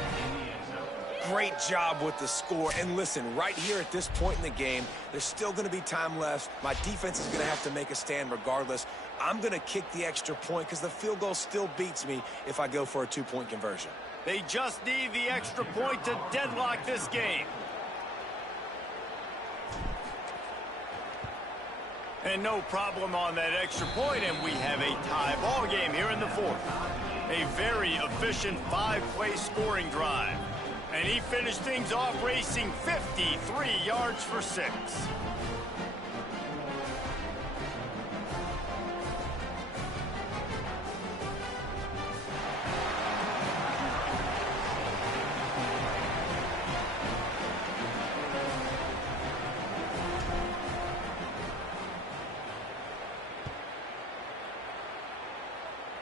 Great job with the score. And listen, right here at this point in the game, there's still going to be time left. My defense is going to have to make a stand regardless. I'm going to kick the extra point because the field goal still beats me if I go for a 2-point conversion. They just need the extra point to deadlock this game. And no problem on that extra point, and we have a tie ball game here in the 4th. A very efficient 5-play scoring drive. And he finished things off racing 53 yards for 6.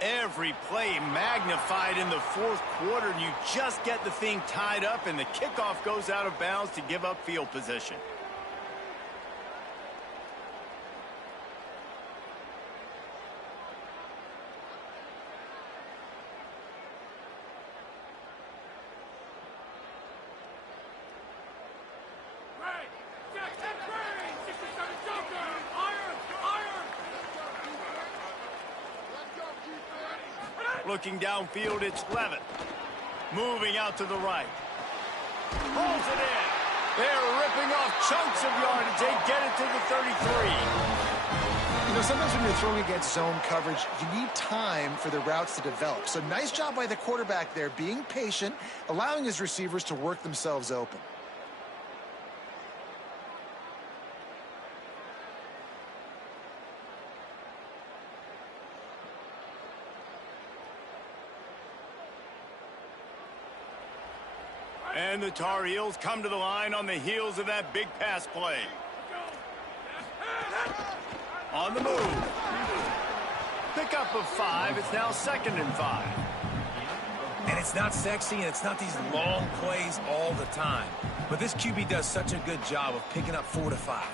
Every play magnified in the 4th quarter, and you just get the thing tied up, and the kickoff goes out of bounds to give up field position. Looking downfield, it's Levitt. Moving out to the right. Pulls it in. They're ripping off chunks of yardage. They get it to the 33. You know, sometimes when you're throwing against zone coverage, you need time for the routes to develop. So nice job by the quarterback there, being patient, allowing his receivers to work themselves open. And the Tar Heels come to the line on the heels of that big pass play. On the move. Pickup of 5. It's now 2nd and 5. And it's not sexy, and it's not these long plays all the time. But this QB does such a good job of picking up 4 to 5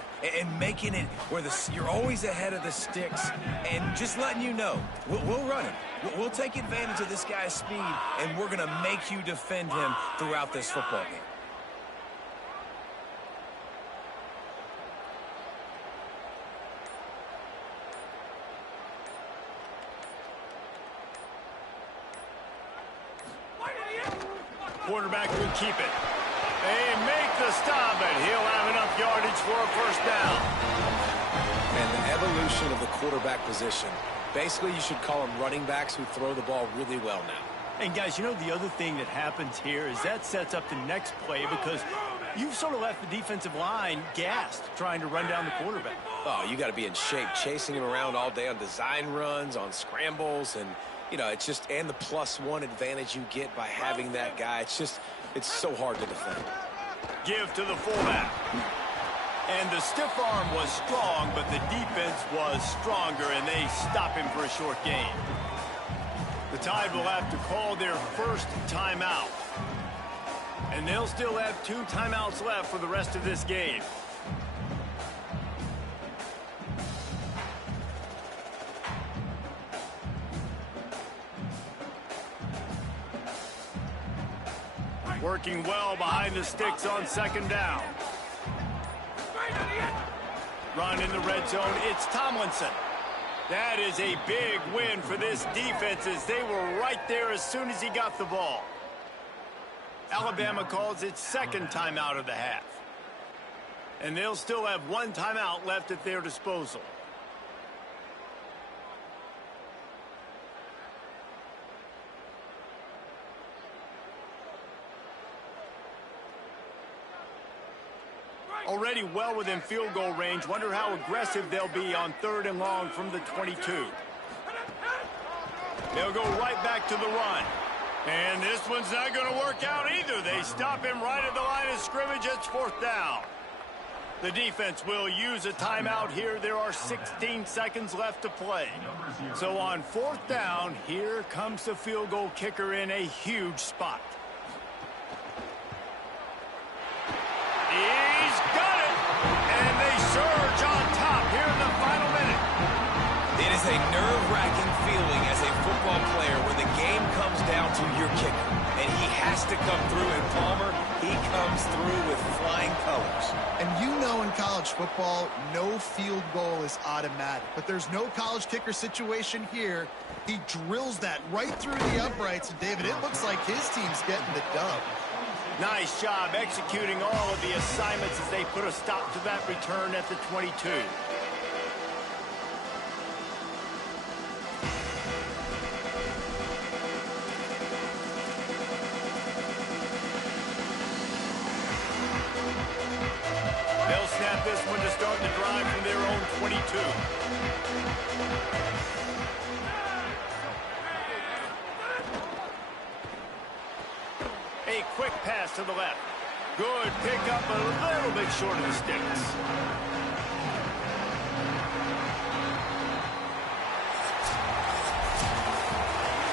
and making it where you're always ahead of the sticks and just letting you know, we'll run it. We'll take advantage of this guy's speed, and we're going to make you defend him throughout this football game. Quarterback will keep it. They make the stop, and he'll have enough yardage for a first down. And the evolution evolution of the quarterback position. Basically, you should call them running backs who throw the ball really well now. And guys, you know, the other thing that happens here is that sets up the next play because you've sort of left the defensive line gassed trying to run down the quarterback. Oh, you got to be in shape, chasing him around all day on design runs, on scrambles, and, you know, it's just, and the +1 advantage you get by having that guy. It's so hard to defend. Give to the fullback. And the stiff arm was strong, but the defense was stronger, and they stop him for a short gain. The Tide will have to call their first timeout. And they'll still have 2 timeouts left for the rest of this game. Working well behind the sticks on second down. Run in the red zone. It's Tomlinson. That is a big win for this defense as they were right there as soon as he got the ball. Alabama calls its second timeout of the half. And they'll still have 1 timeout left at their disposal. Already well within field goal range. Wonder how aggressive they'll be on 3rd and long from the 22. They'll go right back to the run. And this one's not going to work out either. They stop him right at the line of scrimmage. It's 4th down. The defense will use a timeout here. There are 16 seconds left to play. So on 4th down, here comes the field goal kicker in a huge spot. He's got it! And they surge on top here in the final minute. It is a nerve-wracking feeling as a football player when the game comes down to your kicker. And he has to come through, and Palmer, he comes through with flying colors. And you know in college football, no field goal is automatic. But there's no college kicker situation here. He drills that right through the uprights. And, David, it looks like his team's getting the dub. Nice job executing all of the assignments as they put a stop to that return at the 22. They'll snap this one to start the drive from their own 22. A quick pass to the left. Good pick up, a little bit short of the sticks.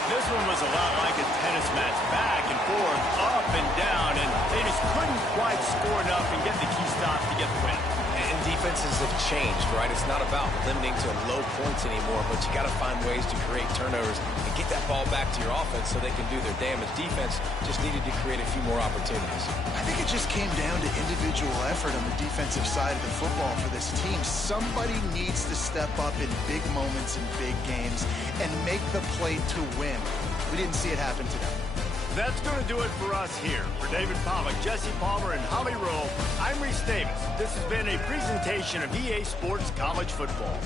This one was a lot like a tennis match. Back and forth, up and down, and they just couldn't quite score enough and get the key stop to get the win. And defenses have changed, right? It's not about limiting to low points anymore, but you got to find ways to create turnovers and get that ball back to your offense so they can do their damage. Defense just needed to create a few more opportunities. I think it just came down to individual effort on the defensive side of the football for this team. Somebody needs to step up in big moments in big games and make the play to win. We didn't see it happen today. That's going to do it for us here. For David Pollack, Jesse Palmer, and Holly Rowe, I'm Reese Davis. This has been a presentation of EA Sports College Football.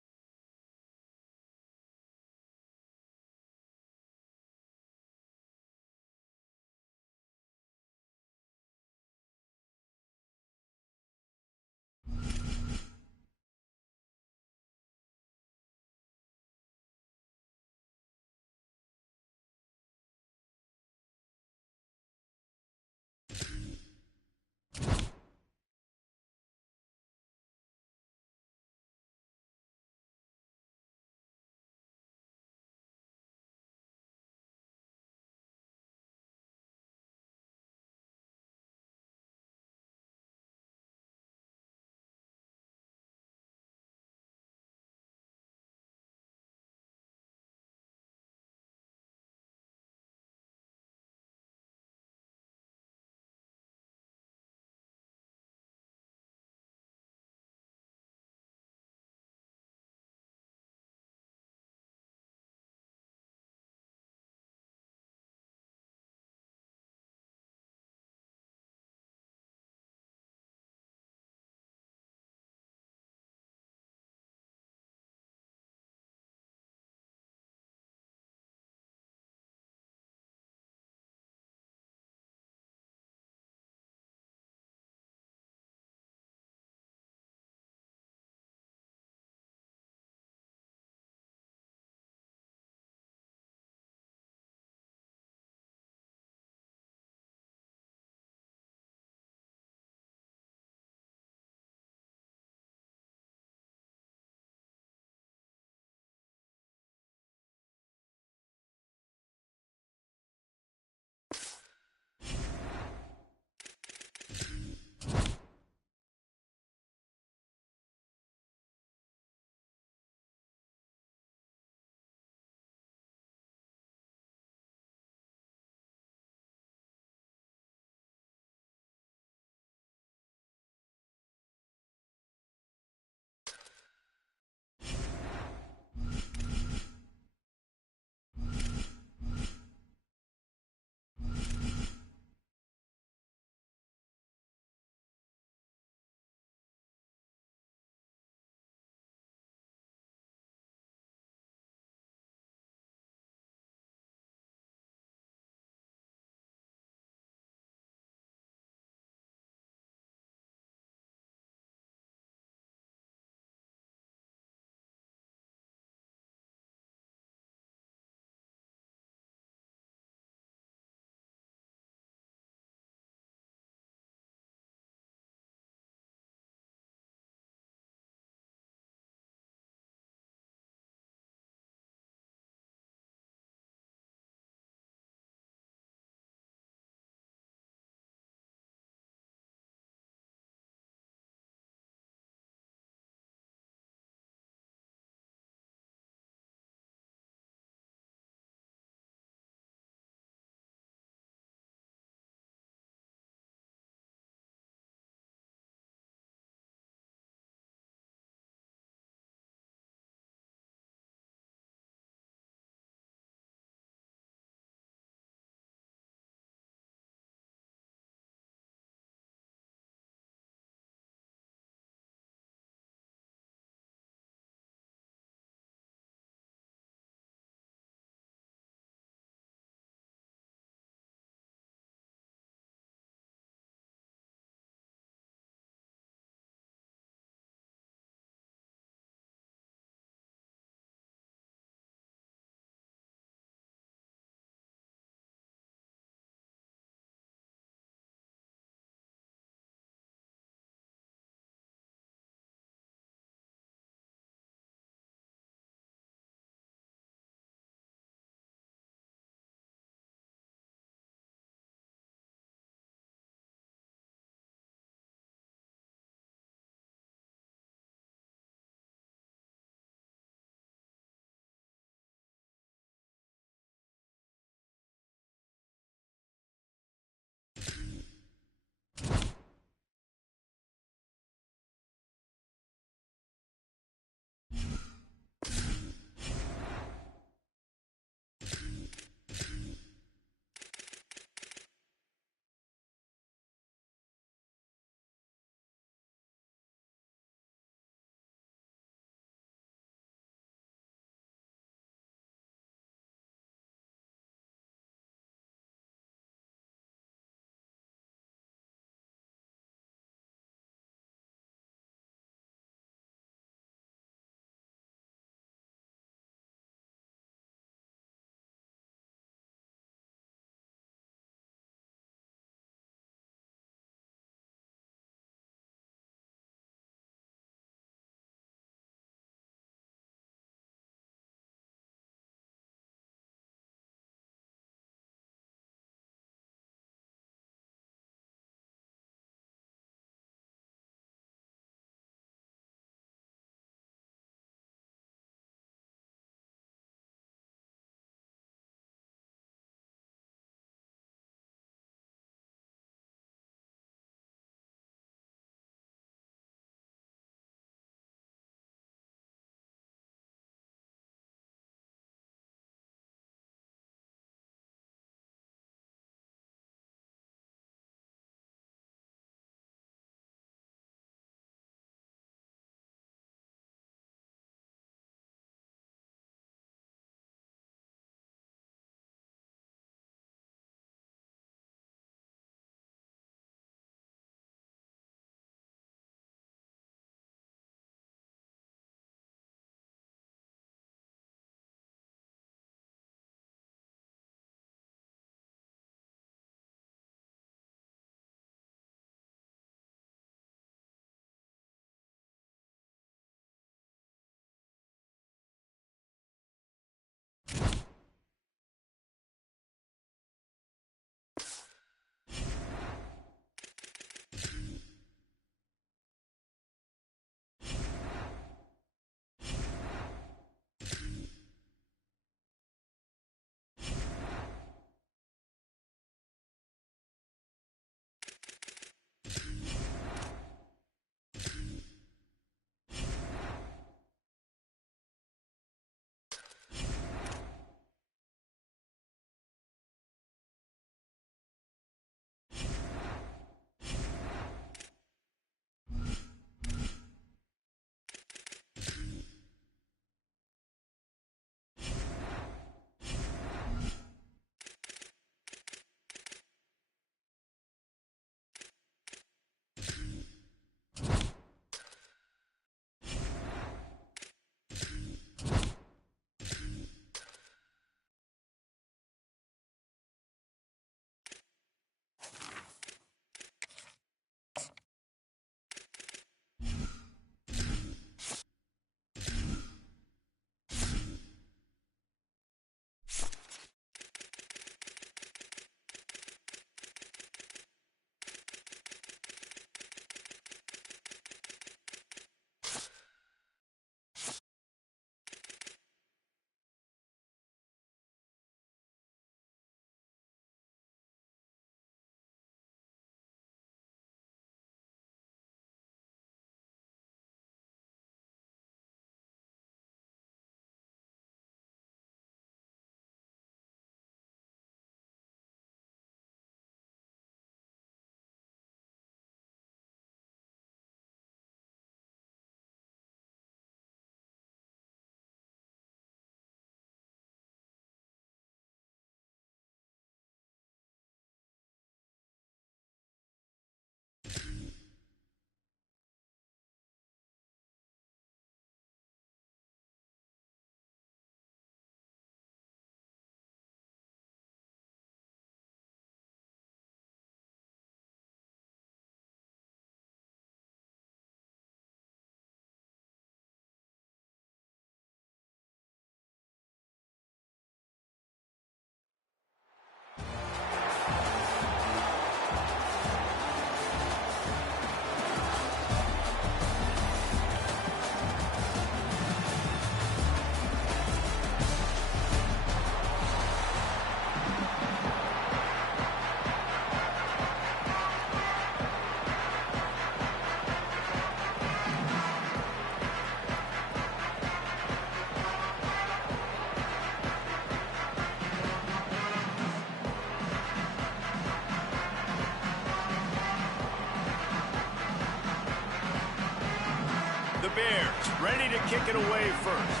Bears ready to kick it away first.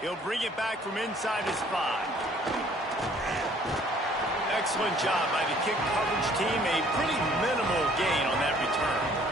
He'll bring it back from inside his 5. Excellent job by the kick coverage team. A pretty minimal gain on that return.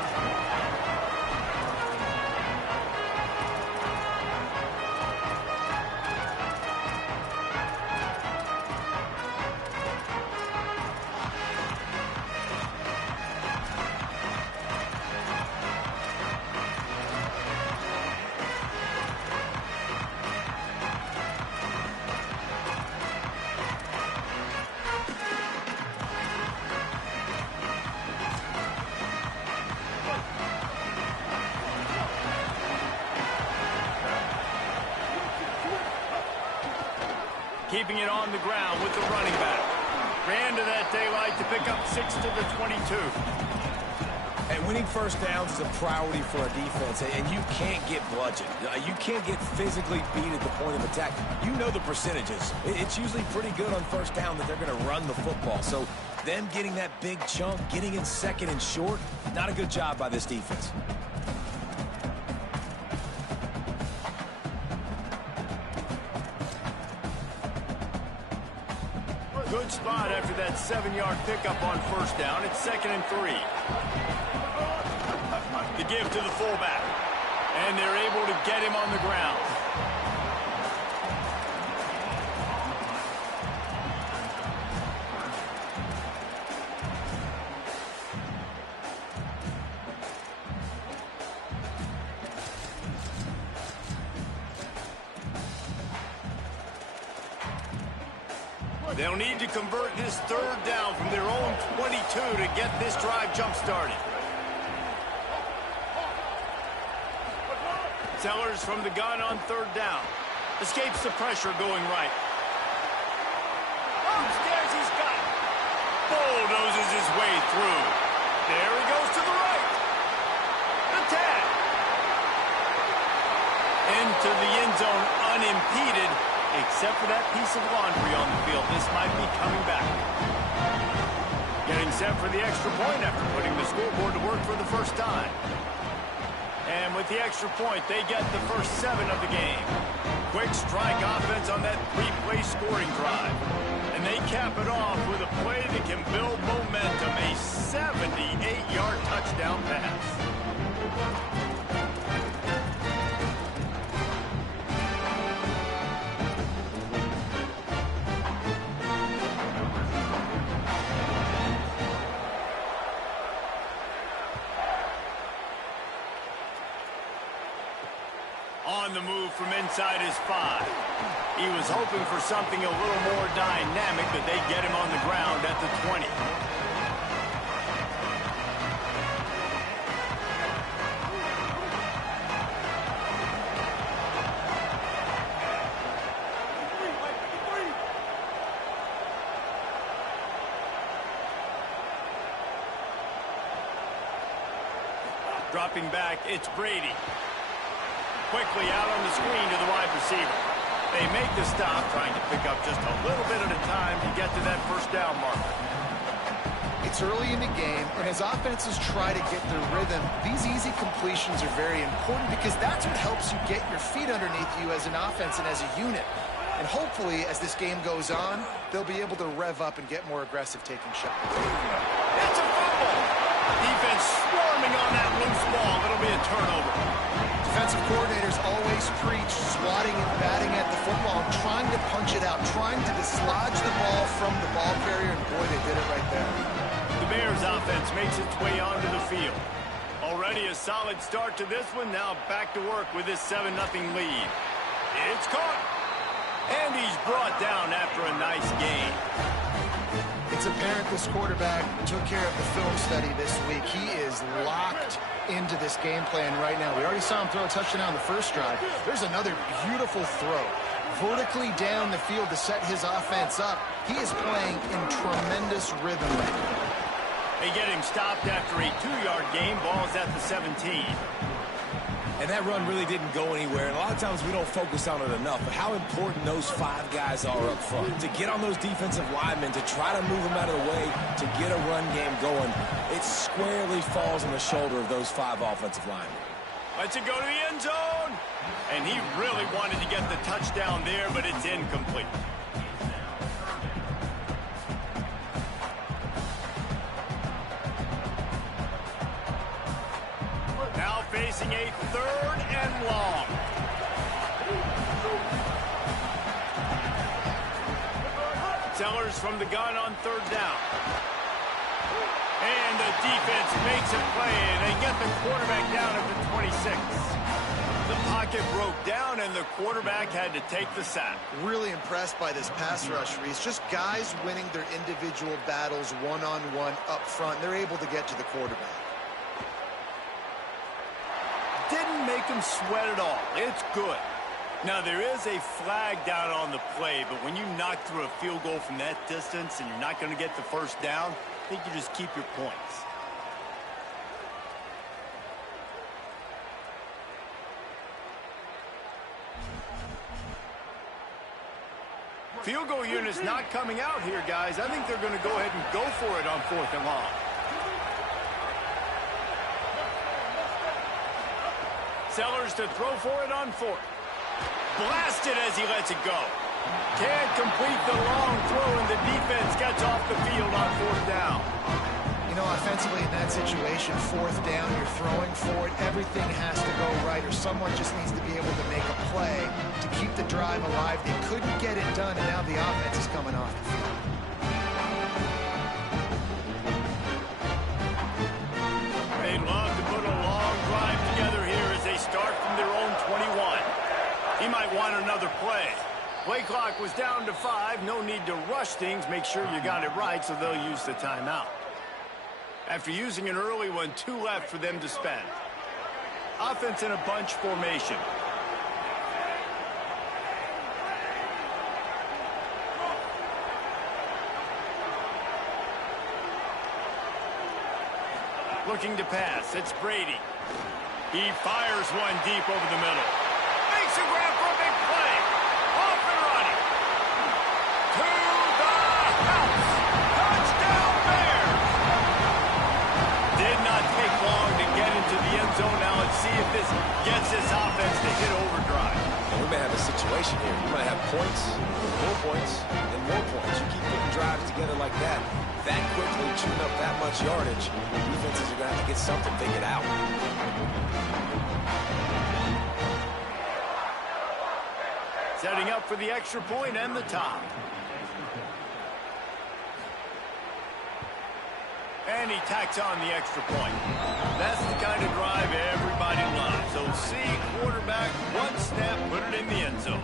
Keeping it on the ground with the running back. Ran to that daylight to pick up 6 to the 22. And winning first downs is a priority for a defense, and you can't get bludgeoned. You can't get physically beat at the point of attack. You know the percentages. It's usually pretty good on first down that they're going to run the football. So them getting that big chunk, getting in second and short, not a good job by this defense. Good spot after that 7-yard pickup on first down. It's 2nd and 3. The give to the fullback. And they're able to get him on the ground. They'll need to convert this 3rd down from their own 22 to get this drive jump-started. Sellers from the gun on 3rd down. Escapes the pressure going right. Upstairs he's got it. Bulldozes his way through. There he goes to the right. The tag. Into the end zone unimpeded. Except for that piece of laundry on the field, this might be coming back. Getting set for the extra point after putting the scoreboard to work for the first time. And with the extra point, they get the first 7 of the game. Quick strike offense on that 3-play scoring drive. And they cap it off with a play that can build momentum, a 78-yard touchdown pass. On the move from inside his 5. He was hoping for something a little more dynamic, but they get him on the ground at the 20. Dropping back, it's Brady. Quickly out on the screen to the wide receiver. They make the stop, trying to pick up just a little bit at a time to get to that first down marker. It's early in the game, and as offenses try to get their rhythm, these easy completions are very important because that's what helps you get your feet underneath you as an offense and as a unit. And hopefully, as this game goes on, they'll be able to rev up and get more aggressive taking shots. That's a fumble! Defense swarming on that loose ball. It'll be a turnover. Defensive coordinators always preach swatting and batting at the football, trying to punch it out, trying to dislodge the ball from the ball carrier, and boy, they did it right there. The Bears offense makes its way onto the field. Already a solid start to this one, now back to work with this 7-0 lead. It's caught, and he's brought down after a nice gain. It's apparent this quarterback took care of the film study this week. He is locked into this game plan right now. We already saw him throw a touchdown the first drive. There's another beautiful throw. Vertically down the field to set his offense up. He is playing in tremendous rhythm right now. They get him stopped after a 2-yard gain. Ball's at the 17. And that run really didn't go anywhere. And a lot of times we don't focus on it enough. But how important those 5 guys are up front. To get on those defensive linemen, to try to move them out of the way, to get a run game going, it squarely falls on the shoulder of those 5 offensive linemen. Lets it go to the end zone. And he really wanted to get the touchdown there, but it's incomplete. Now facing a 3rd and long. Sellers from the gun on 3rd down. And the defense makes a play, and they get the quarterback down at the 26. The pocket broke down, and the quarterback had to take the sack. Really impressed by this pass rush, Reese. Just guys winning their individual battles one-on-one up front. They're able to get to the quarterback. Didn't make him sweat at all. It's good. Now, there is a flag down on the play, but when you knock through a field goal from that distance and you're not going to get the 1st down, I think you just keep your points. Field goal unit's not coming out here, guys. I think they're going to go ahead and go for it on 4th and long. Sellers to throw for it on 4th. Blasted as he lets it go. Can't complete the long throw, and the defense gets off the field on 4th down. You know, offensively in that situation, 4th down, you're throwing for it. Everything has to go right, or someone just needs to be able to make a play to keep the drive alive. They couldn't get it done, and now the offense is coming off the field. They'd love to put a long drive together here as they start from their own 21. He might want another play. Play clock was down to 5. No need to rush things. Make sure you got it right, so they'll use the timeout. After using an early one, 2 left for them to spend. Offense in a bunch formation. Looking to pass. It's Brady. He fires one deep over the middle. Makes a grab for a big play. Off and running. To the house. Touchdown Bears. Did not take long to get into the end zone. Now let's see if this gets this offense to hit overdrive. And we may have a situation here. You might have points, more points, and more points. You keep putting drives together like that quickly, chewing up that much yardage, defenses are going to have to get something figured out. Setting up for the extra point and the top. And he tacks on the extra point. That's the kind of drive everybody loves. So see quarterback, one snap, put it in the end zone.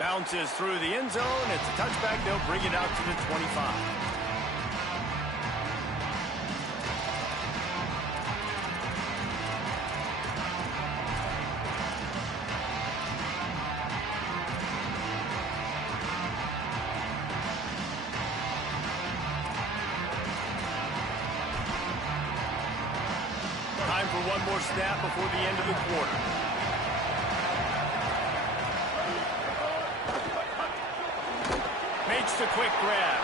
Bounces through the end zone. It's a touchback. They'll bring it out to the 25. Time for one more snap before the end of the quarter. Makes the quick grab.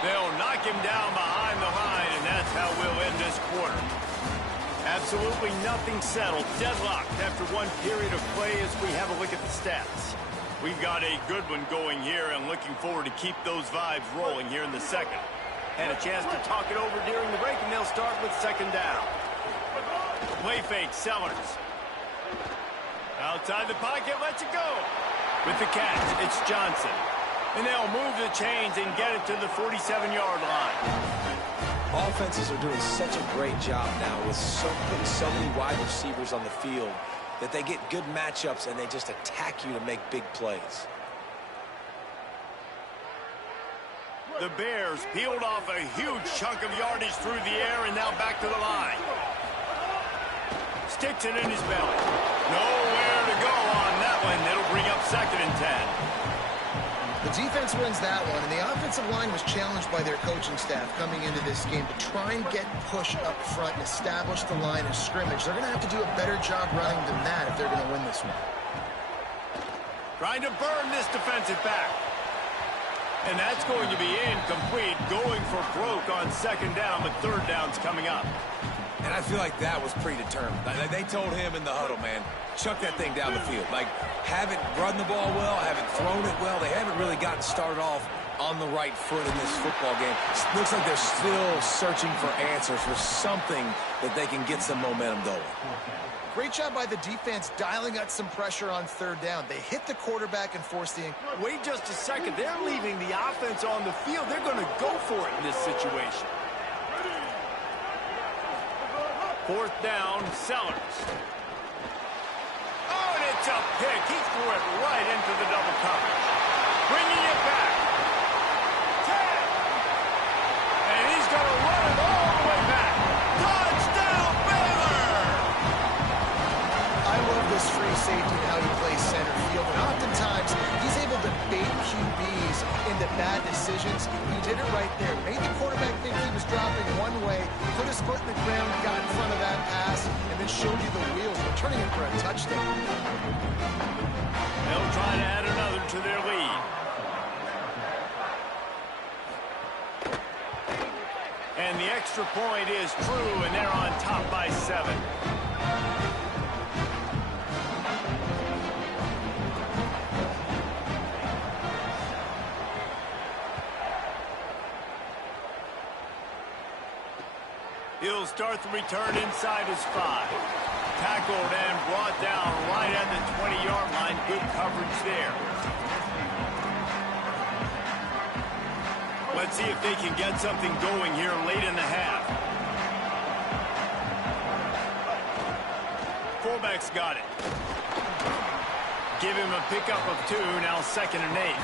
They'll knock him down behind the line, and that's how we'll end this quarter. Absolutely nothing settled. Deadlocked after one period of play as we have a look at the stats. We've got a good one going here, and looking forward to keep those vibes rolling here in the second. And a chance to talk it over during the break, and they'll start with 2nd down. Play fake, Sellers. Outside the pocket, lets it go. With the catch, it's Johnson. And they'll move the chains and get it to the 47-yard line. Offenses are doing such a great job now with putting so many wide receivers on the field that they get good matchups and they just attack you to make big plays. The Bears peeled off a huge chunk of yardage through the air and now back to the line. Sticks it in his belly. Nowhere to go on that one. It'll bring up 2nd and 10. The defense wins that one, and the offensive line was challenged by their coaching staff coming into this game to try and get push up front and establish the line of scrimmage. They're going to have to do a better job running than that if they're going to win this one. Trying to burn this defensive back. And that's going to be incomplete, going for broke on 2nd down, but 3rd down's coming up. And I feel like that was predetermined. They told him in the huddle, man, chuck that thing down the field. Like, haven't run the ball well, haven't thrown it well. They haven't really gotten started off on the right foot in this football game. Looks like they're still searching for answers, for something that they can get some momentum going. Great job by the defense dialing up some pressure on 3rd down. They hit the quarterback and forced the... Wait just a second. They're leaving the offense on the field. They're going to go for it in this situation. 4th down, Sellers. Oh, and it's a pick. He threw it right into the double coverage. Bringing it back. 10. And he's going to run it all the way back. Touchdown, Baylor! I love this free safety and how he plays center field. And oftentimes, he's able to bait QBs into bad decisions. He did it right there. Made the quarterback think he was dropping one way, put his foot in the ground, got in front of that pass, and then showed you the wheels, returning it for a touchdown. They'll try to add another to their lead. And the extra point is true, and they're on top by 7. He'll start the return inside his 5. Tackled and brought down right at the 20-yard line. Good coverage there. Let's see if they can get something going here late in the half. Fullback's got it. Give him a pickup of 2, now 2nd and 8.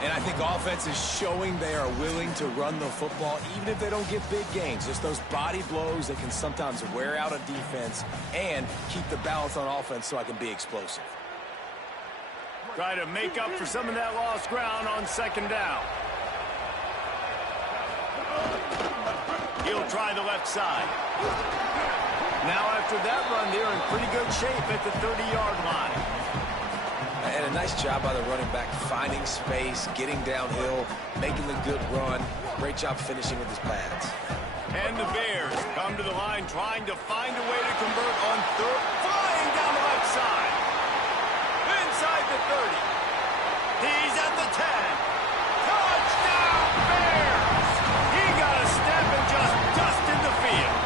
And I think offense is showing they are willing to run the football, even if they don't get big gains. Just those body blows that can sometimes wear out a defense and keep the balance on offense so I can be explosive. Try to make up for some of that lost ground on 2nd down. He'll try the left side. Now after that run, they're in pretty good shape at the 30-yard line. And a nice job by the running back, finding space, getting downhill, making the good run. Great job finishing with his pads. And the Bears come to the line trying to find a way to convert on 3rd. Flying down the left side. Inside the 30. He's at the 10. Touchdown, Bears! He got a step and just dusted the field.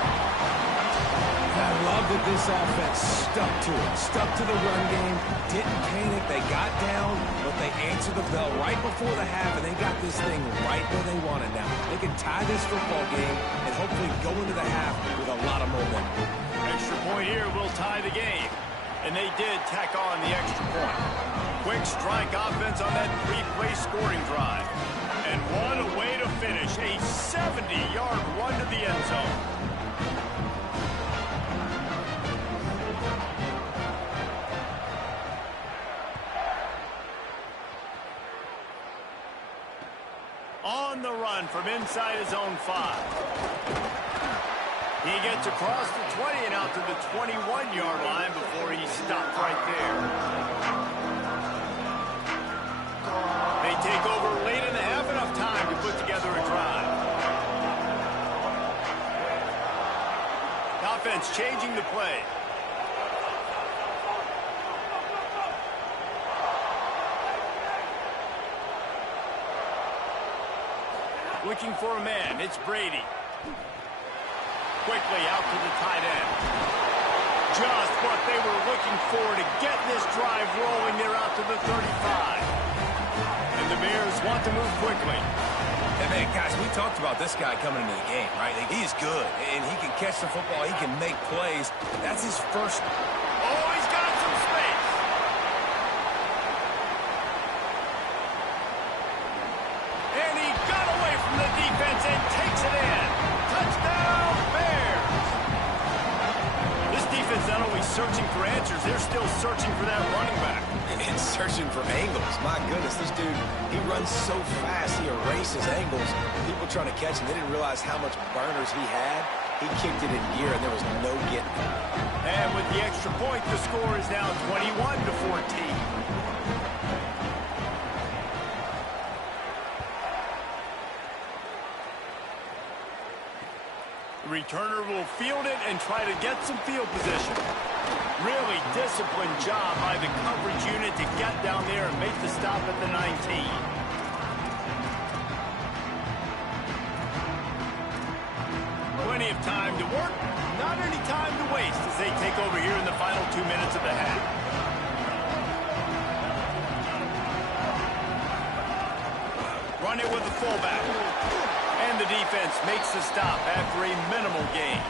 I love that this offense stuck to it, stuck to the run game, didn't panic, they got down, but they answered the bell right before the half, and they got this thing right where they want it now. They can tie this football game and hopefully go into the half with a lot of momentum. Extra point here will tie the game. And they did tack on the extra point. Quick strike offense on that 3-play scoring drive. And what a way to finish. A 70-yard run to the end zone. On the run from inside his own 5. He gets across the 20 and out to the 21-yard line before he stopped right there. They take over late in the half, enough time to put together a drive. The offense changing the play. Looking for a man. It's Brady. Quickly out to the tight end. Just what they were looking for to get this drive rolling. They're out to the 35. And the Bears want to move quickly. And man, guys, we talked about this guy coming into the game, right? He's good, and he can catch the football. He can make plays. That's his first. Oh, he's got some space. And he Fires and takes it in. Touchdown, Bears. This defense not only searching for answers, they're still searching for that running back. And searching for angles. My goodness, this dude, he runs so fast, he erases angles. People trying to catch him, they didn't realize how much burners he had. He kicked it in gear, and there was no getting it. And with the extra point, the score is now 21-14. The returner will field it and try to get some field position. Really disciplined job by the coverage unit to get down there and make the stop at the 19. Plenty of time to work, not any time to waste as they take over here in the final 2 minutes of the half. Run it with the fullback. And the defense makes the stop after a minimal gain.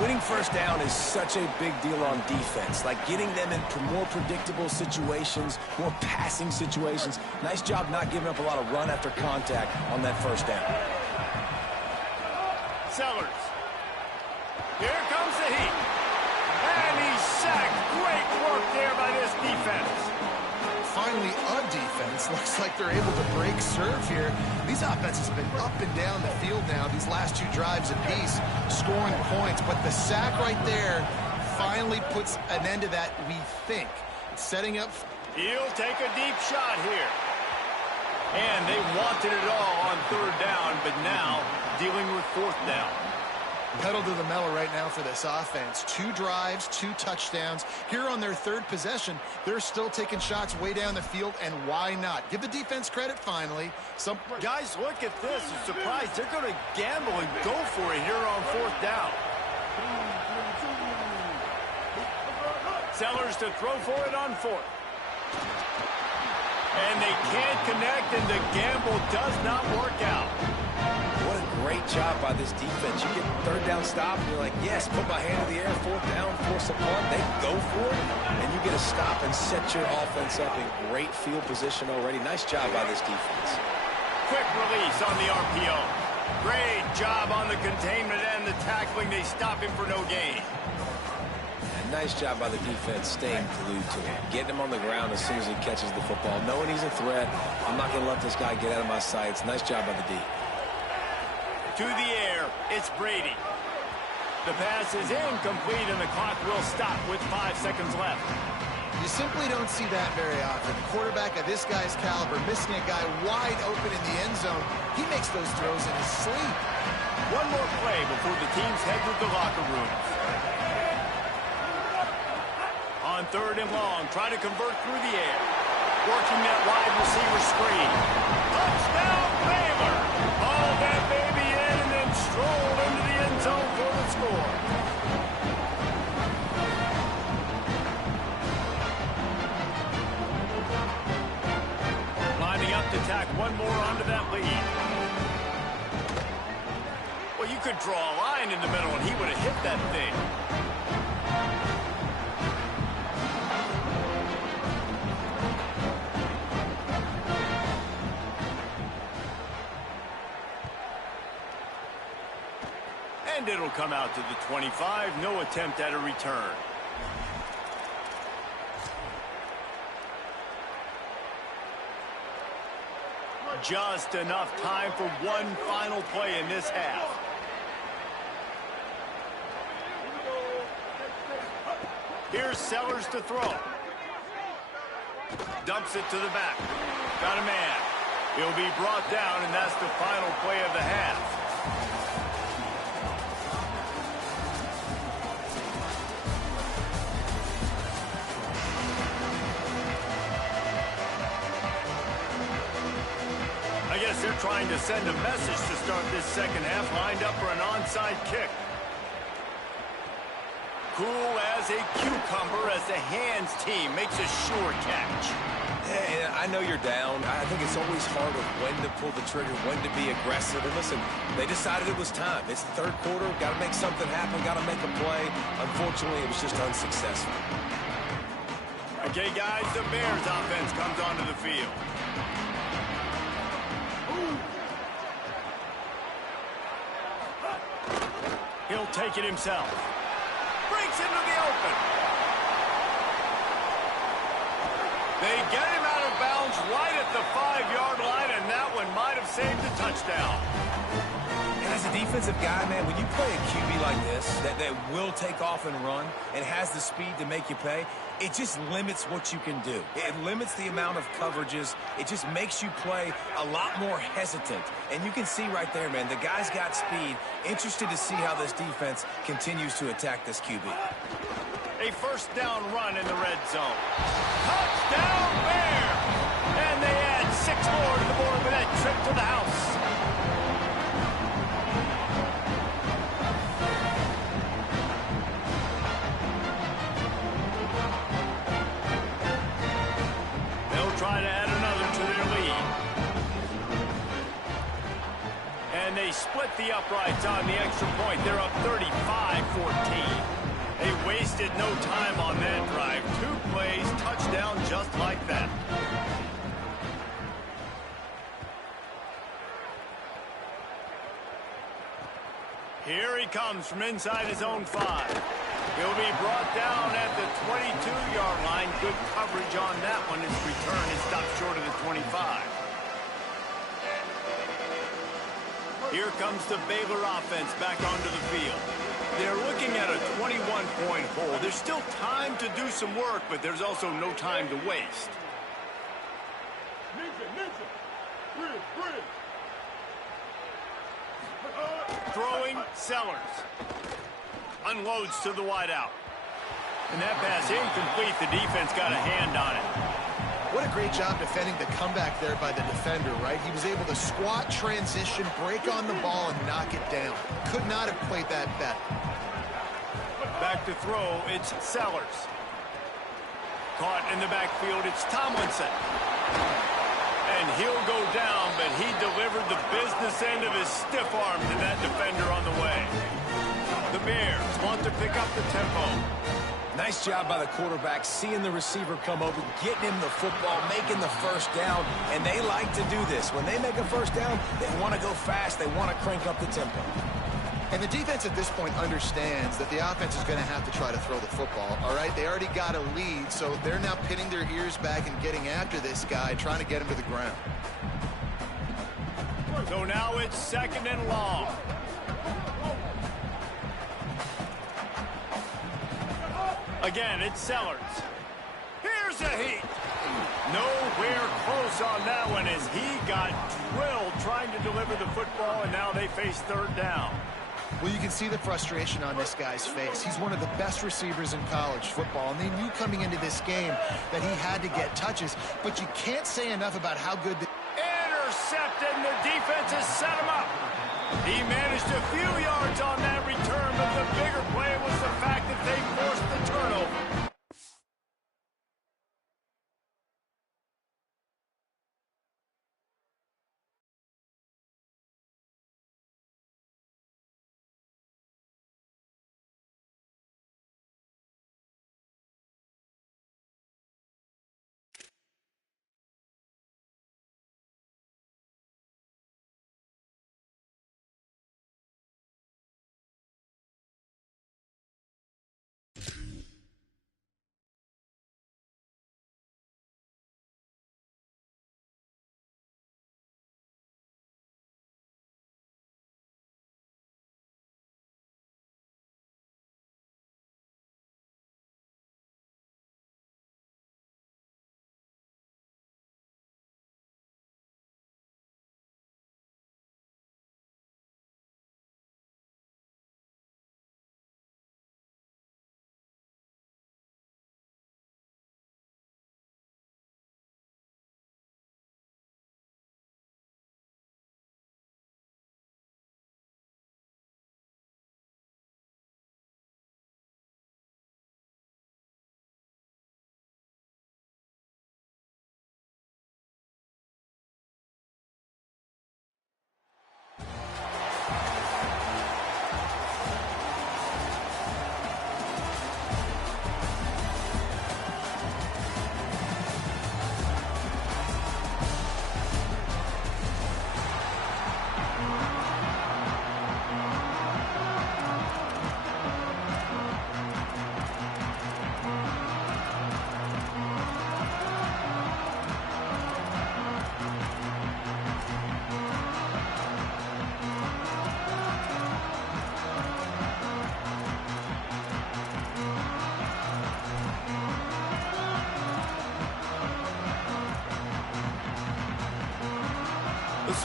Winning first down is such a big deal on defense, like getting them into more predictable situations, more passing situations. Nice job not giving up a lot of run after contact on that first down. Sellers. Here comes the heat. And he's sacked. Great work there by this defense. Finally, a defense. Looks like they're able to break serve here. These offenses have been up and down the field now these last two drives apiece, scoring points. But the sack right there finally puts an end to that, we think. It's setting up. He'll take a deep shot here. And they wanted it all on third down, but now dealing with fourth down. Pedal to the metal right now for this offense. 2 drives, 2 touchdowns. Here on their third possession, they're still taking shots way down the field, and why not? Give the defense credit finally. Guys, look at this. I'm surprised. They're going to gamble and go for it here on fourth down. Sellers to throw for it on fourth. And they can't connect, and the gamble does not work out. What a great job by this defense. You get third down stop, and you're like, yes, put my hand in the air, fourth down, force a punt. They go for it, and you get a stop and set your offense up in great field position already. Nice job by this defense. Quick release on the RPO. Great job on the containment and the tackling. They stop him for no gain. Nice job by the defense staying glued to him, getting him on the ground as soon as he catches the football, knowing he's a threat. I'm not going to let this guy get out of my sights. Nice job by the D. To the air, it's Brady. The pass is incomplete, and the clock will stop with 5 seconds left. You simply don't see that very often. A quarterback of this guy's caliber missing a guy wide open in the end zone. He makes those throws in his sleep. One more play before the teams head to the locker rooms. On third and long, try to convert through the air. Working that wide receiver screen. Touchdown, Baylor! Hauled that baby in and then strolled into the end zone for the score. Lining up to tack one more onto that lead. Well, you could draw a line in the middle and he would have hit that thing. And it'll come out to the 25. No attempt at a return. Just enough time for one final play in this half. Here's Sellers to throw. Dumps it to the back. Got a man. He'll be brought down, and that's the final play of the half. I guess they're trying to send a message to start this second half, lined up for an onside kick. Cool as a cucumber as the hands team makes a sure catch. Hey, I know you're down. I think it's always hard of when to pull the trigger, when to be aggressive. And listen, they decided it was time. It's the third quarter. Got to make something happen. Got to make a play. Unfortunately, it was just unsuccessful. Okay, guys, the Bears offense comes onto the field. take it himself. Breaks into the open. They get him out of bounds right at the 5-yard line, and that one might have saved the touchdown. And as a defensive guy, man, when you play a QB like this that will take off and run and has the speed to make you pay, it just limits what you can do. It limits the amount of coverages. It just makes you play a lot more hesitant. And you can see right there, man, the guy's got speed. Interested to see how this defense continues to attack this QB. A first down run in the red zone. Touchdown, Bear! And they add 6 more to the board with that trip to the house. They'll try to add another to their lead. And they split the uprights on the extra point. They're up 35-14. They wasted no time on that drive. 2 plays, touchdown just like that. Here he comes from inside his own 5. He'll be brought down at the 22-yard line. Good coverage on that one. His return is stopped short of the 25. Here comes the Baylor offense back onto the field. They're looking at a 21-point hole. There's still time to do some work, but there's also no time to waste. Throwing, Sellers. Unloads to the wideout. And that pass incomplete. The defense got a hand on it. What a great job defending the comeback there by the defender, right? He was able to squat, transition, break on the ball, and knock it down. Could not have played that better. Back to throw, it's Sellers. Caught in the backfield, it's Tomlinson. And he'll go down, but he delivered the business end of his stiff arm to that defender on the way. The Bears want to pick up the tempo. Nice job by the quarterback, seeing the receiver come over, getting him the football, making the first down, and they like to do this. When they make a first down, they want to go fast. They want to crank up the tempo. And the defense at this point understands that the offense is going to have to try to throw the football, all right? They already got a lead, so they're now pinning their ears back and getting after this guy, trying to get him to the ground. So now it's 2nd and long. Again, it's Sellers. Here's a heat. Nowhere close on that one as he got drilled trying to deliver the football, and now they face 3rd down. Well, you can see the frustration on this guy's face. He's one of the best receivers in college football, and they knew coming into this game that he had to get touches, but you can't say enough about how good the... Intercepted, and the defense has set him up. He managed a few yards on that return, but the bigger play was the fact that they forced the turnover.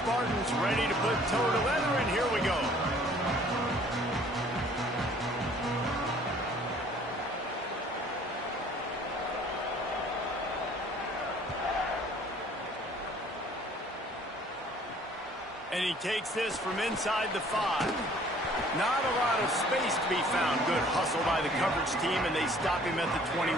Spartans ready to put toe to leather, and here we go. And he takes this from inside the 5. Not a lot of space to be found. Good hustle by the coverage team, and they stop him at the 21.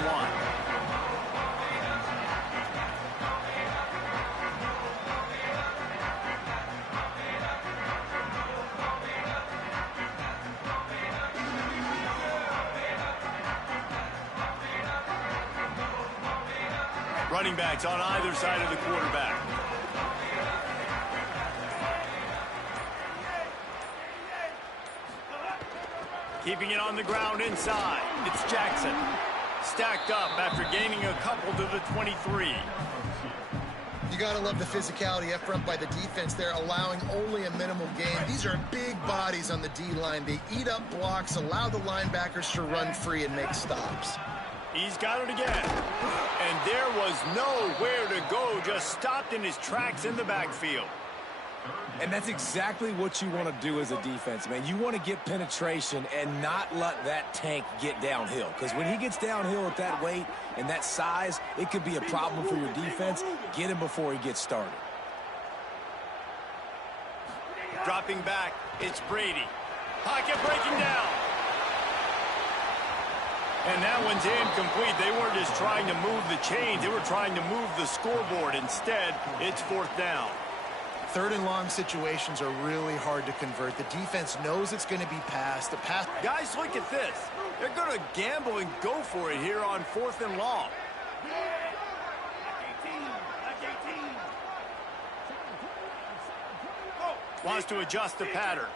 Running backs on either side of the quarterback. Keeping it on the ground inside. It's Jackson. Stacked up after gaining a couple to the 23. You got to love the physicality up front by the defense there, allowing only a minimal gain. These are big bodies on the D-line. They eat up blocks, allow the linebackers to run free and make stops. He's got it again. And there was nowhere to go, just stopped in his tracks in the backfield. And that's exactly what you want to do as a defense, man. You want to get penetration and not let that tank get downhill. Because when he gets downhill at that weight and that size, it could be a problem for your defense. Get him before he gets started. Dropping back, it's Brady. Pocket breaking down. And that one's incomplete. They weren't just trying to move the chains. They were trying to move the scoreboard. Instead, it's 4th down. 3rd and long situations are really hard to convert. The defense knows it's going to be passed. The pass. Guys, look at this. They're going to gamble and go for it here on 4th and long. Wants to adjust the pattern.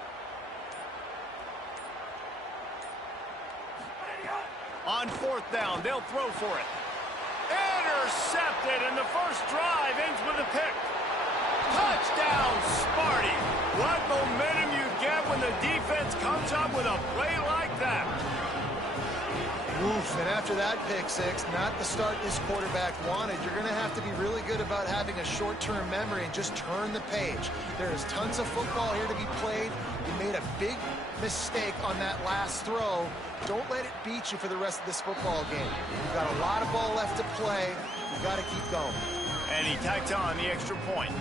On 4th down, they'll throw for it. Intercepted, and the first drive ends with a pick. Touchdown, Sparty. What momentum you get when the defense comes up with a play like that. Oof, and after that pick six, not the start this quarterback wanted. You're going to have to be really good about having a short-term memory and just turn the page. There is tons of football here to be played. You made a big mistake on that last throw. Don't let it beat you for the rest of this football game. You've got a lot of ball left to play. You've got to keep going. And he tacks on the extra point.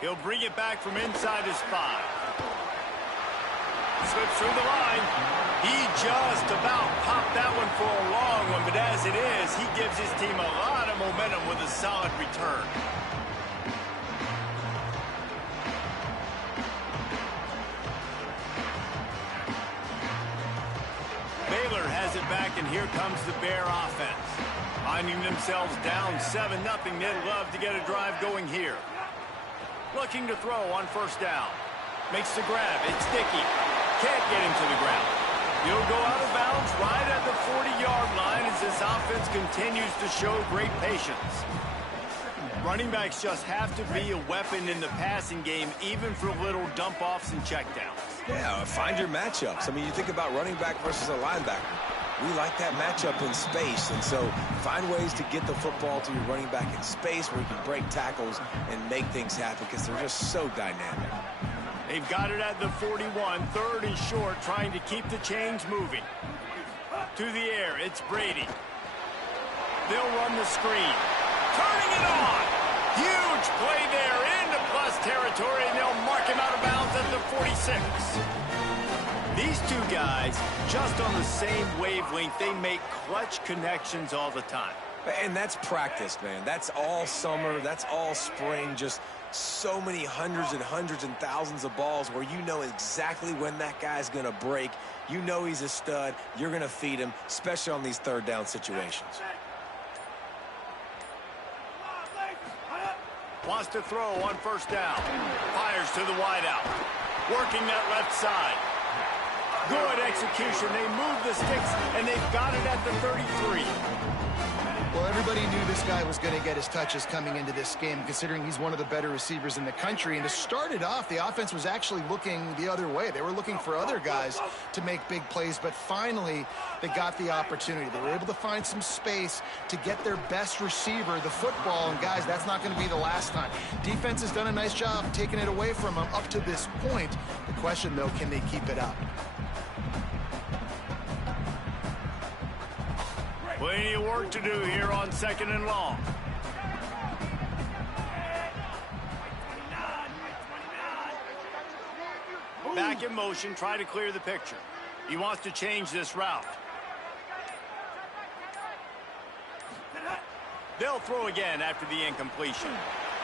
He'll bring it back from inside his 5. Slips through the line. He just about popped that one for a long one, but as it is, he gives his team a lot of momentum with a solid return. Baylor has it back, and here comes the Bear offense. Finding themselves down 7-0, they'd love to get a drive going here. Looking to throw on 1st down. Makes the grab. It's Dickey. Can't get him to the ground. He'll go out of bounds right at the 40-yard line as this offense continues to show great patience. Running backs just have to be a weapon in the passing game, even for little dump-offs and checkdowns. Yeah, find your matchups. I mean, you think about running back versus a linebacker. We like that matchup in space, and so find ways to get the football to your running back in space where you can break tackles and make things happen because they're just so dynamic. They've got it at the 41, 3rd and short, trying to keep the chains moving. To the air, it's Brady. They'll run the screen. Turning it on! Huge play there into plus territory, and they'll mark him out of bounds at the 46. These two guys, just on the same wavelength, they make clutch connections all the time. And that's practice, man. That's all summer. That's all spring. Just so many hundreds and thousands of balls where you know exactly when that guy's going to break. You know he's a stud. You're going to feed him, especially on these 3rd down situations. Wants to throw on 1st down. Fires to the wideout. Working that left side. Good execution. They move the sticks, and they've got it at the 33. Well, everybody knew this guy was going to get his touches coming into this game, considering he's one of the better receivers in the country. And to start it off, the offense was actually looking the other way. They were looking for other guys to make big plays, but finally they got the opportunity. They were able to find some space to get their best receiver the football. And guys, that's not going to be the last time. Defense has done a nice job taking it away from them up to this point. The question, though, can they keep it up? Plenty of work to do here on 2nd and long. Back in motion, try to clear the picture. He wants to change this route. They'll throw again after the incompletion.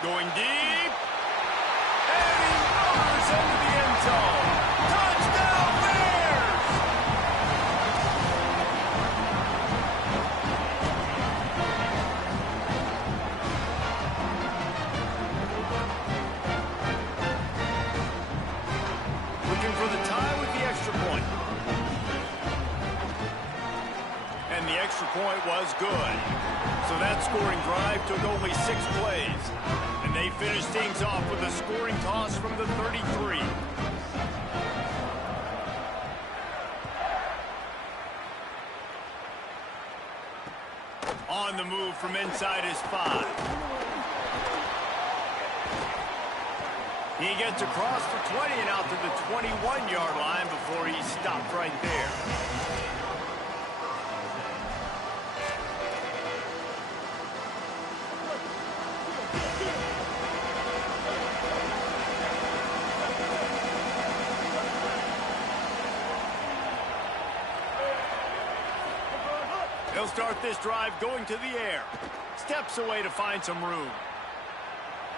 Going deep. And he murders into the end zone. Touchdown, Bears! Looking for the tie with the extra point. And the extra point was good. So that scoring drive took only 6 plays. And they finished things off with a scoring toss from the 33. On the move from inside his 5. He gets across for 20 and out to the 21-yard line before he stopped right there. He'll start this drive going to the air. Steps away to find some room.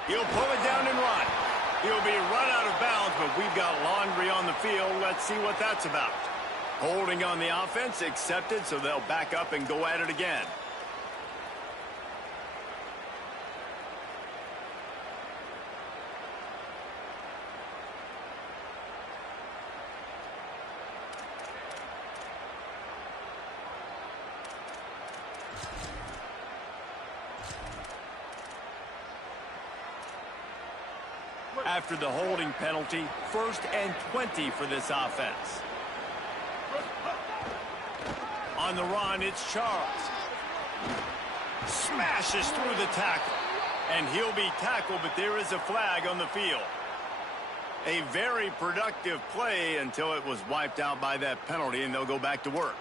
He'll pull it down and run. He'll be run out of bounds, but we've got laundry on the field. Let's see what that's about. Holding on the offense, accepted, so they'll back up and go at it again. After the holding penalty, 1st and 20 for this offense. On the run, it's Charles. Smashes through the tackle. And he'll be tackled, but there is a flag on the field. A very productive play until it was wiped out by that penalty, and they'll go back to work.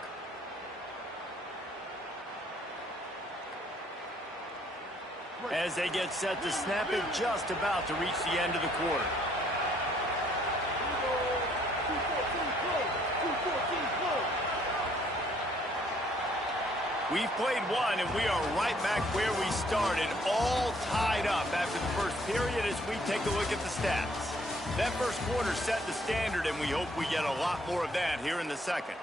As they get set to snap it, just about to reach the end of the quarter. We've played one, and we are right back where we started, all tied up after the first period as we take a look at the stats. That first quarter set the standard, and we hope we get a lot more of that here in the second.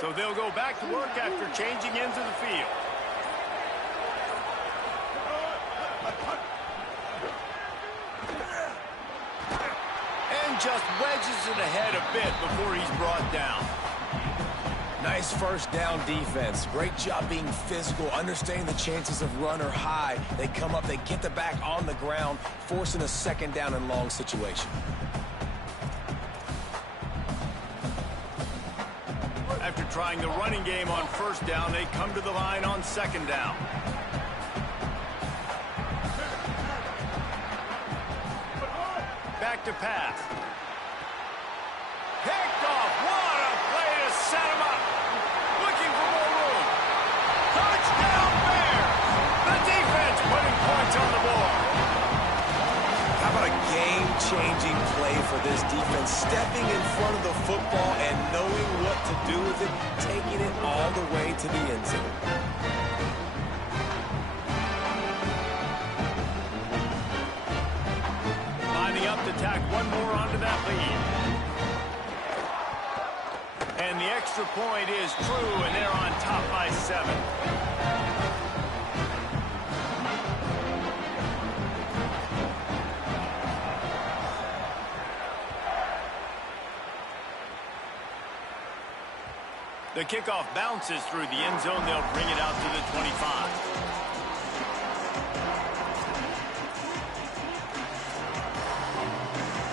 So they'll go back to work after changing into the field. And just wedges it ahead a bit before he's brought down. Nice first down defense. Great job being physical, understanding the chances of run are high. They come up, they get the back on the ground, forcing a 2nd down and long situation. After trying the running game on 1st down, they come to the line on 2nd down. Back to pass. Picked off. What a play to set him up. Looking for more room. Touchdown Bears. The defense putting points on the board. How about a game-changing play for this defense, stepping in front of the football and knowing what to do with it, taking it all the way to the end zone. Lining up to tack one more onto that lead. And the extra point is true, and they're on top by 7. The kickoff bounces through the end zone. They'll bring it out to the 25.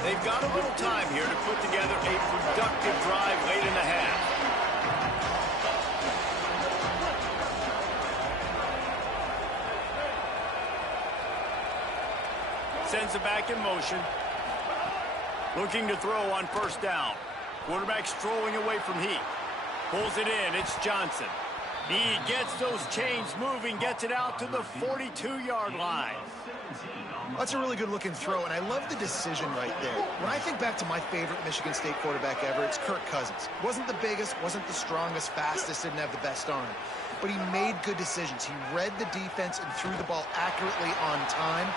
They've got a little time here to put together a productive drive late in the half. Sends it back in motion. Looking to throw on first down. Quarterback strolling away from Heath. Pulls it in. It's Johnson. He gets those chains moving, gets it out to the 42-yard line. That's a really good-looking throw, and I love the decision right there. When I think back to my favorite Michigan State quarterback ever, it's Kirk Cousins. Wasn't the biggest, wasn't the strongest, fastest, didn't have the best arm. But he made good decisions. He read the defense and threw the ball accurately on time.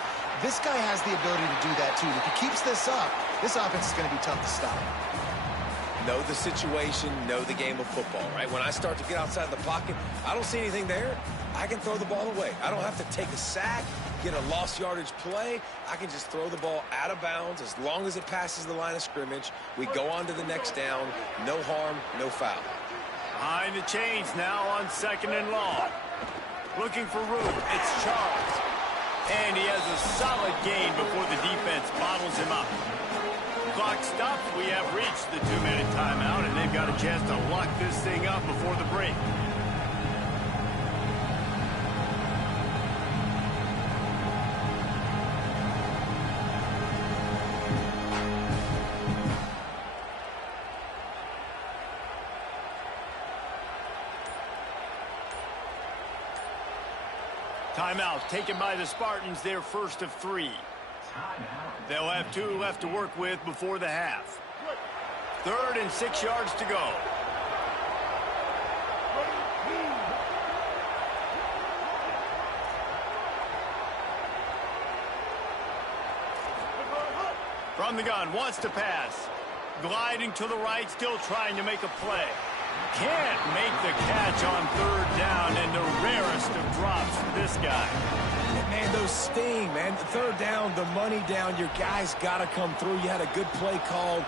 This guy has the ability to do that, too. If he keeps this up, this offense is going to be tough to stop. Know the situation, know the game of football, right? When I start to get outside the pocket, I don't see anything there. I can throw the ball away. I don't have to take a sack, get a lost yardage play. I can just throw the ball out of bounds as long as it passes the line of scrimmage. We go on to the next down. No harm, no foul. Behind the chains now on 2nd and long. Looking for room. It's Charles. And he has a solid gain before the defense bottles him up. Clock stops. We have reached the 2-minute timeout, and they've got a chance to lock this thing up before the break. Timeout taken by the Spartans, their first of 3. They'll have 2 left to work with before the half. 3rd and 6 yards to go. From the gun, wants to pass. Gliding to the right, still trying to make a play. Can't make the catch on 3rd down, and the rarest of drops for this guy. Man, those sting, man. 3rd down, the money down. Your guys got to come through. You had a good play called.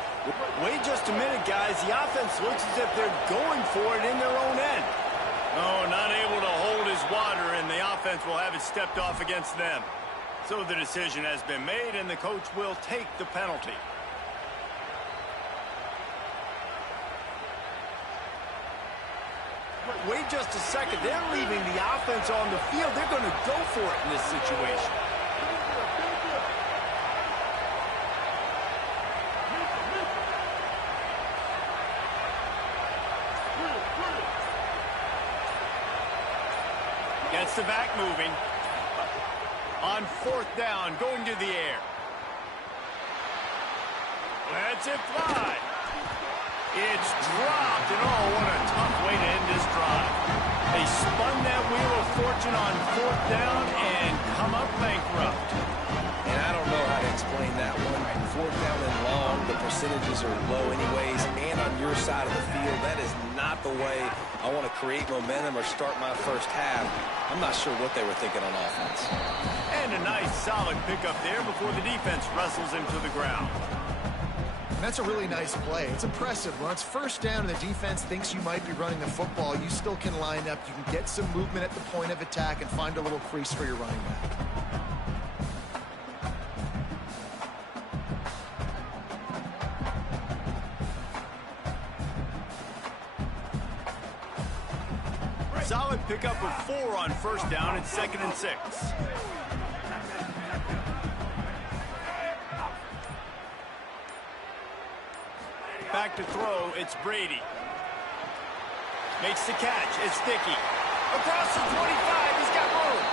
Wait just a minute, guys. The offense looks as if they're going for it in their own end. Oh, not able to hold his water, and the offense will have it stepped off against them. So the decision has been made, and the coach will take the penalty. Wait just a second. They're leaving the offense on the field. They're going to go for it in this situation. Gets the back moving. On 4th down, going to the air. Lets it fly. It's dropped, and oh, what a tough way to end this drive. They spun that wheel of fortune on 4th down and come up bankrupt. And I don't know how to explain that one. 4th down and long, the percentages are low anyways, and on your side of the field, that is not the way I want to create momentum or start my first half. I'm not sure what they were thinking on offense. And a nice solid pickup there before the defense wrestles him to the ground. That's a really nice play. It's impressive. When it's 1st down and the defense thinks you might be running the football, you still can line up. You can get some movement at the point of attack and find a little crease for your running back. Solid pickup of 4 on 1st down and 2nd and 6. Back to throw, it's Brady. Makes the catch, it's Dickey. Across the 25, he's got room.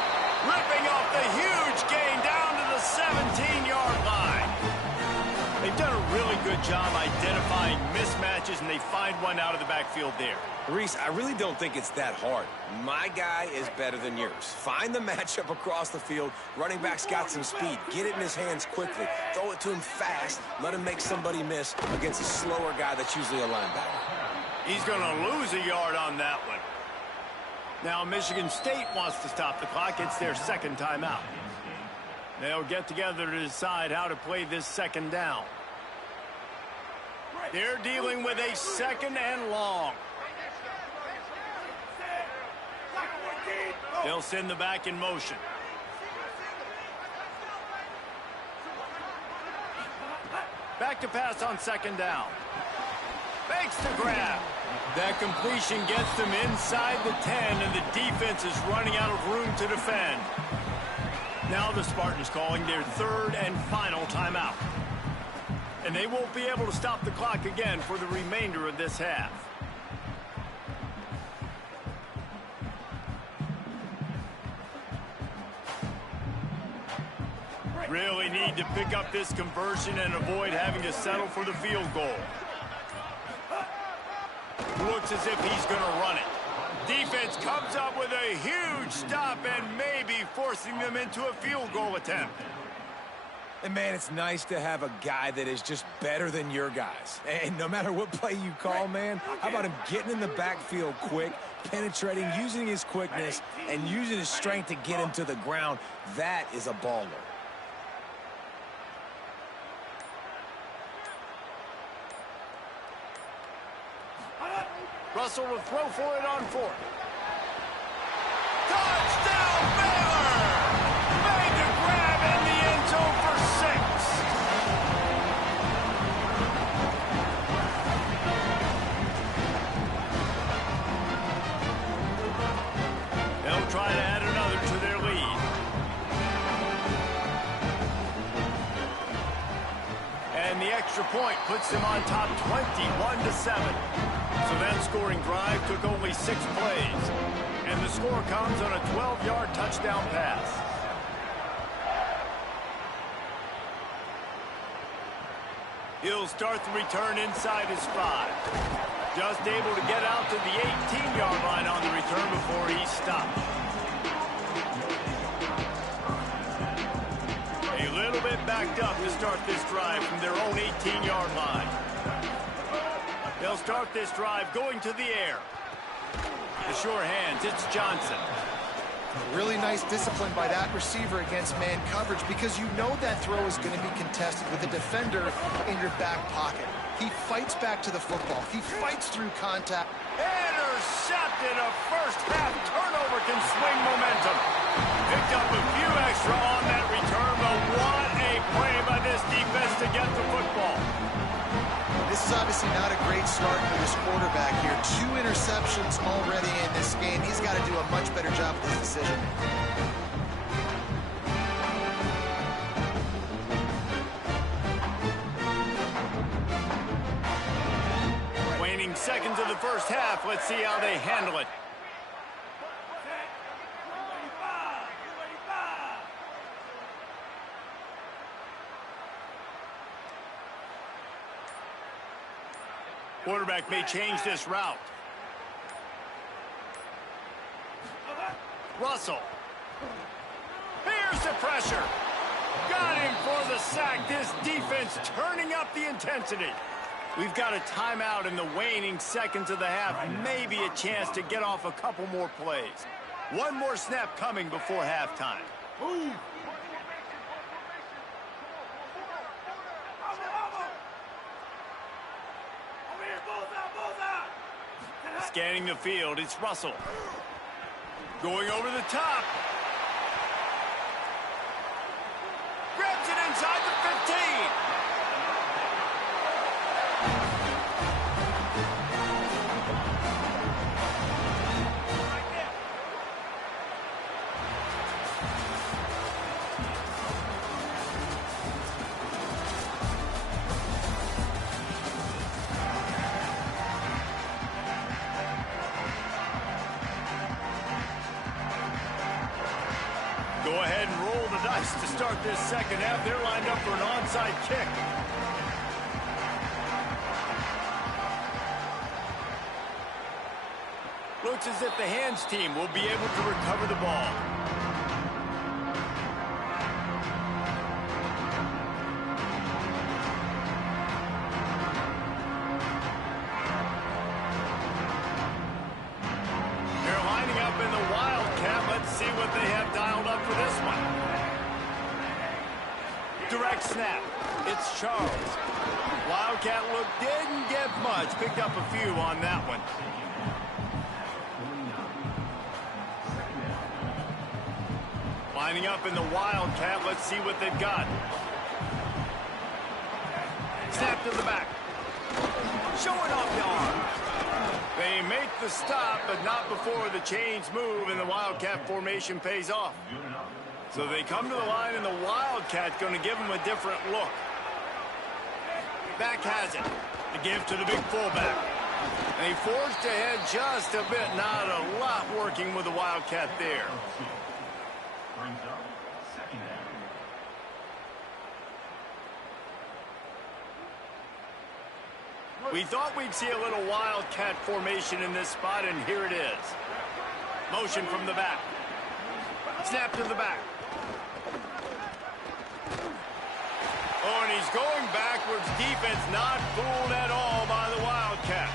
Ripping off the huge gain down to the 17-yard line. They've done a really good job identifying mismatches, and they find one out of the backfield there. Reese, I really don't think it's that hard. My guy is better than yours. Find the matchup across the field. Running back's got some speed. Get it in his hands quickly. Throw it to him fast. Let him make somebody miss against a slower guy that's usually a linebacker. He's going to lose a yard on that one. Now Michigan State wants to stop the clock. It's their second timeout. They'll get together to decide how to play this second down. They're dealing with a second and long. They'll send the back in motion. Back to pass on second down. Fakes the grab. That completion gets them inside the 10, and the defense is running out of room to defend. Now the Spartans calling their third and final timeout. And they won't be able to stop the clock again for the remainder of this half. Really need to pick up this conversion and avoid having to settle for the field goal. Looks as if he's going to run it. Defense comes up with a huge stop and maybe forcing them into a field goal attempt. And, man, it's nice to have a guy that is just better than your guys. And no matter what play you call, man, how about him getting in the backfield quick, penetrating, using his quickness, and using his strength to get him to the ground? That is a baller. Russell will throw for it on fourth. Touchdown, Baylor! Made the grab in the end zone for 6. They'll try to add another to their lead. And the extra point puts them on top 21-7. So that scoring drive took only 6 plays. And the score comes on a 12-yard touchdown pass. He'll start the return inside his 5. Just able to get out to the 18-yard line on the return before he stopped. A little bit backed up to start this drive from their own 18-yard line. They'll start this drive going to the air. The sure hands, it's Johnson. Really nice discipline by that receiver against man coverage, because you know that throw is going to be contested with a defender in your back pocket. He fights back to the football. He fights through contact. Intercepted. A first half turnover can swing momentum. Picked up a few extra on that return, but what a play by this defense to get the football. This is obviously not a great start for this quarterback here. 2 interceptions already in this game. He's got to do a much better job with this decision. Waning seconds of the first half. Let's see how they handle it. Quarterback may change this route. Russell. Here's the pressure. Got him for the sack. This defense turning up the intensity. We've got a timeout in the waning seconds of the half. Maybe a chance to get off a couple more plays. One more snap coming before halftime. Scanning the field, it's Russell. Going over the top. Grabs it inside the 15. Go ahead and roll the dice to start this second half. They're lined up for an onside kick. Looks as if the hands team will be able to recover the ball. Charles. Wildcat look didn't get much. Picked up a few on that one. Lining up in the Wildcat. Let's see what they've got. Snap to the back. Showing off the arm. They make the stop, but not before the chains move and the Wildcat formation pays off. So they come to the line, and the Wildcat's going to give them a different look. Back has it. The give to the big fullback. And he forced ahead just a bit. Not a lot working with the Wildcat there. We thought we'd see a little Wildcat formation in this spot, and here it is. Motion from the back. Snap to the back. Oh, and he's going backwards. Defense not fooled at all by the Wildcat.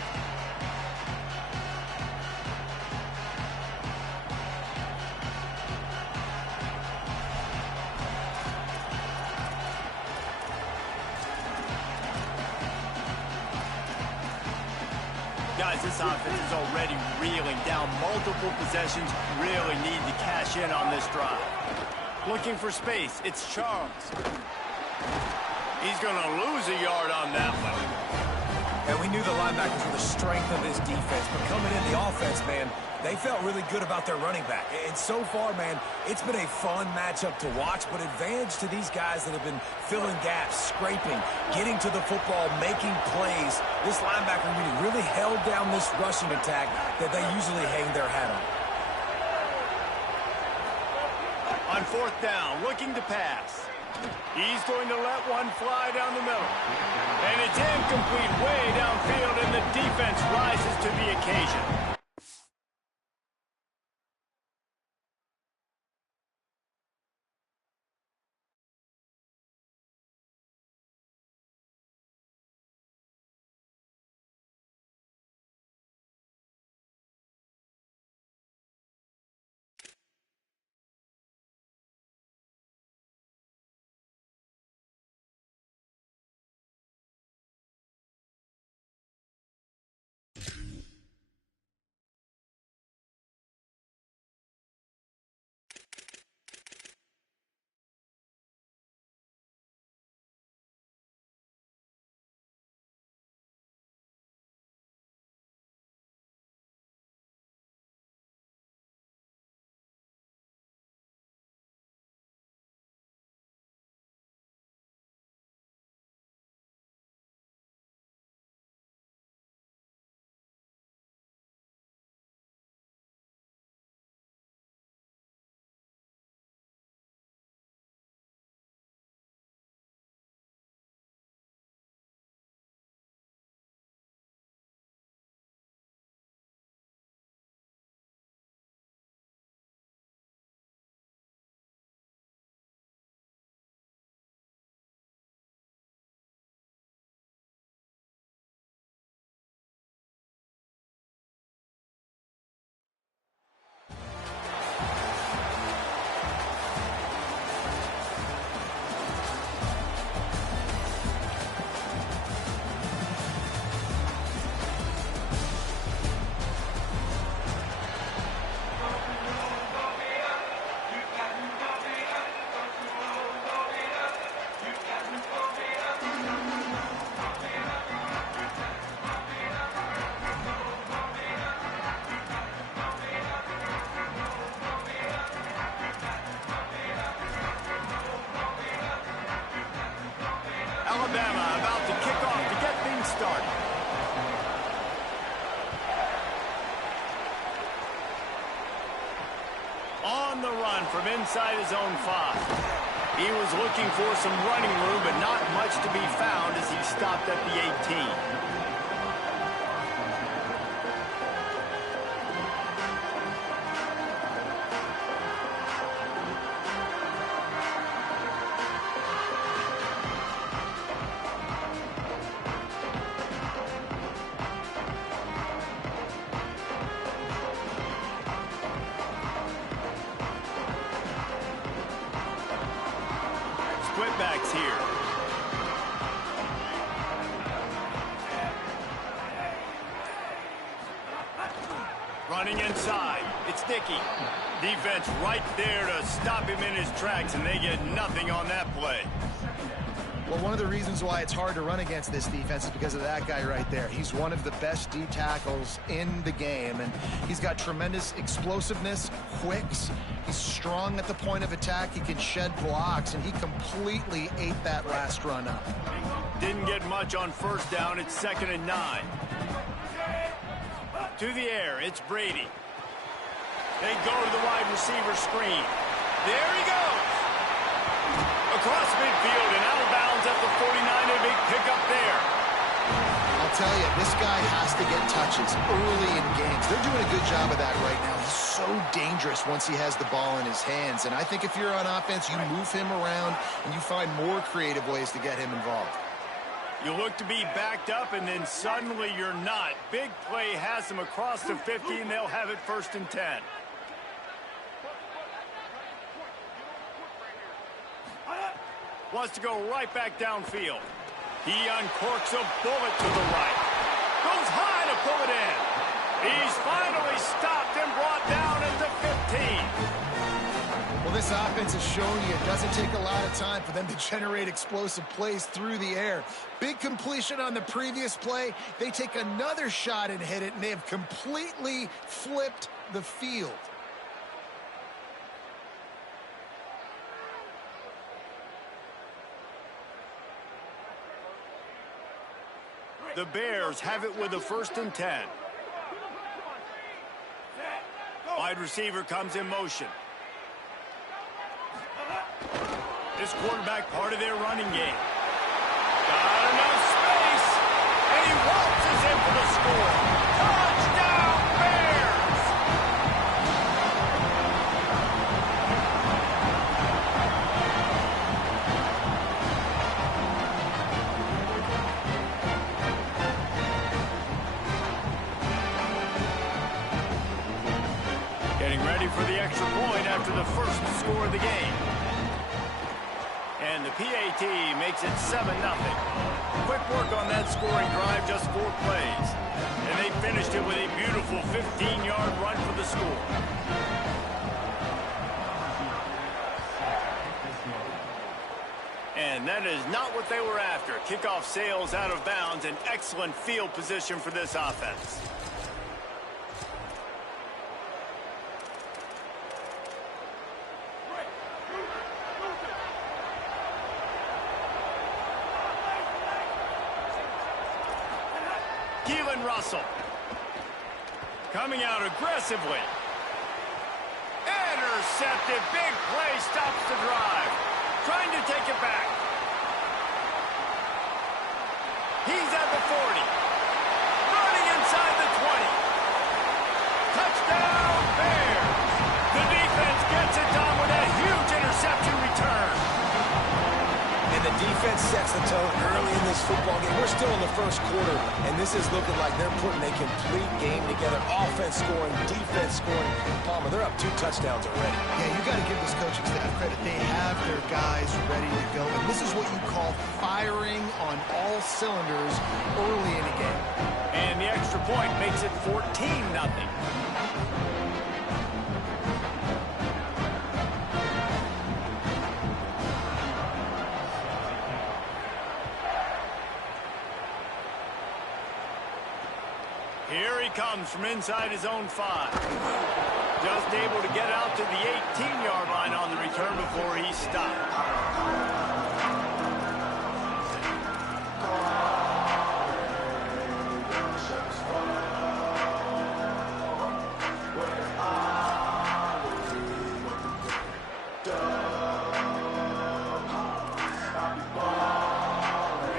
Guys, this offense is already reeling down multiple possessions. Really need to cash in on this drive. Looking for space. It's Charles. He's going to lose a yard on that one. And we knew the linebackers were the strength of this defense, but coming in the offense, man, they felt really good about their running back. And so far, man, it's been a fun matchup to watch, but advantage to these guys that have been filling gaps, scraping, getting to the football, making plays. This linebacker unit really held down this rushing attack that they usually hang their hat on. On fourth down, looking to pass. He's going to let one fly down the middle. And it's incomplete way downfield, and the defense rises to the occasion. Alabama about to kick off to get things started. On the run from inside his own 5. He was looking for some running room, but not much to be found as he stopped at the 18. Backs here. Running inside. It's Dickey. Defense right there to stop him in his tracks, and they get nothing on that play. Well, one of the reasons why it's hard to run against this defense is because of that guy right there. He's one of the best D tackles in the game, and he's got tremendous explosiveness, quicks. He's strong at the point of attack. He can shed blocks, and he completely ate that last run up. Didn't get much on first down. It's 2nd and 9. To the air, it's Brady. They go to the wide receiver screen. There he goes. Across midfield and out of bounds at the 49. A big pickup there. I'll tell you, this guy has to get touches early in games. They're doing a good job of that right now. He's so dangerous once he has the ball in his hands. And I think if you're on offense, you move him around and you find more creative ways to get him involved. You look to be backed up, and then suddenly you're not. Big play has them across the 50, and they'll have it 1st and 10. Wants to go right back downfield. He uncorks a bullet to the right. Goes high to pull it in. He's finally stopped and brought down at the 15. Well, this offense has shown you it doesn't take a lot of time for them to generate explosive plays through the air. Big completion on the previous play. They take another shot and hit it, and they have completely flipped the field. The Bears have it with a 1st and 10. Wide receiver comes in motion. This quarterback part of their running game. Got enough space, and he waltzes in for the score. Touchdown, Bears! Getting ready for the extra point after the first score of the game. And the PAT makes it 7-0. Quick work on that scoring drive, just 4 plays. And they finished it with a beautiful 15-yard run for the score. And that is not what they were after. Kickoff sails out of bounds, and excellent field position for this offense. Russell coming out aggressively. Intercepted. Big play stops the drive. Trying to take it back. He's at the 40. Running inside the 20. Touchdown, Bears. The defense gets it done with a huge interception return. And the defense sets the tone early in this football game. We're still in the first quarter, and this is looking like they're putting a complete game together. Offense scoring, defense scoring. Palmer, they're up 2 touchdowns already. Yeah, you got to give this coaching staff credit. They have their guys ready to go. And this is what you call firing on all cylinders early in a game. And the extra point makes it 14-0. Here he comes from inside his own 5. Just able to get out to the 18-yard line on the return before he stopped.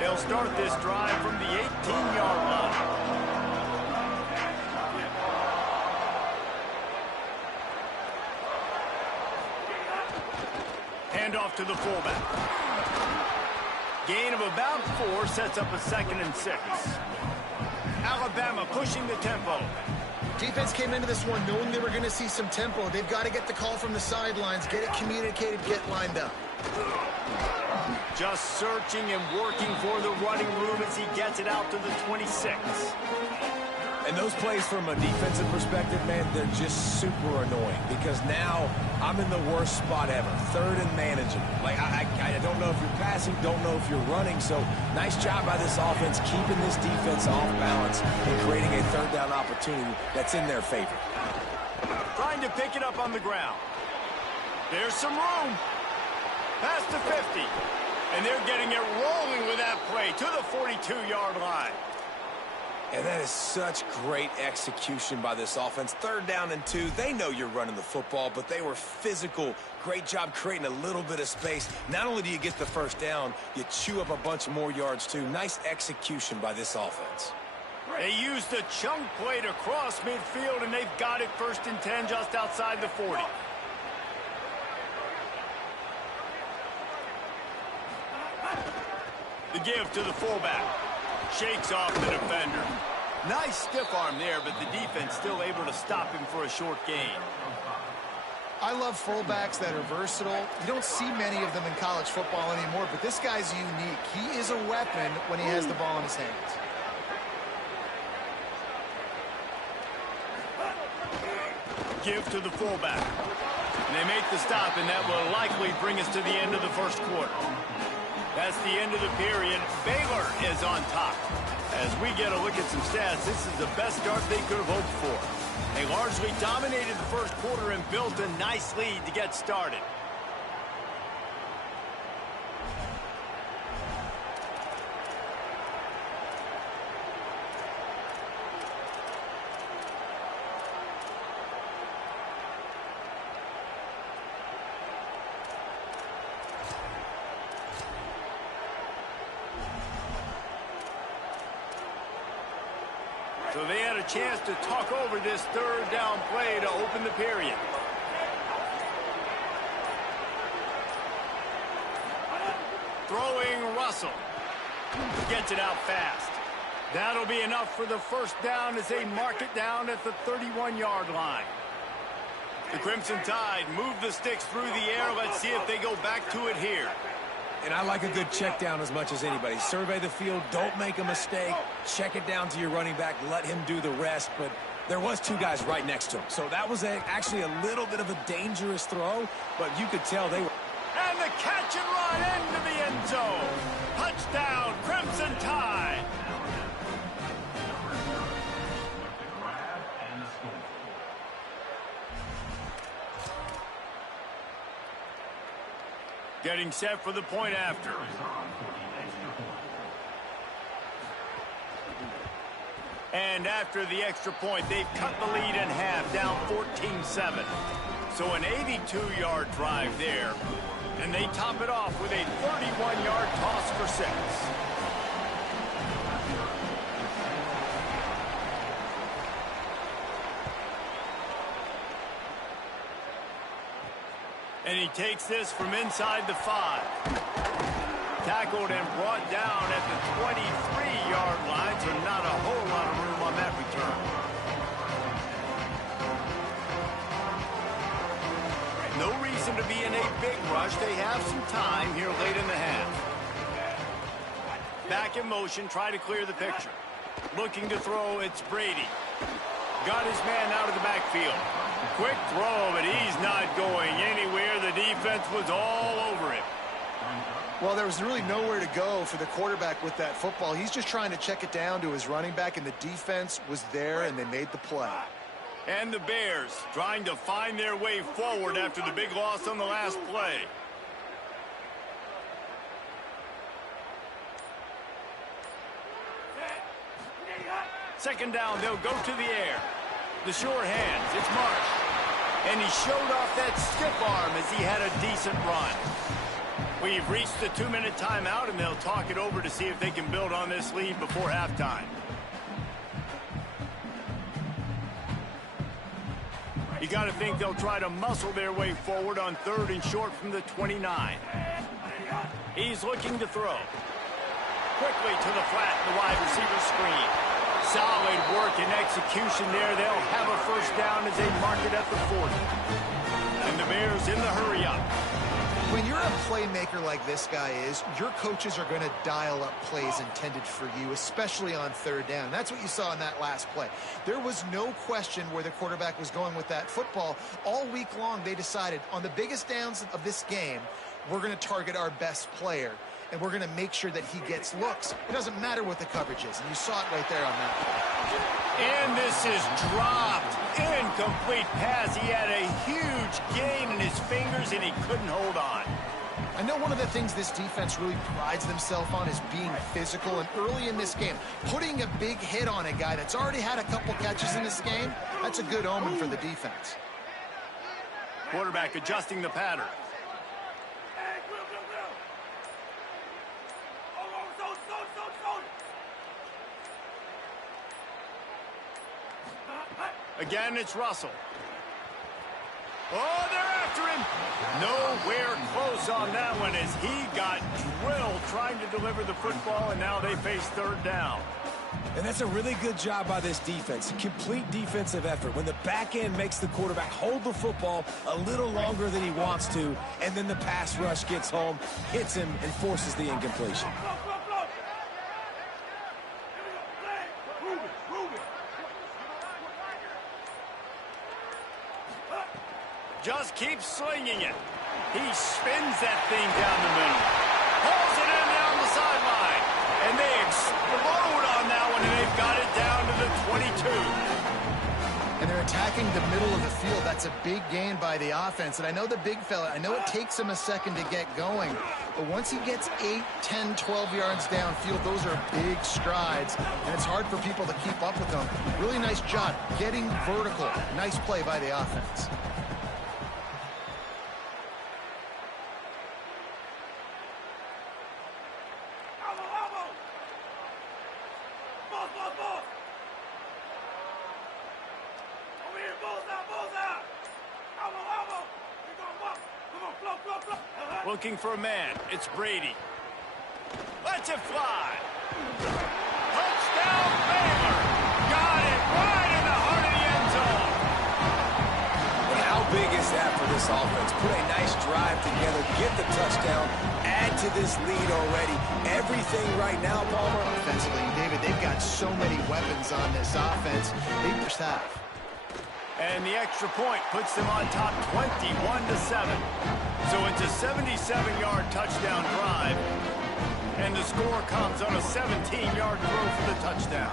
They'll start this drive from the 18-yard line. Off to the fullback. Gain of about 4 sets up a 2nd and 6. Alabama pushing the tempo. Defense came into this one knowing they were going to see some tempo. They've got to get the call from the sidelines, get it communicated, get lined up. Just searching and working for the running room as he gets it out to the 26. And those plays from a defensive perspective, man, they're just super annoying because now I'm in the worst spot ever, third and manageable. Like, I don't know if you're passing, don't know if you're running. So nice job by this offense keeping this defense off balance and creating a third down opportunity that's in their favor. Trying to pick it up on the ground. There's some room. Past the 50. And they're getting it rolling with that play to the 42-yard line. And that is such great execution by this offense. Third down and 2. They know you're running the football, but they were physical. Great job creating a little bit of space. Not only do you get the first down, you chew up a bunch more yards, too. Nice execution by this offense. They used a chunk play to cross midfield, and they've got it 1st and 10 just outside the 40. The give to the fullback. Shakes off the defender. Nice stiff arm there, but the defense still able to stop him for a short gain. I love fullbacks that are versatile. You don't see many of them in college football anymore, but this guy's unique. He is a weapon when he has the ball in his hands. Give to the fullback. And they make the stop, and that will likely bring us to the end of the first quarter. That's the end of the period. Baylor is on top. As we get a look at some stats, this is the best start they could have hoped for. They largely dominated the first quarter and built a nice lead to get started. So they had a chance to talk over this third down play to open the period. Throwing Russell. Gets it out fast. That'll be enough for the first down as they mark it down at the 31-yard line. The Crimson Tide move the sticks through the air. Let's see if they go back to it here. And I like a good check down as much as anybody. Survey the field, don't make a mistake. Check it down to your running back, let him do the rest. But there was 2 guys right next to him. So that was actually a little bit of a dangerous throw, but you could tell they were. And the catch and run into the end zone. Touchdown, Crimson Tide. Getting set for the point after. And after the extra point, they've cut the lead in half, down 14-7. So an 82-yard drive there. And they top it off with a 31-yard toss for 6. And he takes this from inside the 5. Tackled and brought down at the 23-yard line, so not a whole lot of room on that return. No reason to be in a big rush. They have some time here late in the half. Back in motion, try to clear the picture. Looking to throw, it's Brady. Got his man out of the backfield. Quick throw, but he's not going anywhere. The defense was all over him. Well, there was really nowhere to go for the quarterback with that football. He's just trying to check it down to his running back, and the defense was there, and they made the play. And the Bears trying to find their way forward after the big loss on the last play. Second down, they'll go to the air. The sure hands, it's Marsh. And he showed off that stiff arm as he had a decent run. We've reached the 2-minute timeout, and they'll talk it over to see if they can build on this lead before halftime. You got to think they'll try to muscle their way forward on 3rd and short from the 29. He's looking to throw. Quickly to the flat, the wide receiver screen. Solid work and execution there. They'll have a first down as they mark it at the 40. And the Bears in the hurry up. when you're a playmaker like this guy is, your coaches are going to dial up plays intended for you, especially on third down. That's what you saw in that last play. There was no question where the quarterback was going with that football. All week long, they decided on the biggest downs of this game, we're going to target our best player, and we're going to make sure that he gets looks. It doesn't matter what the coverage is, and you saw it right there on that play. And this is dropped. Incomplete pass. He had a huge gain in his fingers, and he couldn't hold on. I know one of the things this defense really prides themselves on is being physical, and early in this game, putting a big hit on a guy that's already had a couple catches in this game, that's a good omen for the defense. Quarterback adjusting the pattern. Again, it's Russell. Oh, they're after him. Nowhere close on that one as he got drilled trying to deliver the football, and now they face third down. And that's a really good job by this defense. Complete defensive effort. When the back end makes the quarterback hold the football a little longer than he wants to, and then the pass rush gets home, hits him, and forces the incompletion. Just keeps slinging it. He spins that thing down the middle. Pulls it in down the sideline. And they explode on that one, and they've got it down to the 22. And they're attacking the middle of the field. That's a big gain by the offense. And I know the big fella, I know it takes him a second to get going. But once he gets 8, 10, 12 yards downfield, those are big strides. And it's hard for people to keep up with them. Really nice job getting vertical. Nice play by the offense. Looking for a man. It's Brady. Lets it fly. Touchdown, Baylor. Got it right in the heart of the end zone. But how big is that for this offense? Put a nice drive together, get the touchdown, add to this lead already. Everything right now, Palmer. Offensively, David, they've got so many weapons on this offense. They just have. And the extra point puts them on top 21-7. So it's a 77-yard touchdown drive. And the score comes on a 17-yard throw for the touchdown.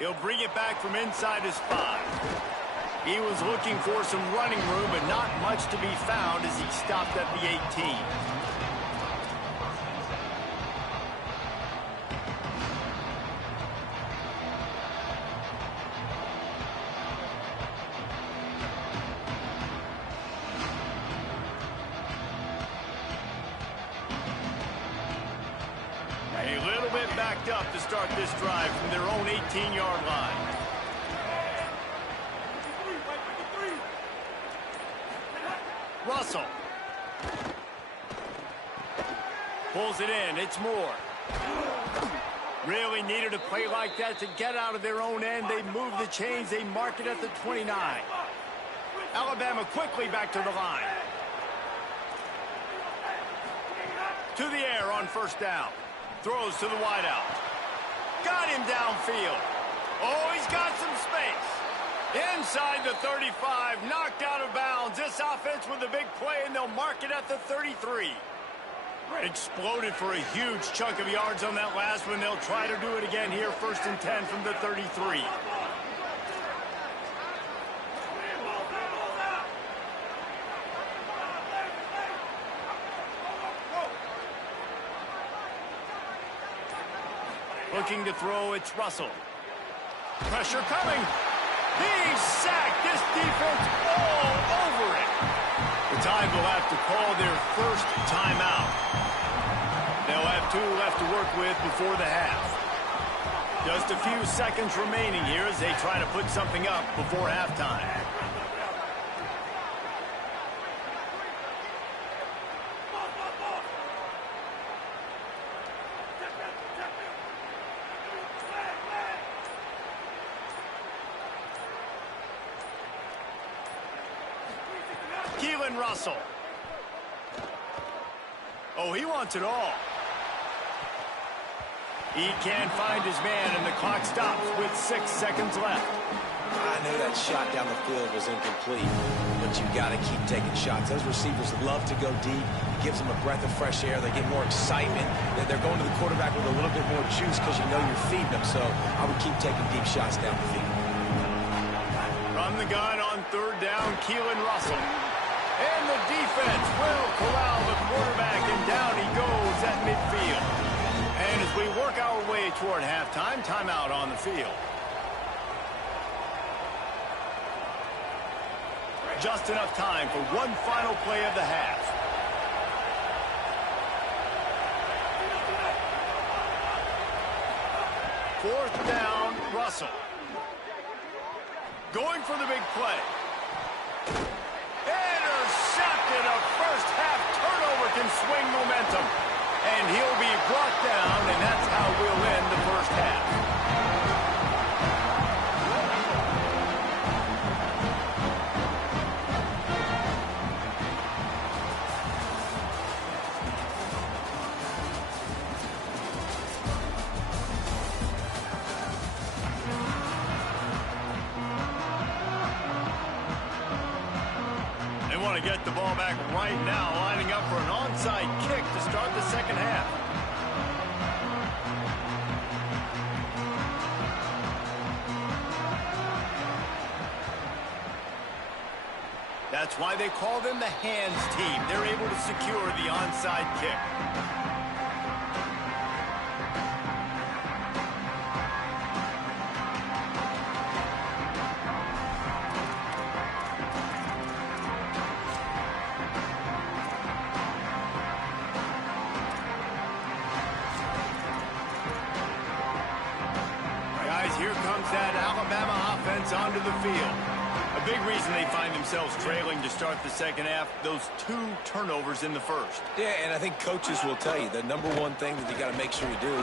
He'll bring it back from inside his 5. He was looking for some running room, but not much to be found as he stopped at the 18. A little bit backed up to start this drive from their own 18-yard line. Russell. Pulls it in. It's Moore. Really needed a play like that to get out of their own end. They move the chains. They mark it at the 29. Alabama quickly back to the line. To the air on first down. Throws to the wideout. Got him downfield. Oh, he's got some space. Inside the 35, knocked out of bounds. This offense with a big play, and they'll mark it at the 33. Exploded for a huge chunk of yards on that last one. They'll try to do it again here, 1st and 10 from the 33. Looking to throw, it's Russell. Pressure coming. He's sacked. This defense all over it. The Tide will have to call their first timeout. They'll have 2 left to work with before the half. Just a few seconds remaining here as they try to put something up before halftime. Keelan Russell. Oh, he wants it all. He can't find his man, and the clock stops with 6 seconds left. I knew that shot down the field was incomplete, but you got to keep taking shots. Those receivers love to go deep. It gives them a breath of fresh air. They get more excitement. They're going to the quarterback with a little bit more juice because you know you're feeding them. So I would keep taking deep shots down the field. From the gun on 3rd down, Keelan Russell. And the defense will corral the quarterback, and down he goes at midfield. And as we work our way toward halftime, timeout on the field. Just enough time for one final play of the half. Fourth down, Russell. Going for the big play. Intercepted. A first half turnover can swing momentum. And he'll be brought down, and that's how we'll end the first half. Want to get the ball back right now, lining up for an onside kick to start the second half. That's why they call them the hands team. They're able to secure the onside kick. Here comes that Alabama offense onto the field. A big reason they find themselves trailing to start the second half, those 2 turnovers in the first. Yeah, and I think coaches will tell you the number one thing that you got to make sure you do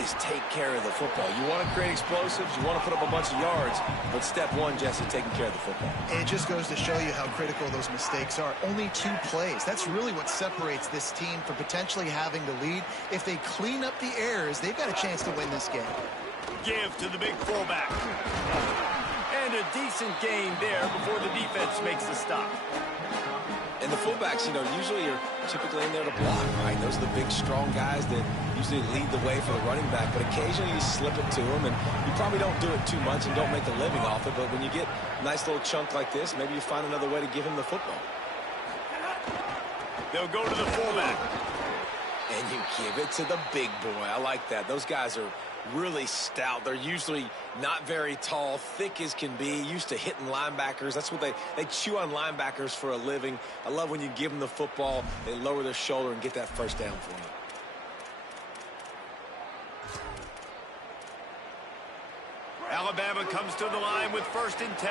is take care of the football. You want to create explosives, you want to put up a bunch of yards, but step one, Jesse, taking care of the football. It just goes to show you how critical those mistakes are. Only 2 plays. That's really what separates this team from potentially having the lead. If they clean up the errors, they've got a chance to win this game. Give to the big fullback. And a decent gain there before the defense makes the stop. And the fullbacks, you know, usually are typically in there to block, right? Those are the big, strong guys that usually lead the way for the running back. But occasionally you slip it to them, and you probably don't do it too much and don't make a living off it. But when you get a nice little chunk like this, maybe you find another way to give him the football. They'll go to the fullback. And you give it to the big boy. I like that. Those guys are really stout. They're usually not very tall, thick as can be, used to hitting linebackers. That's what they chew on linebackers for a living. I love when you give them the football, they lower their shoulder and get that first down for you. Alabama comes to the line with 1st and 10.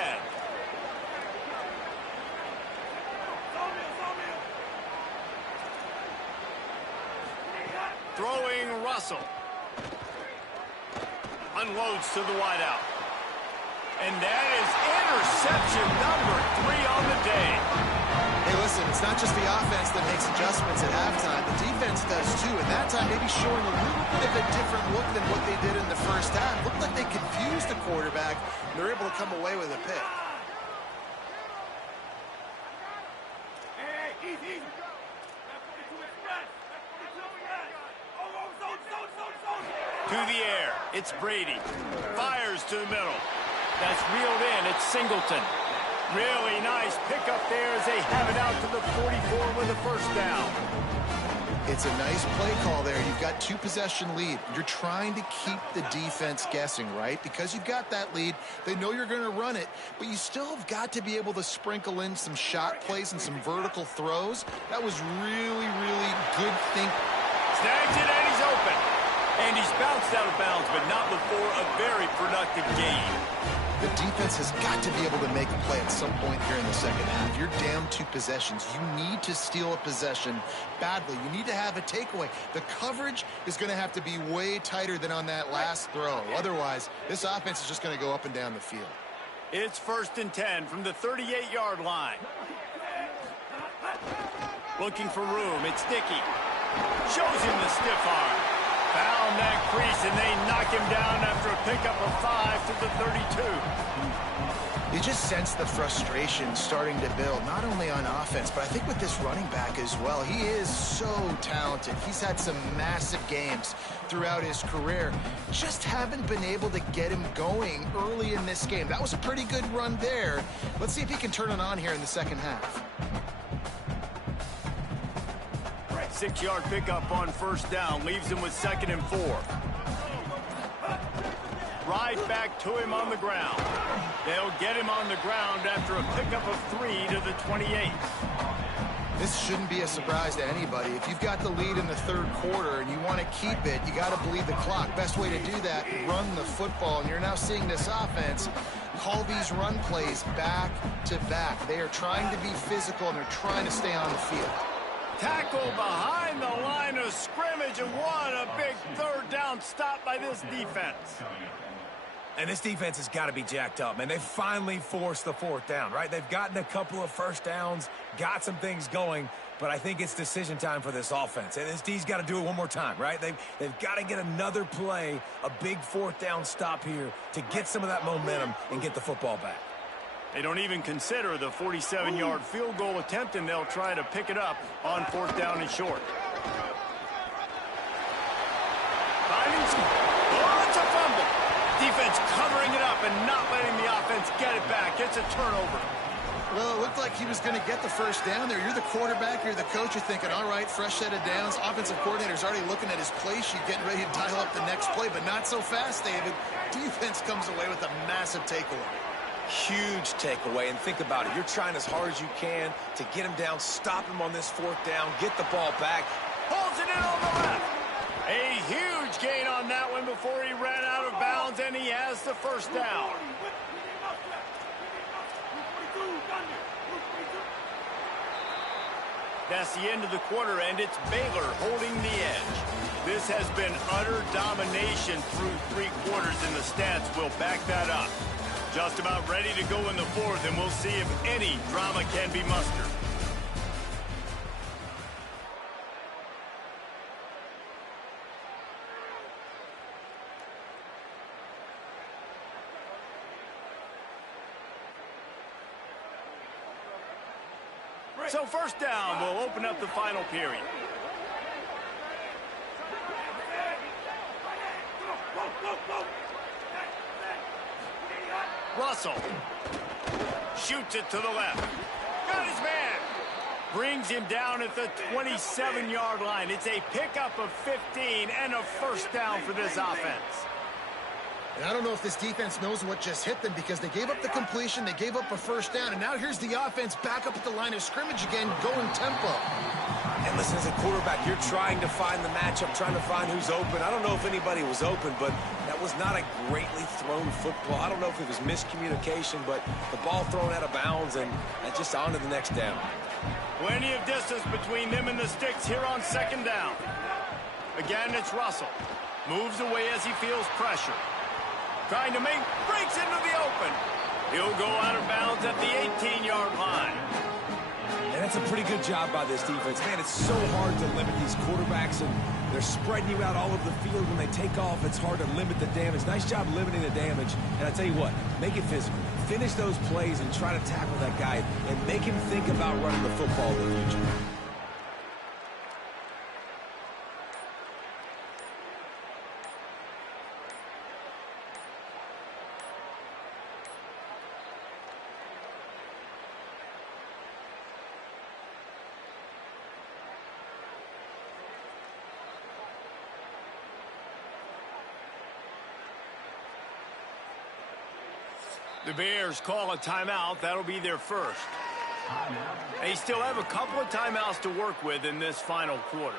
Throwing Russell. Unloads to the wideout. And that is interception number 3 on the day. Hey, listen, it's not just the offense that makes adjustments at halftime. The defense does too, and that time maybe showing a little bit of a different look than what they did in the first half. Looked like they confused the quarterback, and they're able to come away with a pick. To the air, it's Brady. Fires to the middle. That's reeled in, it's Singleton. Really nice pickup there as they have it out to the 44 with a first down. It's a nice play call there. You've got 2-possession lead. You're trying to keep the defense guessing, right? Because you've got that lead, they know you're going to run it, but you still have got to be able to sprinkle in some shot plays and some vertical throws. That was really, really good thinking. Snags it and he's open. And he's bounced out of bounds, but not before a very productive gain. The defense has got to be able to make a play at some point here in the second half. You're down 2 possessions. You need to steal a possession badly. You need to have a takeaway. The coverage is going to have to be way tighter than on that last throw. Otherwise, this offense is just going to go up and down the field. It's 1st and 10 from the 38-yard line. Looking for room. It's Dickey. Shows him the stiff arm. Found that crease, and they knock him down after a pickup of 5 to the 32. You just sense the frustration starting to build, not only on offense, but I think with this running back as well. He is so talented. He's had some massive games throughout his career. Just haven't been able to get him going early in this game. That was a pretty good run there. Let's see if he can turn it on here in the second half. 6-yard pickup on first down. Leaves him with 2nd and 4. Right back to him on the ground. They'll get him on the ground after a pickup of 3 to the 28. This shouldn't be a surprise to anybody. If you've got the lead in the third quarter and you want to keep it, you got to bleed the clock. Best way to do that, run the football. And you're now seeing this offense call these run plays back to back. They are trying to be physical, and they're trying to stay on the field. Tackle behind the line of scrimmage, and what a big third down stop by this defense. And this defense has got to be jacked up, man. They finally forced the 4th down, right? They've gotten a couple of first downs, got some things going, but I think it's decision time for this offense. And this D's got to do it one more time, right? They've got to get another play, a big 4th down stop here to get some of that momentum and get the football back. They don't even consider the 47-yard field goal attempt, and they'll try to pick it up on 4th down and short. Oh, it's a fumble. Defense covering it up and not letting the offense get it back. It's a turnover. Well, it looked like he was going to get the first down there. You're the quarterback, you're the coach, you're thinking, all right, fresh set of downs. Offensive coordinator's already looking at his play sheet, getting ready to dial up the next play, but not so fast, David. Defense comes away with a massive takeaway. Huge takeaway, and think about it. You're trying as hard as you can to get him down, stop him on this 4th down, get the ball back. Pulls it in on the left. A huge gain on that one before he ran out of bounds, and he has the first down. That's the end of the quarter, and it's Baylor holding the edge. This has been utter domination through 3 quarters, and the stats will back that up. Just about ready to go in the 4th, and we'll see if any drama can be mustered. So first down will open up the final period. Russell shoots it to the left. Got his man. Brings him down at the 27-yard line. It's a pickup of 15 and a first down for this offense. And I don't know if this defense knows what just hit them, because they gave up the completion, they gave up a first down, and now here's the offense back up at the line of scrimmage again, going tempo. And listen, as a quarterback, you're trying to find the matchup, trying to find who's open. I don't know if anybody was open, but that was not a greatly thrown football. I don't know if it was miscommunication, but the ball thrown out of bounds and just on to the next down. Plenty of distance between them and the sticks here on 2nd down. Again, it's Russell. Moves away as he feels pressure. Trying to breaks into the open. He'll go out of bounds at the 18-yard line. And that's a pretty good job by this defense. Man, it's so hard to limit these quarterbacks, and they're spreading you out all over the field. When they take off, it's hard to limit the damage. Nice job limiting the damage. And I tell you what, make it physical. Finish those plays and try to tackle that guy and make him think about running the football in the future. The Bears call a timeout. That'll be their first. They still have a couple of timeouts to work with in this final quarter.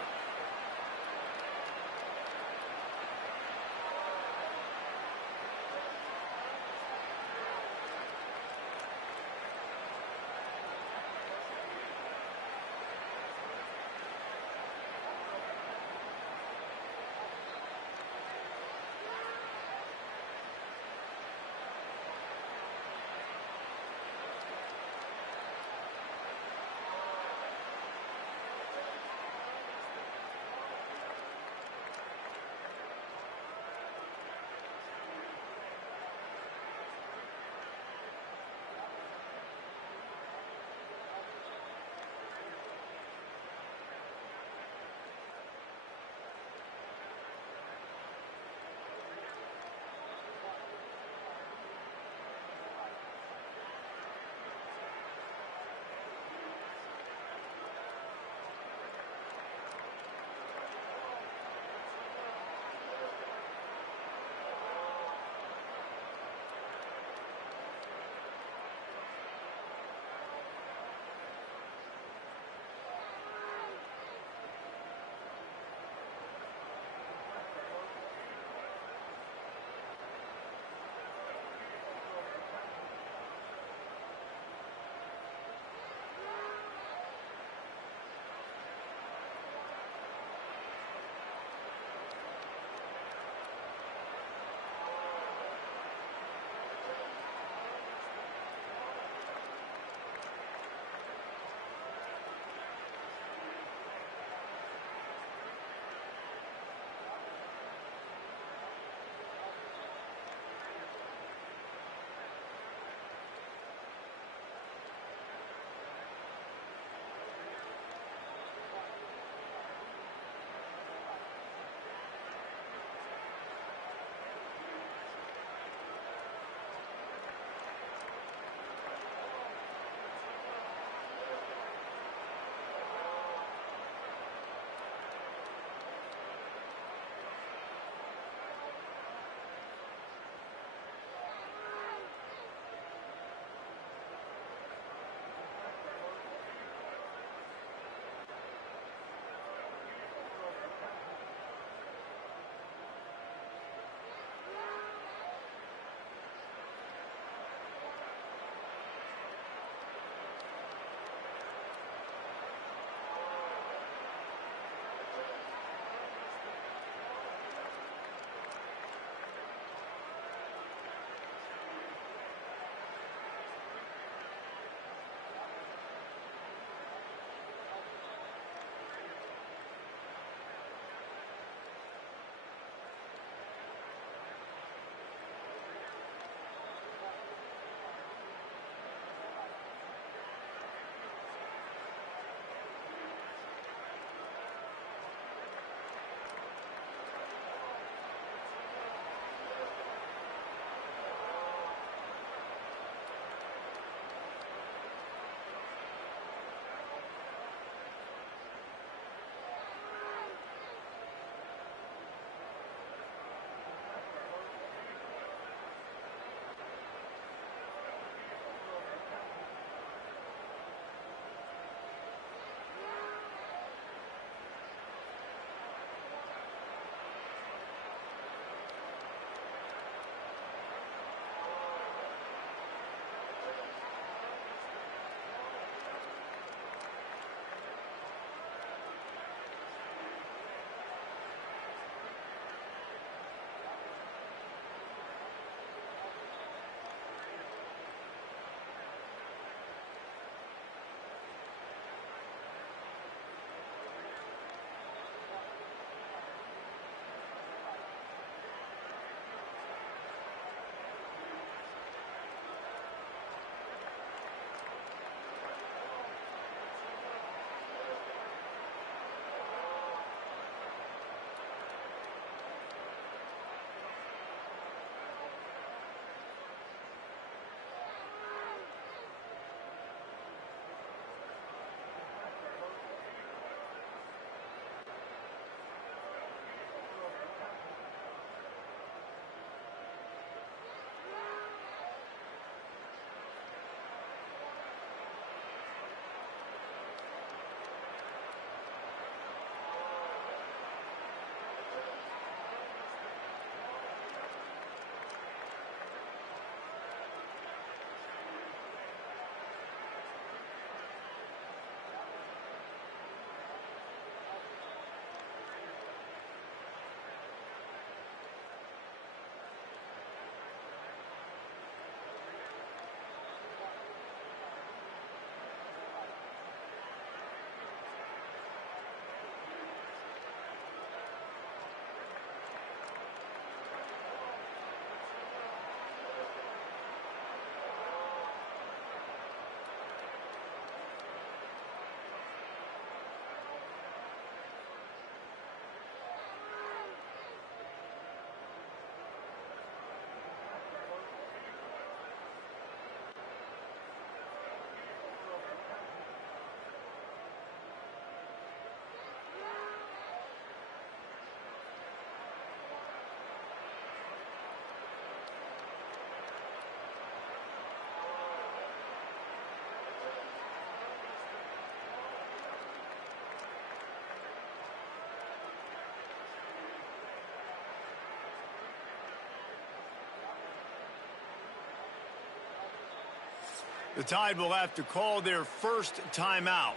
The Tide will have to call their first timeout.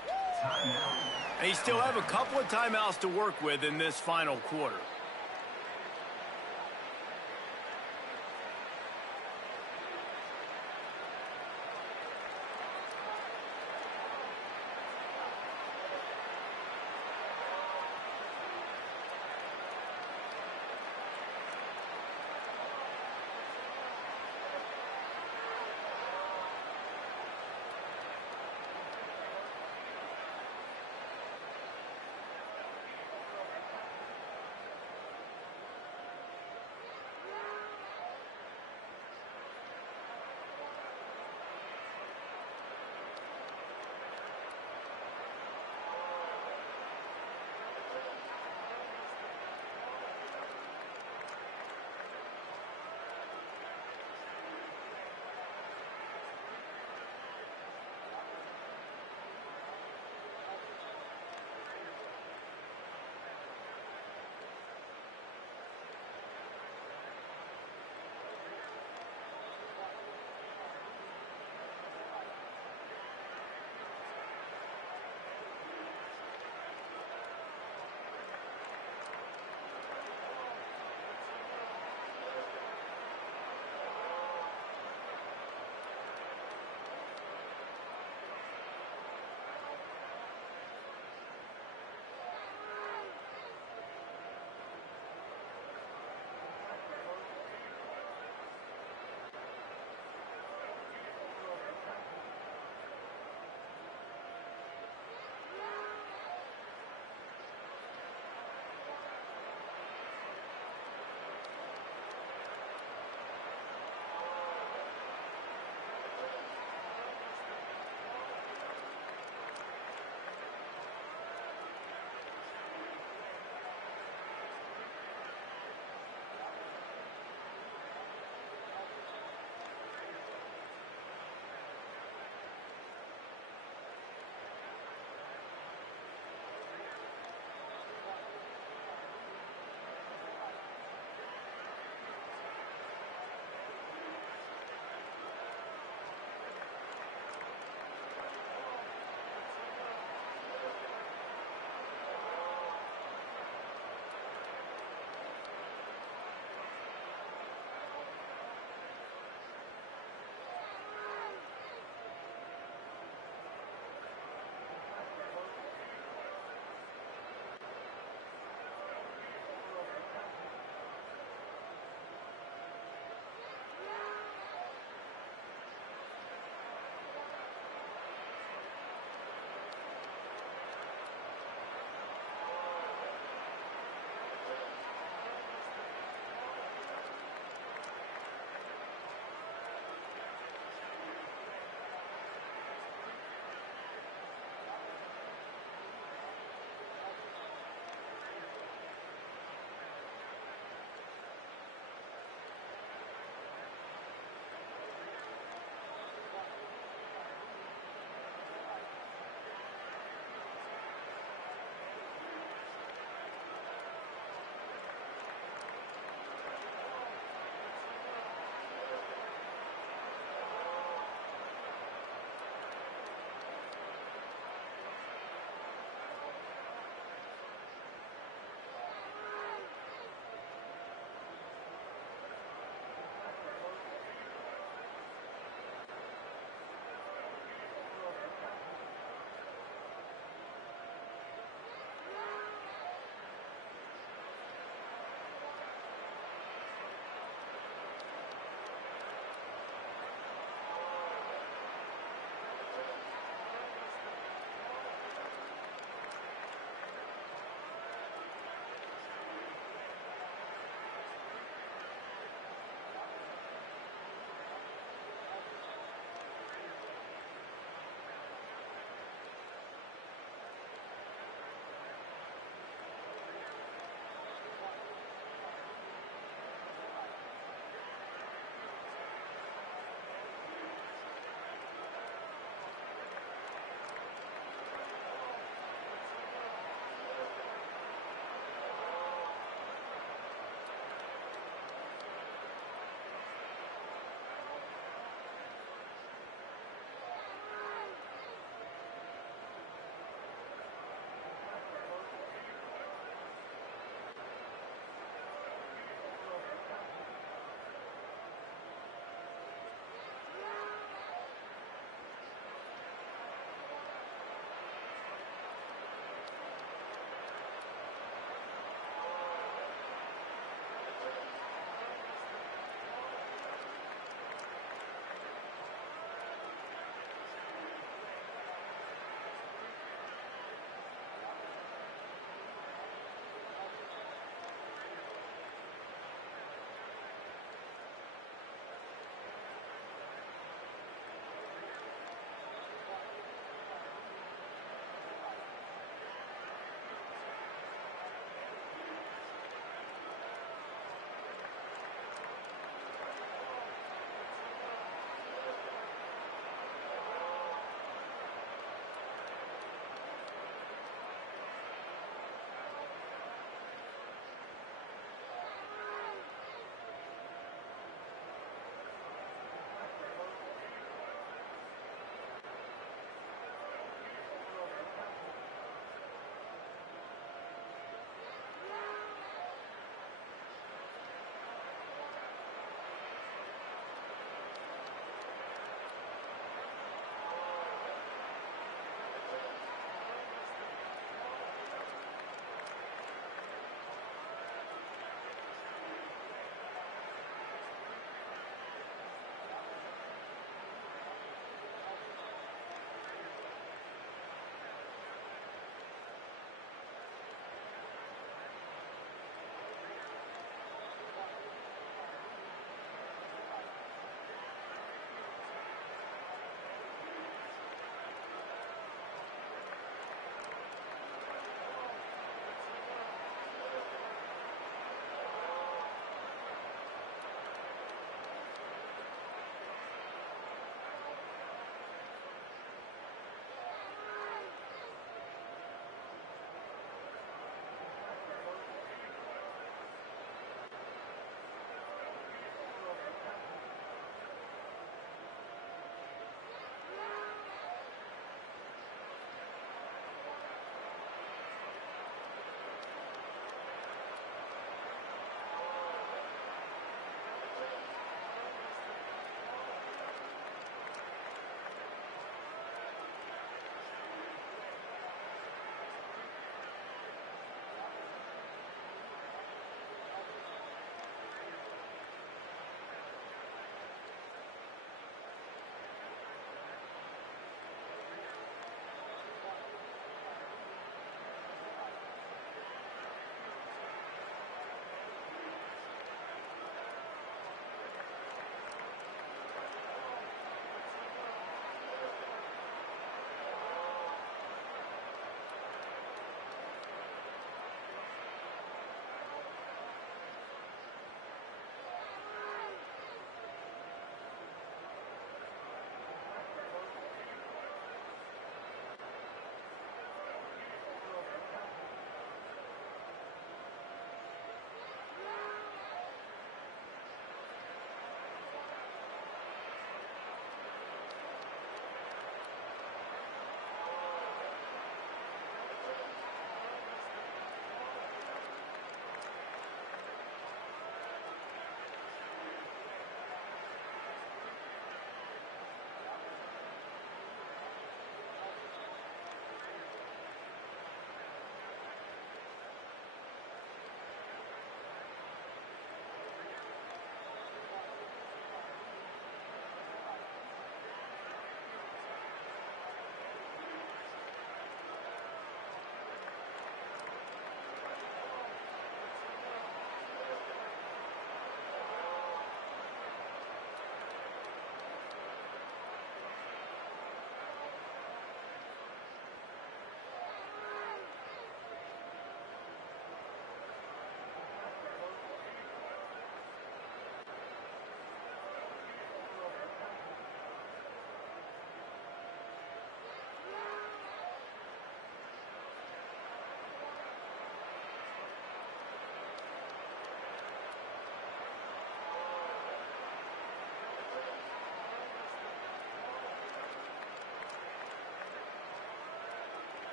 They still have a couple of timeouts to work with in this final quarter.